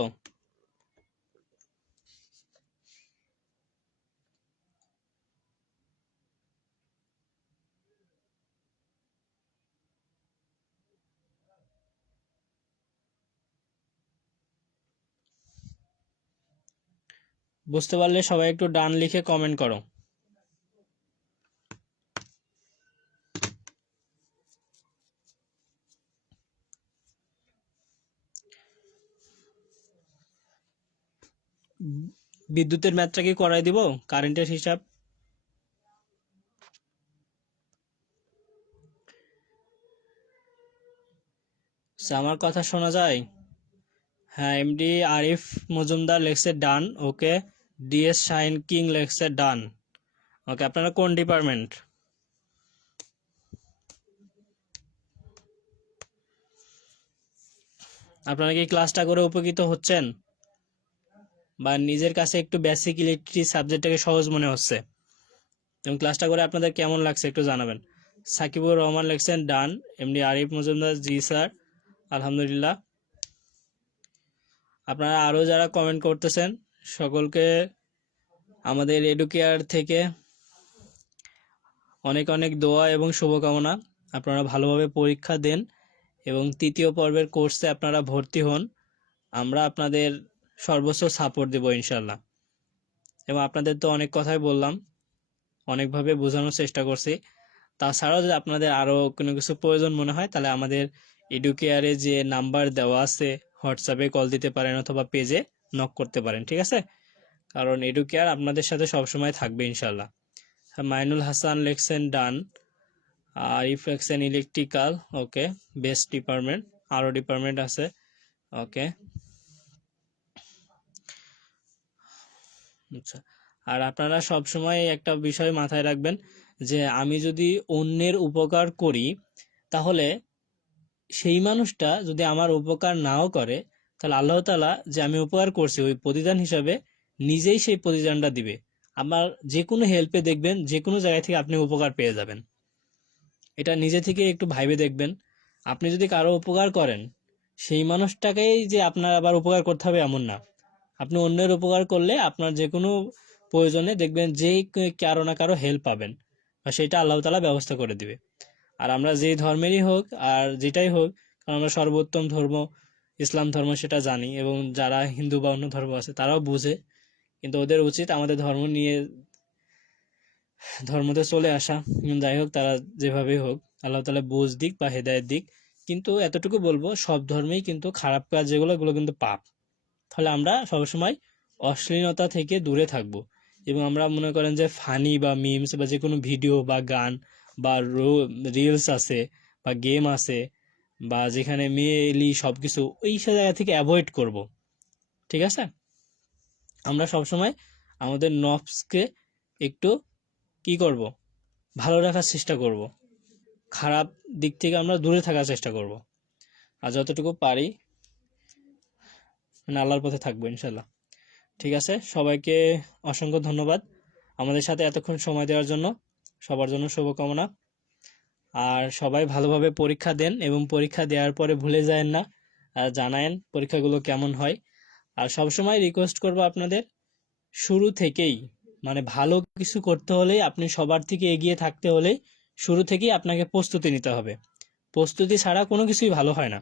বুঝতে পারলে সবাই একটু ডান লিখে কমেন্ট করো। বিদ্যুতের ম্যাথটা কি করাই দিব? কারেন্টের হিসাব? আমার কথা শোনা যায়? হ্যাঁ, এমডি আরিফ মজুমদার লেখছে ডান। ওকে। ডিএস শাহিন কিং লেখছে ডান। ওকে, আপনারা কোন ডিপার্টমেন্ট? আপনারা কি ক্লাসটা করে উপকৃত হচ্ছেন, বা নিজের কাছে একটু বেসিক ইলেকট্রিক সাবজেক্টটাকে সহজ মনে হচ্ছে? এবং ক্লাসটা করে আপনাদের কেমন লাগছে একটু জানাবেন। সাকিবুর রহমান লেখছেন ডান। এমডি আরিফ মজুমদার জি স্যার, আলহামদুলিল্লাহ। আপনারা আরও যারা কমেন্ট করতেছেন সকলকে আমাদের এডুকেয়ার থেকে অনেক অনেক দোয়া এবং শুভকামনা। আপনারা ভালোভাবে পরীক্ষা দেন এবং তৃতীয় পর্বের কোর্সে আপনারা ভর্তি হন। আমরা আপনাদের সর্বোচ্চ সাপোর্ট দেব ইনশাল্লাহ। এবং আপনাদের তো অনেক কথাই বললাম, অনেকভাবে বোঝানোর চেষ্টা করছি। তাছাড়াও যদি আপনাদের আরও কোনো কিছু প্রয়োজন মনে হয় তাহলে আমাদের এডুকেয়ারে যে নাম্বার দেওয়া আছে হোয়াটসঅ্যাপে কল দিতে পারেন অথবা পেজে নক করতে পারেন, ঠিক আছে? কারণ এডুকেয়ার আপনাদের সাথে সবসময় থাকবে ইনশাল্লাহ। মাইনুল হাসান লেখছেন ডান। আরিফ লেখছেন ইলেকট্রিক্যাল। ওকে, বেস্ট ডিপার্টমেন্ট। আরও ডিপার্টমেন্ট আছে। ওকে, আচ্ছা। আর আপনারা সবসময় একটা বিষয় মাথায় রাখবেন যে আমি যদি অন্যের উপকার করি তাহলে সেই মানুষটা যদি আমার উপকার নাও করে তাহলে আল্লাহ তাআলা যে আমি উপকার করছি ওই প্রতিদান হিসাবে নিজেই সেই প্রতিদানটা দিবে। আমার যে কোনো হেল্পে দেখবেন যে কোনো জায়গা থেকে আপনি উপকার পেয়ে যাবেন। এটা নিজে থেকে একটু ভাইবে দেখবেন। আপনি যদি কারো উপকার করেন সেই মানুষটাকেই যে আপনার আবার উপকার করতে হবে এমন না। আপনি অন্যের উপকার করলে আপনার যে কোনো প্রয়োজনে দেখবেন যে কারো না কারো হেল্প পাবেন, বা সেটা আল্লাহ তাআলা ব্যবস্থা করে দিবে। আর আমরা যেই ধর্মেরই হোক আর যেটাই হোক, কারণ আমরা সর্বোত্তম ধর্ম ইসলাম ধর্ম সেটা জানি, এবং যারা হিন্দু বা অন্য ধর্ম আছে তারাও বুঝে, কিন্তু ওদের উচিত আমাদের ধর্ম নিয়ে ধর্মতে চলে আসা। যাই হোক, তারা যেভাবেই হোক আল্লাহ তাআলা বুঝ দিক বা হেদায়েত দিক। কিন্তু এতটুকু বলবো, সব ধর্মেই কিন্তু খারাপ কাজ যেগুলো এগুলো কিন্তু পাপ। তাহলে আমরা সবসময় অশ্লীলতা থেকে দূরে থাকব। এবং আমরা মনে করেন যে ফানি বা মিমস বা যে কোনো ভিডিও বা গান বা রিলস আছে বা গেম আছে বা যেখানে মেয়েলি সব কিছু ওই সব জায়গা থেকে অ্যাভয়েড করব, ঠিক আছে? আমরা সবসময় আমাদের নফসকে একটু কি করব, ভালো রাখার চেষ্টা করব। খারাপ দিক থেকে আমরা দূরে থাকার চেষ্টা করব। আর যতটুকু পারি মানে আল্লাহর পথে থাকবো ইনশাল্লাহ। ঠিক আছে, সবাইকে অসংখ্য ধন্যবাদ আমাদের সাথে এতক্ষণ সময় দেওয়ার জন্য। সবার জন্য শুভকামনা। আর সবাই ভালোভাবে পরীক্ষা দেন এবং পরীক্ষা দেওয়ার পরে ভুলে যায়েন না, আর জানায়েন পরীক্ষাগুলো কেমন হয়। আর সবসময় রিকোয়েস্ট করব আপনাদের, শুরু থেকেই মানে ভালো কিছু করতে হলেই, আপনি সবার থেকে এগিয়ে থাকতে হলেই শুরু থেকেই আপনাকে প্রস্তুতি নিতে হবে। প্রস্তুতি ছাড়া কোনো কিছুই ভালো হয় না।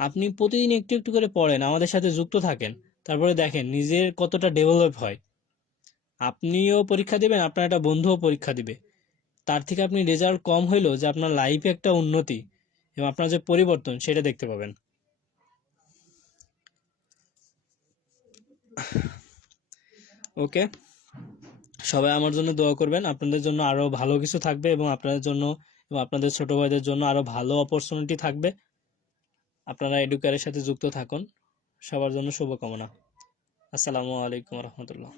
আপনি প্রতিদিন একটু একটু করে পড়েন, আমাদের সাথে যুক্ত থাকেন, তারপরে দেখেন নিজের কতটা ডেভেলপ হয়। আপনিও পরীক্ষা দিবেন, আপনার একটা বন্ধুও পরীক্ষা দিবে। তার থেকে আপনি রেজাল্ট কম হইলেও যে আপনার লাইফে একটা উন্নতি এবং আপনার যে পরিবর্তন সেটা দেখতে পাবেন। ওকে, সবাই আমার জন্য দোয়া করবেন। আপনাদের জন্য আরো ভালো কিছু থাকবে এবং আপনাদের জন্য এবং আপনাদের ছোট ভাইদের জন্য আরো ভালো অপরচুনিটি থাকবে। আপনারা এডুকেয়ারের সাথে যুক্ত থাকুন। সবার জন্য শুভকামনা। আসসালামু আলাইকুম রহমতুল্লাহ।